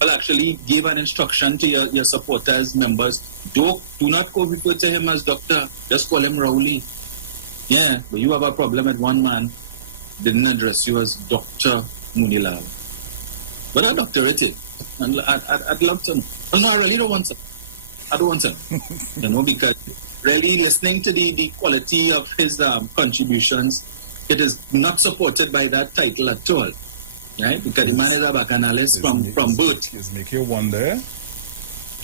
Well, actually gave an instruction to your supporters, members. Do not go refer to him as doctor. Just call him Rowley. Yeah, but you have a problem with one man. Didn't address you as Dr. Munilal. But I doctorate it. And I'd love to know. Well, no, I really don't want to. I don't want to. Because really listening to the quality of his contributions, it is not supported by that title at all. Right? Because the man is a bacchanalist from birth. It's make you wonder.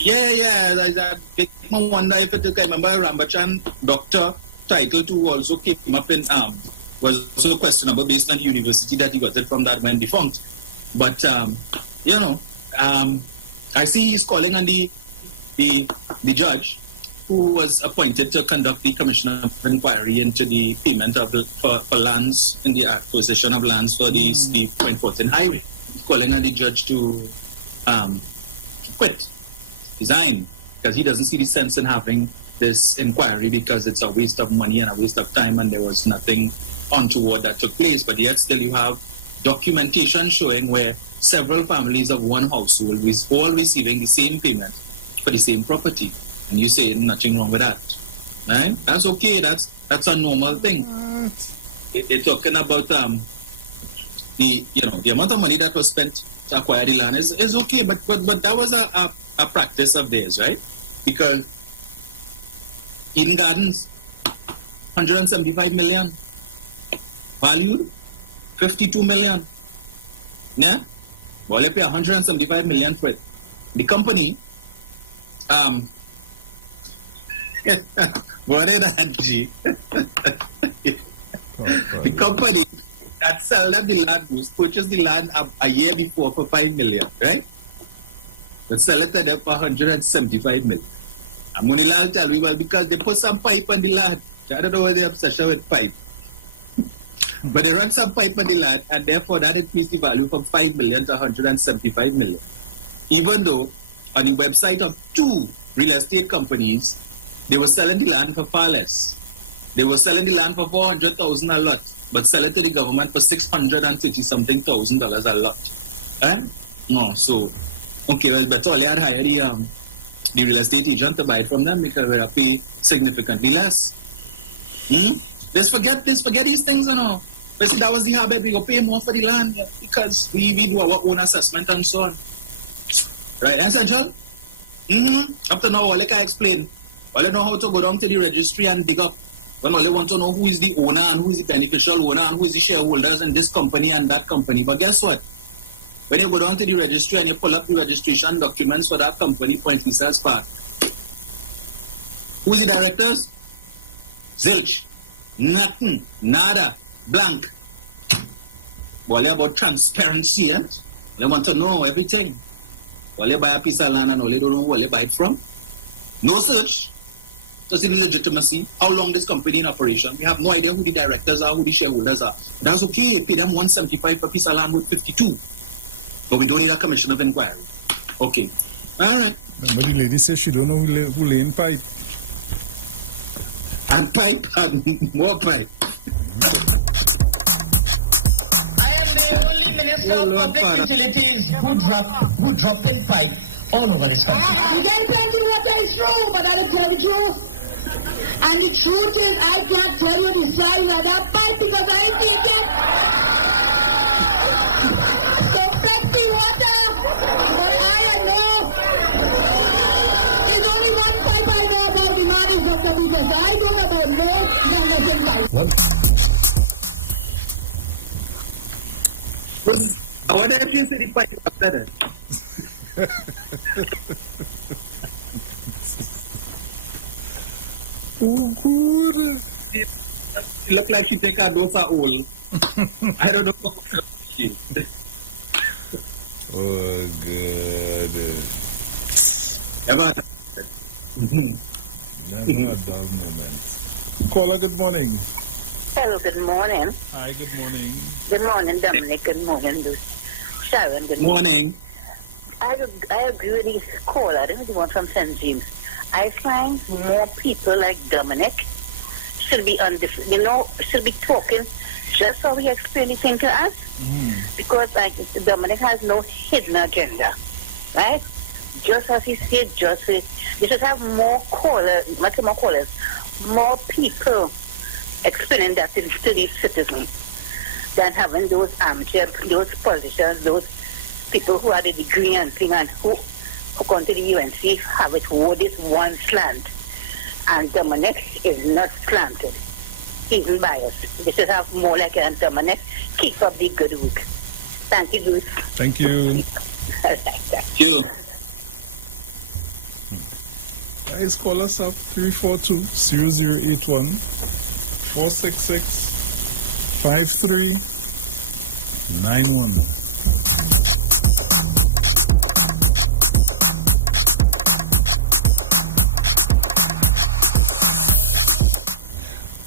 Yeah. I make me wonder if it, I remember Rambachan doctor title too also came up in was also questionable based on the university that he got it from that went defunct. But I see he's calling on the judge who was appointed to conduct the commission of inquiry into the payment of for lands in the acquisition of lands for the Point 14 highway. He's calling on the judge to quit, resign, because he doesn't see the sense in having this inquiry because it's a waste of money and a waste of time and there was nothing untoward that took place. But yet still you have documentation showing where several families of one household is all receiving the same payment for the same property. And you say nothing wrong with that, right? That's okay. That's a normal thing. They're talking about the amount of money that was spent to acquire the land is okay, but that was a practice of theirs, right? Because Eden Gardens, 175 million, valued 52 million. Yeah, well, they pay 175 million for it. The company. What is that, G? The company that sold them the land was purchased the land a year before for 5 million, right? But sell it to them for 175 million. And Munilal tell me, well, because they put some pipe on the land. I don't know why they're obsessed with pipe. But they run some pipe on the land, and therefore that increased the value from 5 million to 175 million. Even though on the website of two real estate companies, they were selling the land for far less. They were selling the land for $400,000 a lot, but sell it to the government for $630-something thousand a lot. No, so okay, well, better all hire the real estate agent to buy it from them because they pay significantly less. Let's forget these things, But see, that was the habit. We go pay more for the land because we do our own assessment and so on. Right, essential? Up to now, all I can explain. All I know how to go down to the registry and dig up. When all I want to know who is the owner and who is the beneficial owner and who is the shareholders in this company and that company. But guess what? When you go down to the registry and you pull up the registration documents for that company, Point Research Park, who is the directors? Zilch. Nothing. Nada. Blank. Well, about transparency, They want to know everything. Well, you buy a piece of land and all you don't know where you buy it from. No search. To see the legitimacy, how long this company in operation. We have no idea who the directors are, who the shareholders are. That's okay. Pay them 175 per piece of land with 52. But we don't need a commission of inquiry. Okay. All right. But the lady says she don't know who laying pipe. And pipe and more pipe. I am the only Minister of Public Utilities who dropped in pipe all over this country. You get plenty of water is true, but I don't tell the truth. And the truth is, I can't tell you the size of that pipe because I ain't seen it. So fetch the water, but I know. There's only one pipe I know about the man is Dr. Because I don't know about no pipe. I wonder if you see the pipe up there. Oh, good. It look like she take a dose of oil. I don't know what she. Oh, good. Never a dull moment. Caller, good morning. Hello, good morning. Hi, good morning. Good morning, Dominic. Good morning, Sharon. Good morning. I agree with this caller, the one from St. James. I find more people like Dominic should be should be talking just how he explained the thing to us. Because Dominic has no hidden agenda, right? Just as he said, we should have more callers, more people explaining that to the citizens than having those armchair, those politicians, those people who had a degree and thing and who come to the UNC have it this one slant. And Dominic is not slanted. He's biased. They should have more like Dominic. Keep up the good work. Thank you, Bruce. Thank you. Thank you. Guys, call us up 342-0081 466-5391.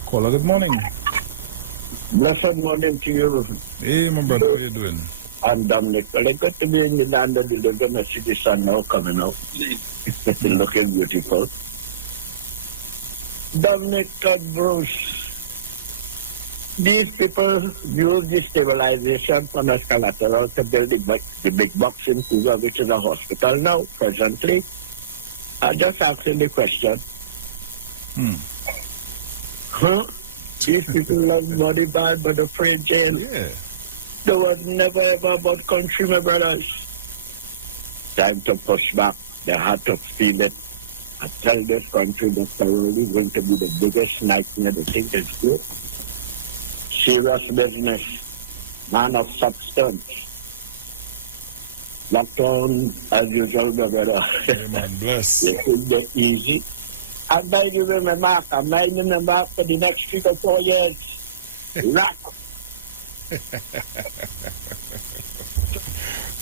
Caller, good morning. Blessed morning to you. Hey, my brother, how you doing? I'm Dominic. Well, I got to be in the land of the living. I see the sun now coming out. It's looking beautiful. Dominic and Bruce, these people use the stabilization fund as collateral to build the big box in Cougar, which is a hospital now, presently. I'm just asking the question. These people love money bad, but afraid jail. Yeah. There was never ever about country, my brothers. Time to push back. They had to feel it. I tell this country that thoroughly going to be the biggest nightmare. They think it's good. Serious business. Man of substance. Lockdown as usual, my brother. Amen. Bless. It will get easy. I'm not giving my mark. I'm not giving my mark for the next 3 to 4 years. Rock.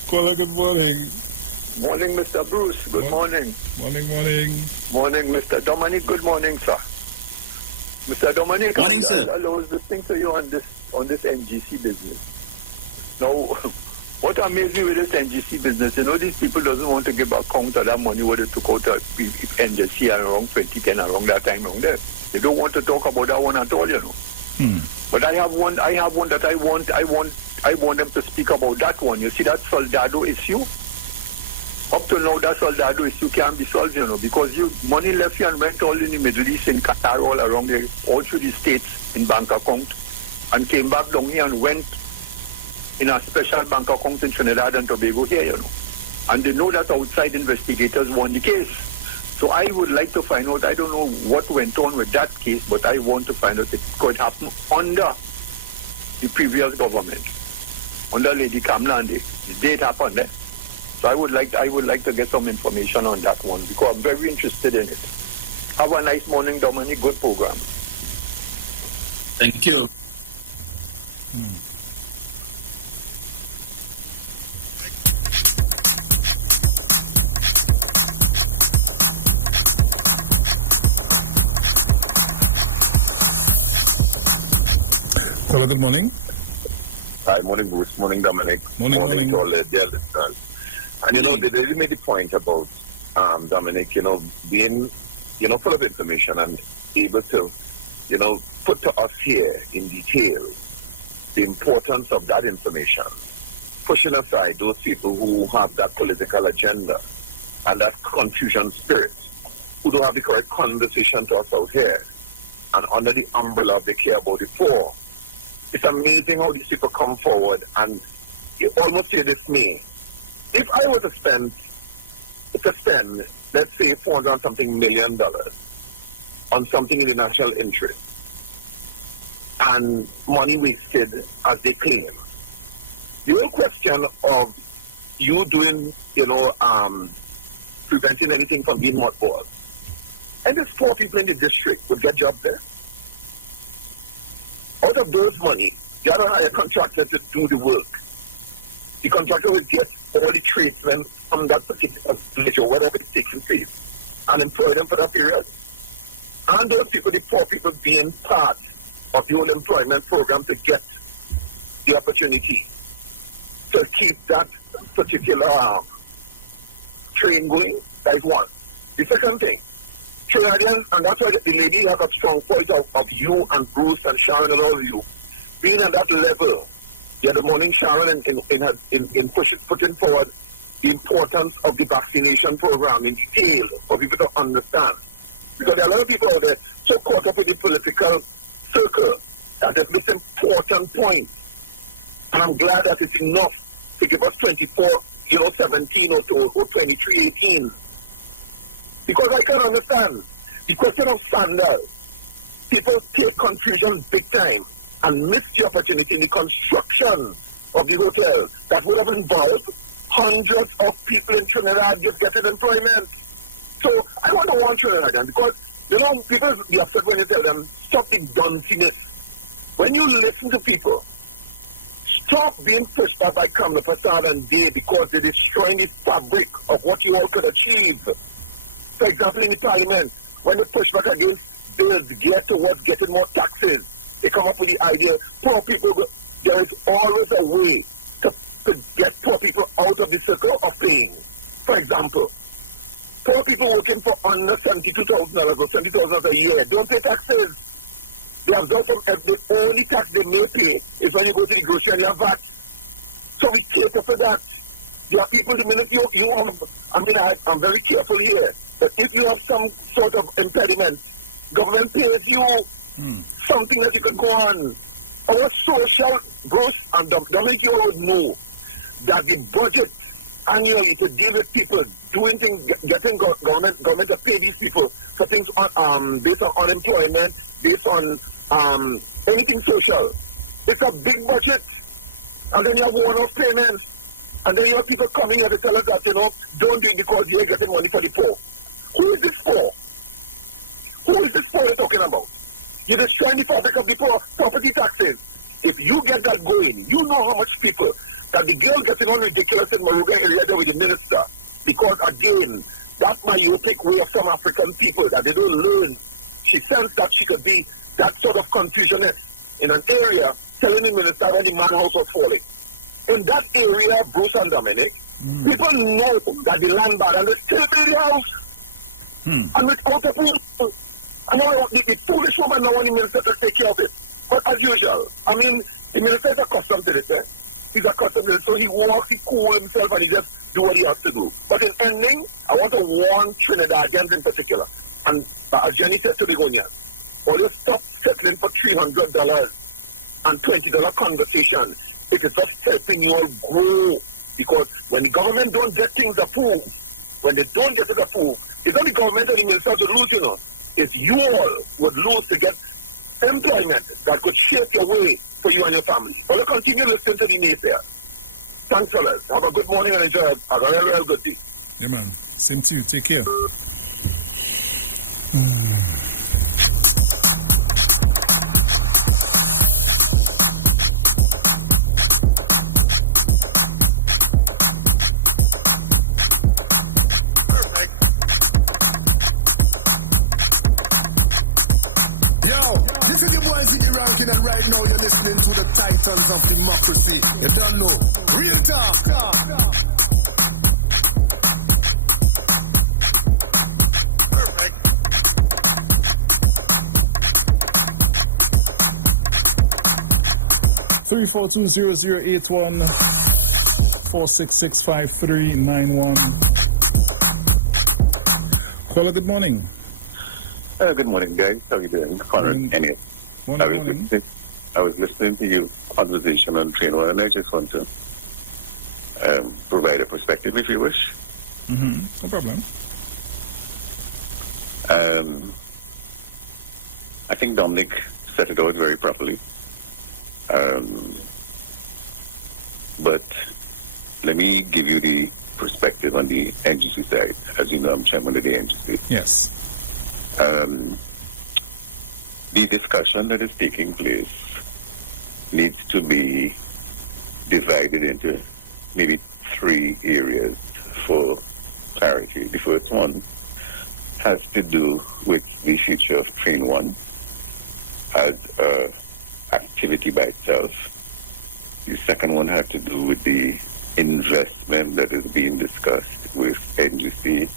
Caller, good morning. Morning, Mr. Bruce. Good morning. Morning. Morning, Mr. Dominic. Good morning, sir. Mr. Dominic, morning, sir. I was listening to you on this NGC business. Now, what amazed me with this NGC business, these people doesn't want to give account of that money what they took out of NGC around 2010, around that time around there. They don't want to talk about that one at all, But I have one that I want them to speak about that one. You see that Soldado issue? Up to now, that Soldado issue can't be solved, because money left here and went all in the Middle East, in Qatar, all around there, all through the states in bank account, and came back down here and went in a special bank account in Trinidad and Tobago here, And they know that outside investigators won the case. So I would like to find out, I don't know what went on with that case, but I want to find out if it could happen under the previous government, under Lady Kamlande. The date happened there. So I would like to get some information on that one because I'm very interested in it. Have a nice morning, Dominic. Good program. Thank you. Caller, good morning. Hi, morning, Bruce. Morning, Dominic. Morning. To all the dear listeners. And, they really made the point about Dominic, being, full of information and able to put to us here in detail the importance of that information, pushing aside those people who have that political agenda and that confusion spirit, who don't have the correct conversation to us out here, and under the umbrella of they care about the poor. It's amazing how these people come forward and you almost say this me. If I were to spend, let's say, $400 and something million on something in the national interest, and money wasted as they claim, the whole question of you doing, preventing anything from being mothballed, and there's poor people in the district would get jobs there. Out of those money, you have to hire a contractor to do the work. The contractor will get all the tradesmen from that particular village or whatever is taking place and employ them for that period. And those people, the poor people, being part of the whole employment program to get the opportunity to keep that particular train going. That is one. The second thing, Trinidadians, and that's why the lady has a strong point of you and Bruce and Sharon and all of you being at that level. Yeah, the morning Sharon in putting forward the importance of the vaccination program in detail for people to understand. Because there are a lot of people out there so caught up in the political circle that they've missed important points. And I'm glad that it's enough to give us 24-17 or 23-18. Because I can understand the question of sandals. People take confusion big time and miss the opportunity in the construction of the hotel that would have involved hundreds of people in Trinidad just getting employment. So I want to warn Trinidadians because, people be upset when you tell them, stop the dunciness. When you listen to people, stop being pushed back by Kamala Prasad and Day because they're destroying the fabric of what you all could achieve. For example, in the parliament, when they push back against bills geared towards getting more taxes, they come up with the idea, poor people, there is always a way to get poor people out of the circle of paying. For example, poor people working for under $72,000 or $70,000 a year don't pay taxes. They absorb from the only tax they may pay is when you go to the grocery and you have VAT. So we cater for that. There are people, the minute I'm very careful here, that if you have some sort of impediment, government pays you something that you can go on. Our social growth, and Dominic, you would know that the budget annually to deal with people doing things, getting government to pay these people for things based on unemployment, based on anything social. It's a big budget. And then you have one-off payments. And then you have people coming here to tell us that, don't do it because you're getting money for the poor. Who is this poor? Who is this poor you're talking about? You're destroying the fabric of the poor, property taxes. If you get that going, you know how much people, that the girl getting all ridiculous in Maruga area there with the minister. Because again, that myopic way of some African people that they don't learn. She sensed that she could be that sort of confusionist in an area telling the minister that the man house was falling. In that area, Bruce and Dominic, people know that the land bad and they still build the house. And without a pool. And now the foolish woman now want the minister to take care of it. But as usual, the minister is accustomed to this. He's accustomed to it, so he walks, he cool himself, and he just do what he has to do. But in ending, I want to warn Trinidadians in particular, and as Jenny said to Begonias, always stop settling for $300 and $20 conversation. It is just helping you all grow. Because when the government don't get things approved, when they don't get it approved, it's not the government and the ministers would lose, It's you all would lose to get employment that could shape your way for you and your family. But we'll continue listening to the naysayers. Thanks, fellas. Have a good morning and enjoy a real good day. Yeah, man. Same to you. Take care. And right now you're listening to the titans of democracy. You don't know. Real talk. Perfect. 342-0081 466-5391. Caller, good morning. Good morning, guys. How are you doing? Conrad, Elliot. I was listening to your conversation on Train One, and I just want to provide a perspective, if you wish. No problem. I think Dominic set it out very properly. But let me give you the perspective on the NGC side. As you know, I'm chairman of the NGC. Yes. The discussion that is taking place needs to be divided into maybe 3 areas for clarity. The first one has to do with the future of Train 1 as an activity by itself. The second one has to do with the investment that is being discussed with NGC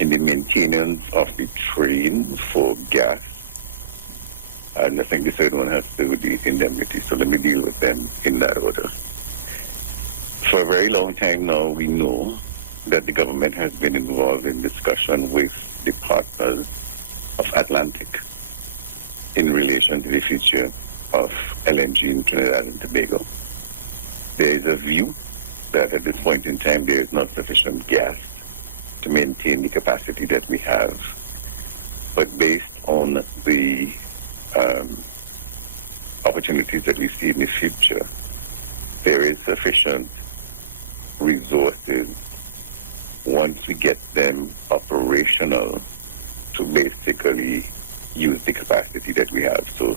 in the maintenance of the train for gas. And I think the third one has to do with the indemnity. So let me deal with them in that order. For a very long time now, we know that the government has been involved in discussion with the partners of Atlantic in relation to the future of LNG in Trinidad and Tobago. There is a view that at this point in time there is not sufficient gas to maintain the capacity that we have. But based on the opportunities that we see in the future, there is sufficient resources once we get them operational to basically use the capacity that we have. So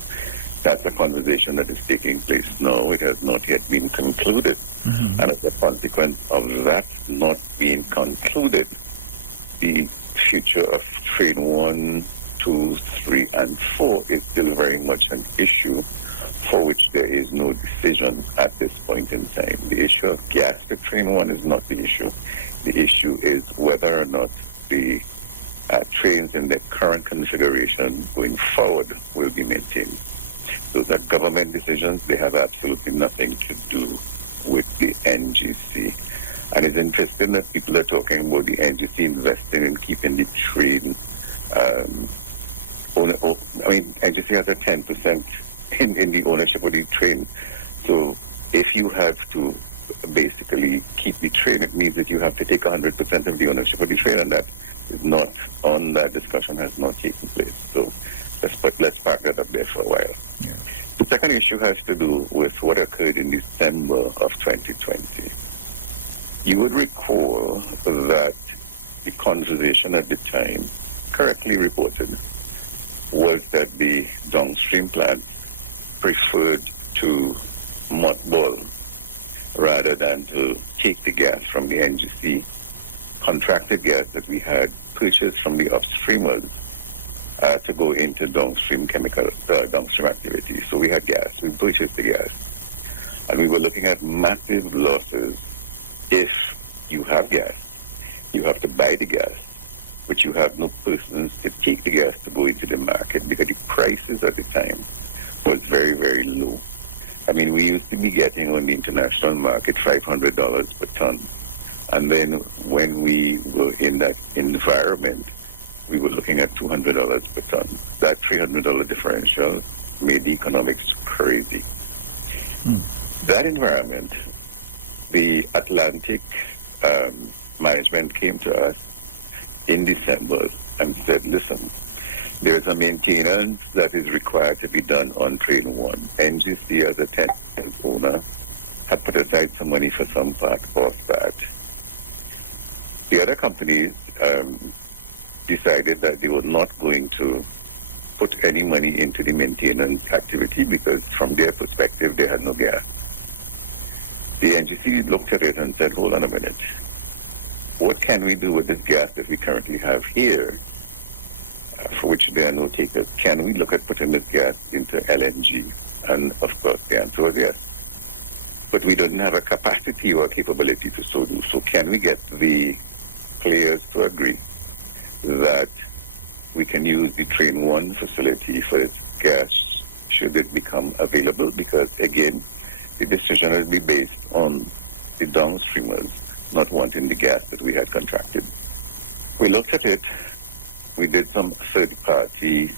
that's a conversation that is taking place now. It has not yet been concluded. And as a consequence of that not being concluded, the future of Train 1, 2, 3, and 4 is still very much an issue for which there is no decision at this point in time. The issue of gas to Train 1 is not the issue. The issue is whether or not the trains in their current configuration going forward will be maintained. Those are government decisions. They have absolutely nothing to do with the NGC. And it's interesting that people are talking about the NGC investing in keeping the train. NGC has a 10% in the ownership of the train. So if you have to basically keep the train, it means that you have to take 100% of the ownership of the train, and that is not on that discussion, has not taken place. So let's park that up there for a while. Yeah. The second issue has to do with what occurred in December of 2020. You would recall that the conversation at the time, correctly reported, was that the downstream plants preferred to mothball rather than to take the gas from the NGC, contracted gas that we had purchased from the upstreamers to go into downstream downstream activities. So we had gas, we purchased the gas, and we were looking at massive losses. If you have gas, you have to buy the gas, but you have no persons to take the gas to go into the market because the prices at the time was very, very low. I mean, we used to be getting on the international market $500 per ton. And then when we were in that environment, we were looking at $200 per ton. That $300 differential made the economics crazy. That environment, the Atlantic management came to us in December and said, listen, there's a maintenance that is required to be done on Train 1. NGC as a 10% owner had put aside some money for some part of that. The other companies decided that they were not going to put any money into the maintenance activity because from their perspective they had no gas. The NGC looked at it and said, hold on a minute. What can we do with this gas that we currently have here, for which there are no takers? Can we look at putting this gas into LNG? And of course the answer was yes. But we didn't have a capacity or capability to so do. So can we get the players to agree that we can use the Train 1 facility for its gas should it become available? Because again, the decision will be based on the downstreamers not wanting the gas that we had contracted. We looked at it. We did some third-party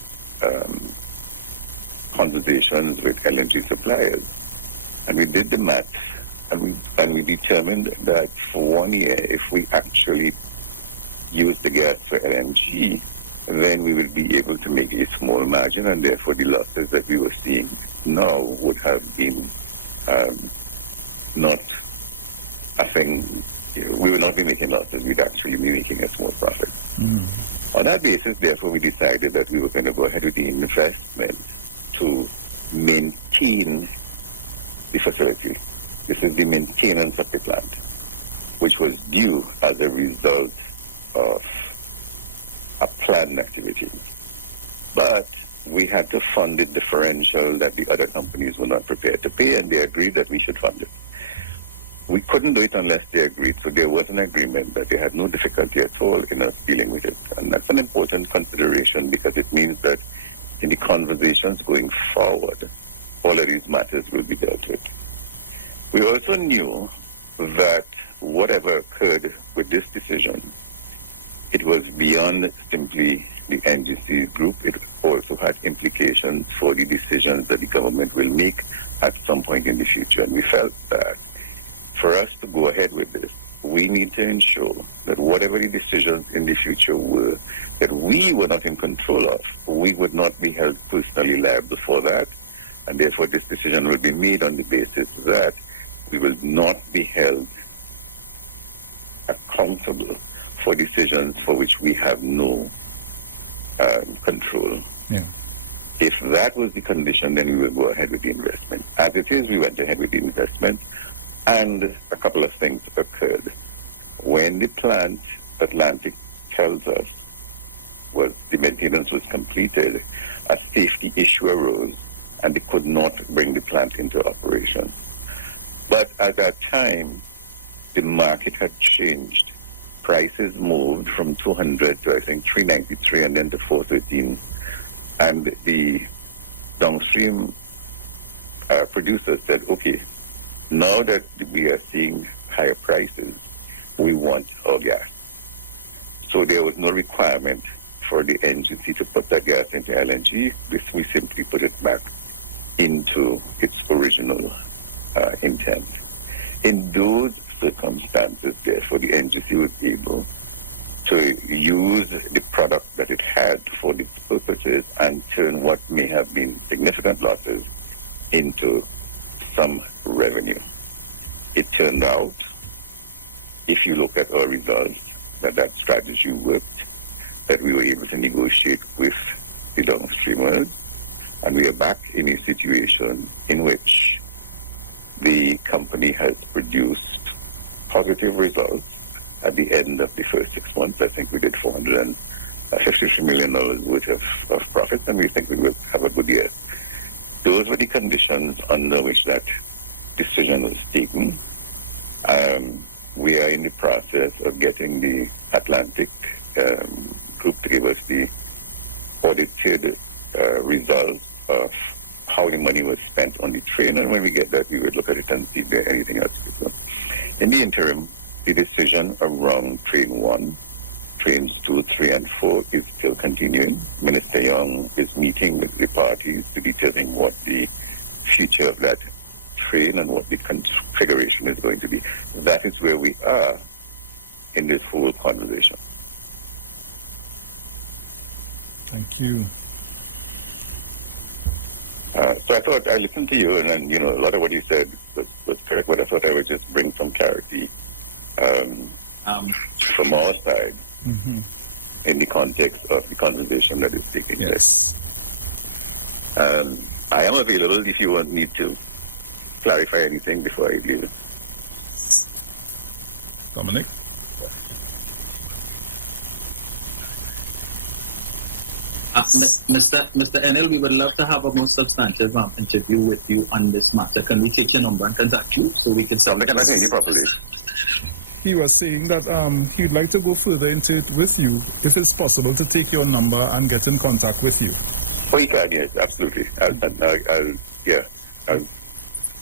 conversations with LNG suppliers, and we did the maths, and we determined that for 1 year, if we actually use the gas for LNG, then we will be able to make a small margin, and therefore the losses that we were seeing now would have been not a thing. We will not be making losses. We'd actually be making a small profit. On that basis, therefore, we decided that we were going to go ahead with the investment to maintain the facility. This is the maintenance of the plant, which was due as a result of a planned activity. But we had to fund the differential that the other companies were not prepared to pay, and they agreed that we should fund it. We couldn't do it unless they agreed, so there was an agreement that they had no difficulty at all in us dealing with it. And that's an important consideration because it means that in the conversations going forward, all of these matters will be dealt with. We also knew that whatever occurred with this decision, it was beyond simply the NGC group. It also had implications for the decisions that the government will make at some point in the future. And we felt that for us to go ahead with this, we need to ensure that whatever the decisions in the future were that we were not in control of, we would not be held personally liable for that. And therefore, this decision will be made on the basis that we will not be held accountable for decisions for which we have no control. Yeah. If that was the condition, then we will go ahead with the investment. As it is, we went ahead with the investment, and a couple of things occurred. When the plant, Atlantic tells us, was the maintenance was completed, a safety issue arose, and they could not bring the plant into operation. But at that time, the market had changed. Prices moved from 200 to, I think, 393 and then to 413. And the downstream producers said, okay, now that we are seeing higher prices, we want our gas. So there was no requirement for the NGC to put that gas into LNG. We simply put it back into its original intent. In those circumstances, therefore, the NGC was able to use the product that it had for its purposes and turn what may have been significant losses into some revenue. It turned out, if you look at our results, that strategy worked, that we were able to negotiate with the downstreamers, and we are back in a situation in which the company has produced positive results at the end of the first 6 months. I think we did $453 million worth of profits, and we think we will have a good year. Those were the conditions under which that decision was taken. We are in the process of getting the Atlantic group to give us the audited results of how the money was spent on the train, and when we get that, we would look at it and see if there's anything else to do. In the interim, the decision around Train 1, Trains 2, 3, and 4 is still continuing. Minister Young is meeting with the parties to determine what the future of that train and what the configuration is going to be. That is where we are in this whole conversation. Thank you. So I thought I listened to you, and then, you know, a lot of what you said was correct, but I thought I would just bring some clarity from our side in the context of the conversation that is taking place. I am available if you want me to clarify anything before I leave. Dominic? Mr. Enel, we would love to have a more substantive interview with you on this matter. Can we take your number and contact you so we can start? Can I hear you properly? He was saying that he'd like to go further into it with you, if it's possible to take your number and get in contact with you. Oh, you can, yes, absolutely.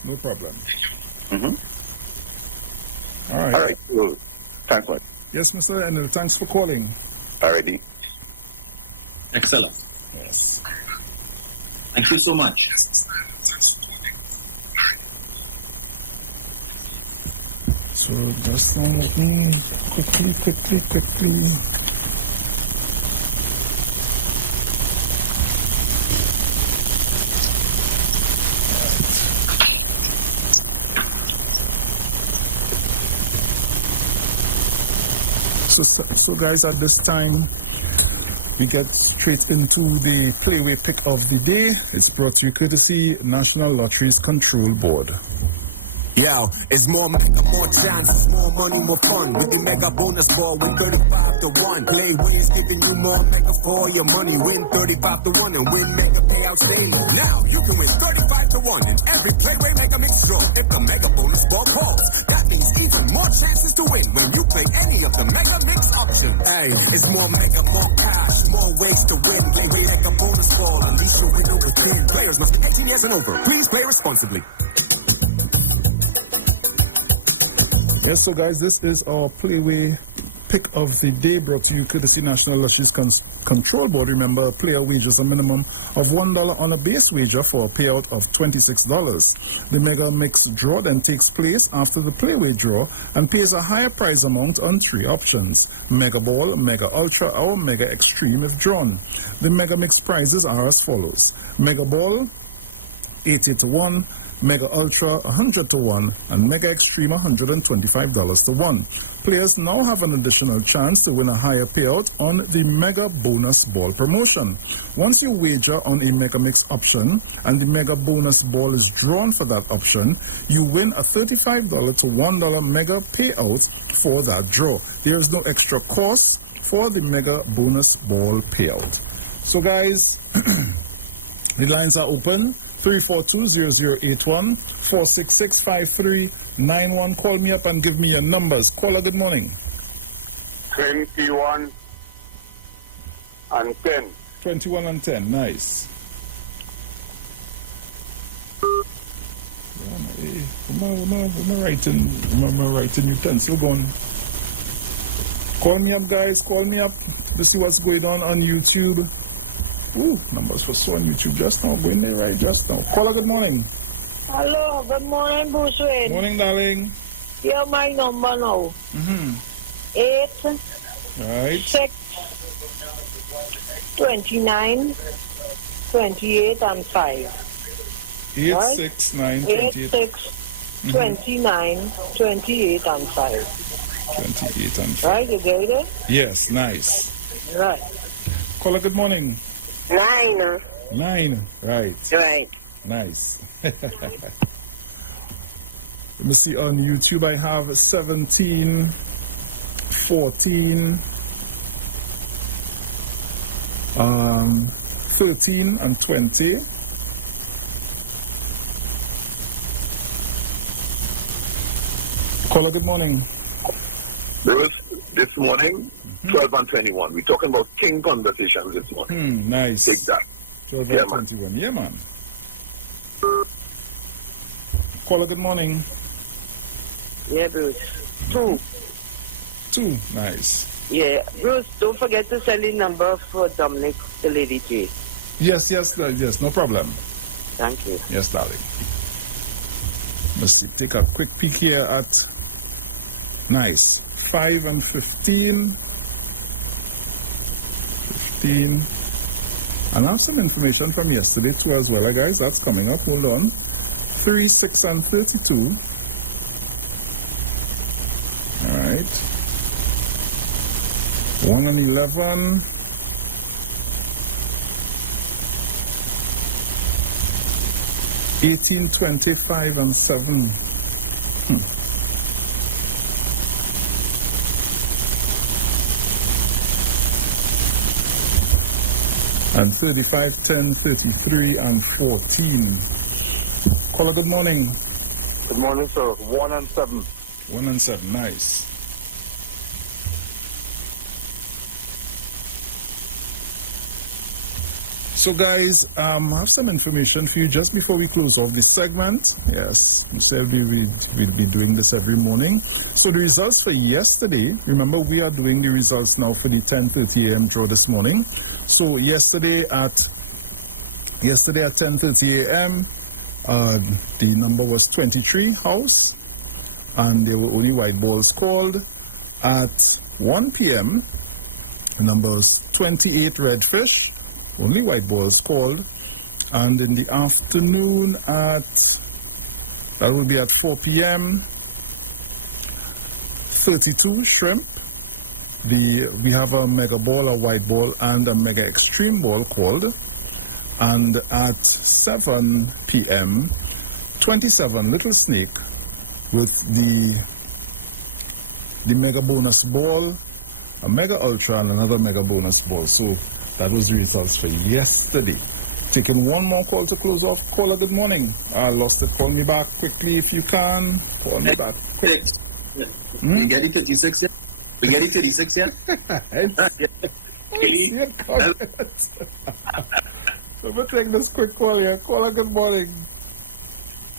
No problem. Mm-hmm. All right. All right. Well, thank you. Yes, Mr. Enel, thanks for calling. Alrighty. Excellent. Yes. Thank you so much. So just let me quickly. So guys, at this time, we get straight into the Playway Pick of the Day. It's brought to you courtesy National Lotteries Control Board. Yo, it's more chances, more money, more fun. With the mega bonus ball, win 35-1. Playway's giving you more mega for your money. Win 35-1 and win mega payouts daily. Now you can win 35-1 in every Playway mega mix draw. If the mega bonus ball falls, that means even more chances to win when you play any of the mega mix options. Hey, it's more mega, more cash, more ways to win. Playway mega bonus ball, unleash your winner within. Players must be 18 years and over. Please play responsibly. Yes, so guys, this is our Playway Pick of the Day, brought to you courtesy National Lotteries Control Board. Remember, player wagers a minimum of $1 on a base wager for a payout of $26. The Mega Mix draw then takes place after the Playway draw and pays a higher prize amount on 3 options: Mega Ball, Mega Ultra, or Mega Extreme if drawn. The Mega Mix prizes are as follows: Mega Ball, 80-1, Mega Ultra 100-1, and Mega Extreme $125-1. Players now have an additional chance to win a higher payout on the Mega Bonus Ball promotion. Once you wager on a Mega Mix option and the Mega Bonus Ball is drawn for that option, you win a $35 to $1 Mega payout for that draw. There is no extra cost for the Mega Bonus Ball payout. So guys, the lines are open. 342-0081, 466-5391. Call me up and give me your numbers. Caller, good morning. 21 and 10. 21 and 10, nice. Am I writing utensil going? Call me up, guys. Call me up to see what's going on YouTube. Ooh, numbers for so on YouTube just now. Going there right just now. Caller, good morning. Hello, good morning, Bruce Wayne. Morning, darling. Here's my number now. 8 right. 6 29 28 and 5. 8 right? 6 9 8 28. 6 29 28 and 5. 28 and 5. Right, you get it? Yes, nice. Right. Caller, good morning. 9. 9, right. Right. Nice. Let me see, on YouTube I have 17, 14, 13 and 20. Caller, good morning. Bruce, this morning, 12 and 21. We're talking about king conversations this morning. Nice. Take that. 12 Yeah, and 21. Yeah, man. Caller, good morning. Yeah, Bruce. 2. 2, nice. Yeah, Bruce, don't forget to send the number for Dominic, the Lady J. Yes, no problem. Thank you. Yes, darling. Let's see, take a quick peek here at nice 5 and 15. 15. And I have some information from yesterday too as well, guys. That's coming up. Hold on. 3, 6 and 32. All right. 1 and 11. 18, 25 and 7. And 35, 10, 33 and 14. Caller, good morning. Good morning, sir. 1 and 7. 1 and 7, nice. So guys, I have some information for you just before we close off this segment. Yes, we said we'll be doing this every morning. So the results for yesterday, remember we are doing the results now for the 10:30 a.m. draw this morning. So yesterday at 10:30 a.m., the number was 23 house, and there were only white balls called. At 1 p.m., the number was 28 redfish, only white balls called. And in the afternoon that will be at 4 p.m., 32 shrimp. We have a mega ball, a white ball, and a mega extreme ball called. And at 7 p.m., 27 little snake with the mega bonus ball, a mega ultra, and another mega bonus ball. So that was the results for yesterday. Taking one more call to close off. Caller, good morning. I lost it. Call me back quickly if you can. Call me back quick. We get it 56 yet? We get it 56 yet? So we'll take this quick call here. Caller, good morning.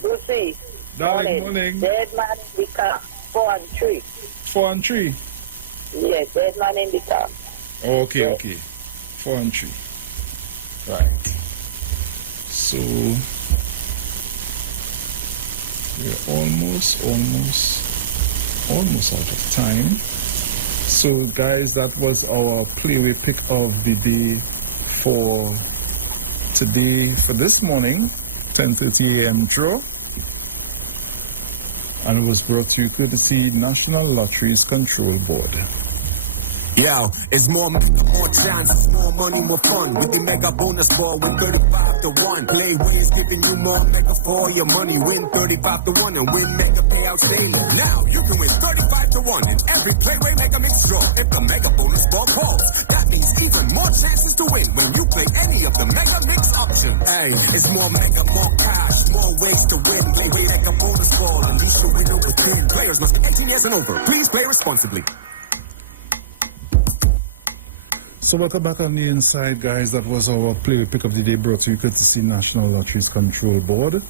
Lucy. Darling, morning. Dead man in the car. 4 and 3. 4 and 3? Yes, dead man in the car. Okay, yes. Okay. 4 and 3. Right. So we're almost out of time. So guys, that was our playway pick of the day for today, for this morning, 10:30 a.m. draw. And it was brought to you courtesy National Lotteries Control Board. Yo, it's more chances, more money, more fun. With the mega bonus ball, win 35-1. Play wins, giving you more mega for your money. Win 35-1 and win mega payouts daily. Now you can win 35-1 in every playway mega mix draw. If the mega bonus ball falls, that means even more chances to win when you play any of the mega mix options. Hey, it's more mega, more cash, more ways to win. Play mega bonus ball, and least the winner within. Players must be 18 years and over. Please play responsibly. So welcome back on the inside, guys. That was our playway pick of the day, brought to you courtesy National Lotteries Control Board.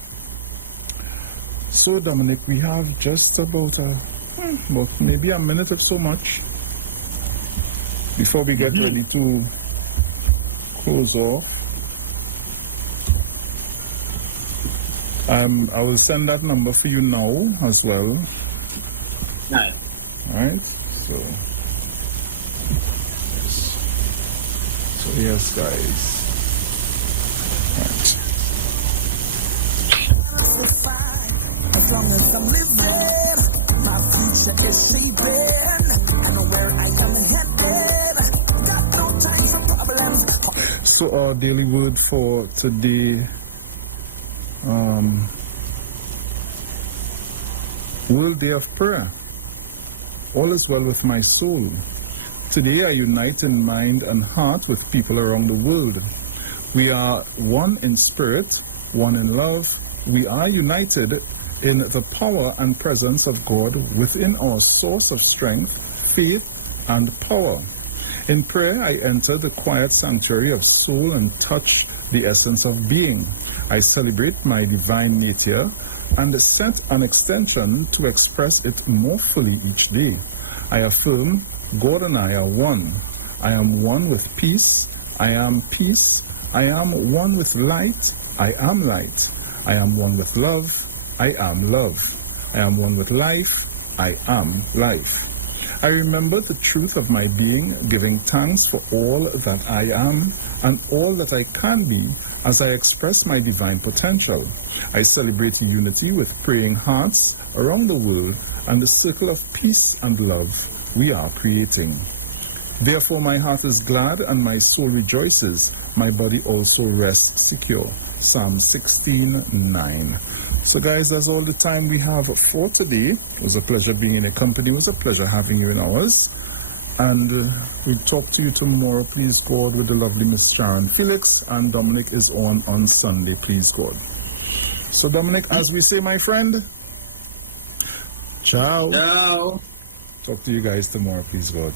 So Dominic, we have just about maybe a minute or so much before we get ready to close off. I will send that number for you now as well. Nice. All right. So yes, guys. Right. As long as I'm living, my future is shaping. I know where I am headed. Got no time for problems. So our daily word for today, World Day of Prayer. All is well with my soul. Today I unite in mind and heart with people around the world. We are one in spirit, one in love. We are united in the power and presence of God within our source of strength, faith, and power. In prayer, I enter the quiet sanctuary of soul and touch the essence of being. I celebrate my divine nature and set an extension to express it more fully each day. I affirm God and I are one. I am one with peace. I am peace. I am one with light. I am light. I am one with love. I am love. I am one with life. I am life. I remember the truth of my being, giving thanks for all that I am and all that I can be as I express my divine potential. I celebrate unity with praying hearts around the world and the circle of peace and love we are creating. Therefore my heart is glad and my soul rejoices. My body also rests secure. Psalm 16:9. So guys, that's all the time we have for today. It was a pleasure being in your company. It was a pleasure having you in ours. And we'll talk to you tomorrow, please God, with the lovely Miss Sharon Felix. And Dominic is on Sunday, please God. So Dominic, as we say, my friend, ciao. Ciao. Talk to you guys tomorrow, please God.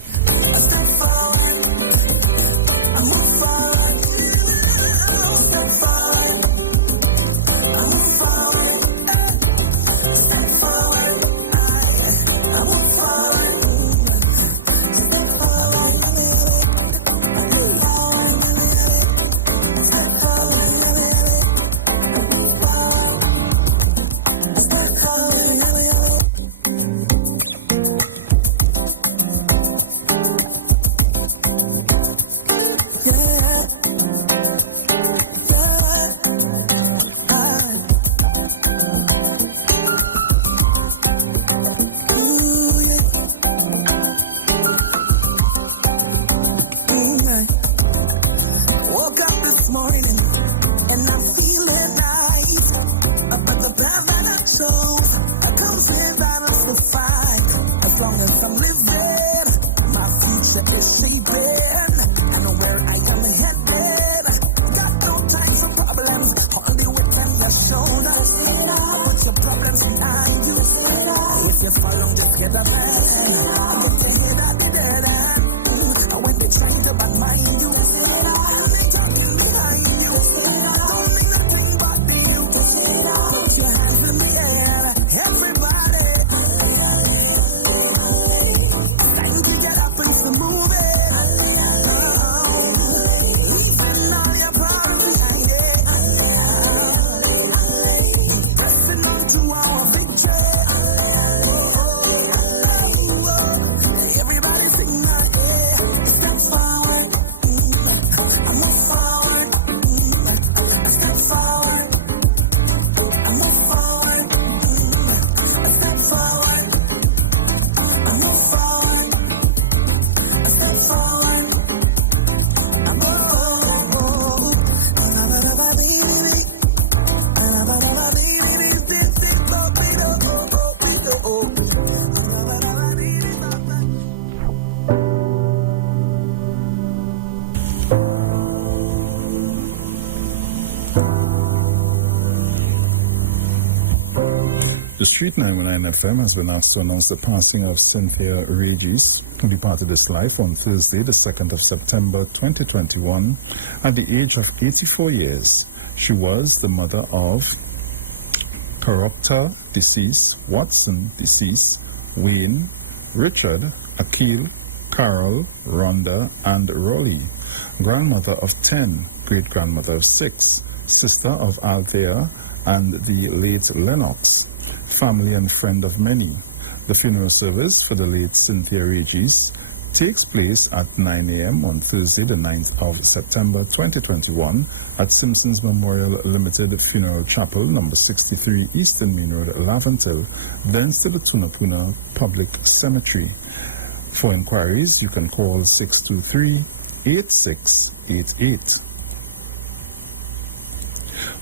is shaping and where I am headed. Got no time for problems, all the weight on your shoulders. Put your problems behind you. If you fall down, just get up and get your head out the dead end. And when they try to badmind you, and they talking behind you, don't mean nothing but you. Put your hands in the air, everybody. Time to get up and to move it. Leaving all your problems behind you. Pressing on to our victory. Everybody sing out, step forward, I move forward, I step forward, I move forward, I step forward, I move forward, I step forward, I go. The Street 919 FM has been asked to announce the passing of Cynthia Regis, who departed this life on Thursday, the 2nd of September 2021, at the age of 84 years. She was the mother of Corrupta, deceased, Watson, deceased, Wayne, Richard, Akil, Carol, Rhonda, and Rolly, grandmother of 10, great-grandmother of 6, sister of Althea and the late Lennox, family and friend of many. The funeral service for the late Cynthia Regis takes place at 9 a.m. on Thursday, the 9th of September 2021 at Simpsons Memorial Limited Funeral Chapel, number 63 Eastern Main Road, Laventil, thence to the Tunapuna Public Cemetery. For inquiries, you can call 623-8688.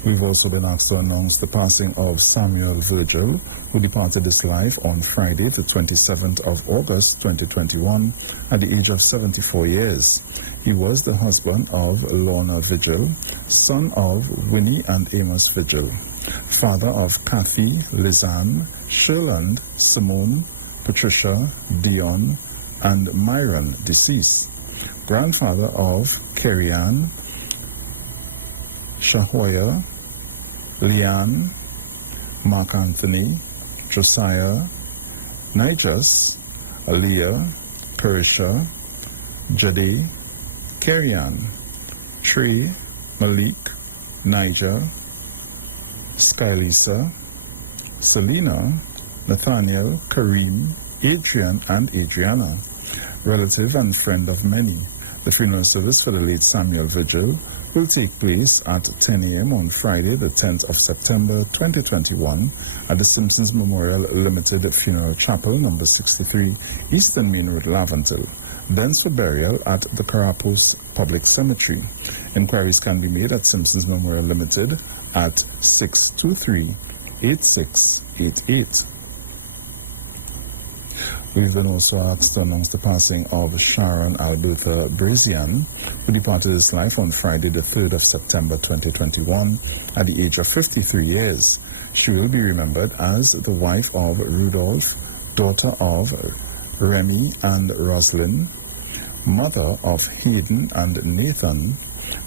We've also been asked to announce the passing of Samuel Virgil, who departed this life on Friday, the 27th of August 2021, at the age of 74 years. He was the husband of Lorna Vigil, son of Winnie and Amos Vigil, father of Kathy, Lizanne, Sherland, Simone, Patricia, Dion, and Myron, deceased, grandfather of Kerry-Ann, Shahoya, Leanne, Mark Anthony, Josiah, Nijas, Aaliyah, Perisha, Jade, Kerry-Ann, Trey, Malik, Niger, Skylisa, Selena, Nathaniel, Kareem, Adrian, and Adriana, relative and friend of many. The funeral service for the late Samuel Vigil will take place at 10 a.m. on Friday, the 10th of September 2021 at the Simpsons Memorial Limited Funeral Chapel, number 63, Eastern Main Road, Laventil. Thence for burial at the Carapos Public Cemetery. Inquiries can be made at Simpsons Memorial Limited at 623-8688. We've been also asked to announce the passing of Sharon Alberta Brazian, who departed this life on Friday, the 3rd of September 2021, at the age of 53 years. She will be remembered as the wife of Rudolph, daughter of Remy and Roslyn, mother of Hayden and Nathan,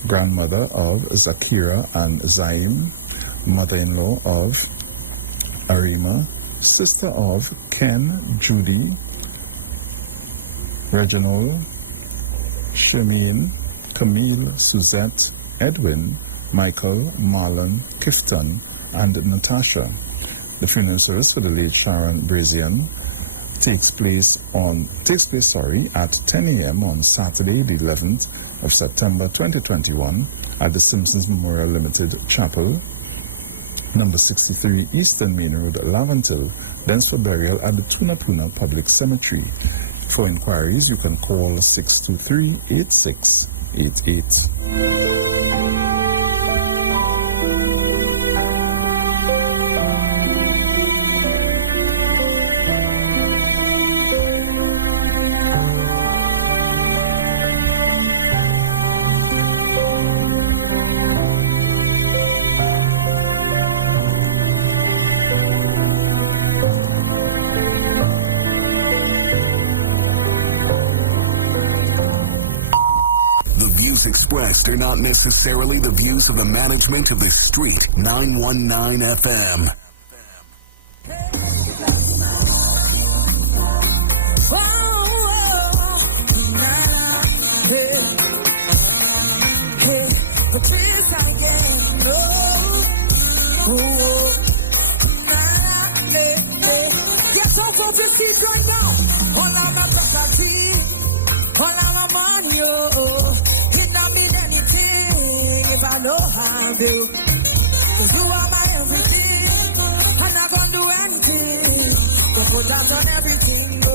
grandmother of Zakira and Zaim, mother-in-law of Arima, sister of Ken, Judy, Reginald, Shermaine, Camille, Suzette, Edwin, Michael, Marlon, Kifton, and Natasha. The funeral service for the late Sharon Brazian takes place at 10 a.m. on Saturday, the 11th of September 2021 at the Simpsons Memorial Limited Chapel, number 63 Eastern Main Road, Laventil, thence for burial at the Tunapuna Public Cemetery. For inquiries, you can call 623-8688. views expressed are not necessarily the views of the management of the Street 919 FM. Yes, I'm from the street right now. All I'm a property, all I'm a money, it don't mean anything if I know how to. You are my everything, and I'm gonna do anything to put that on everything.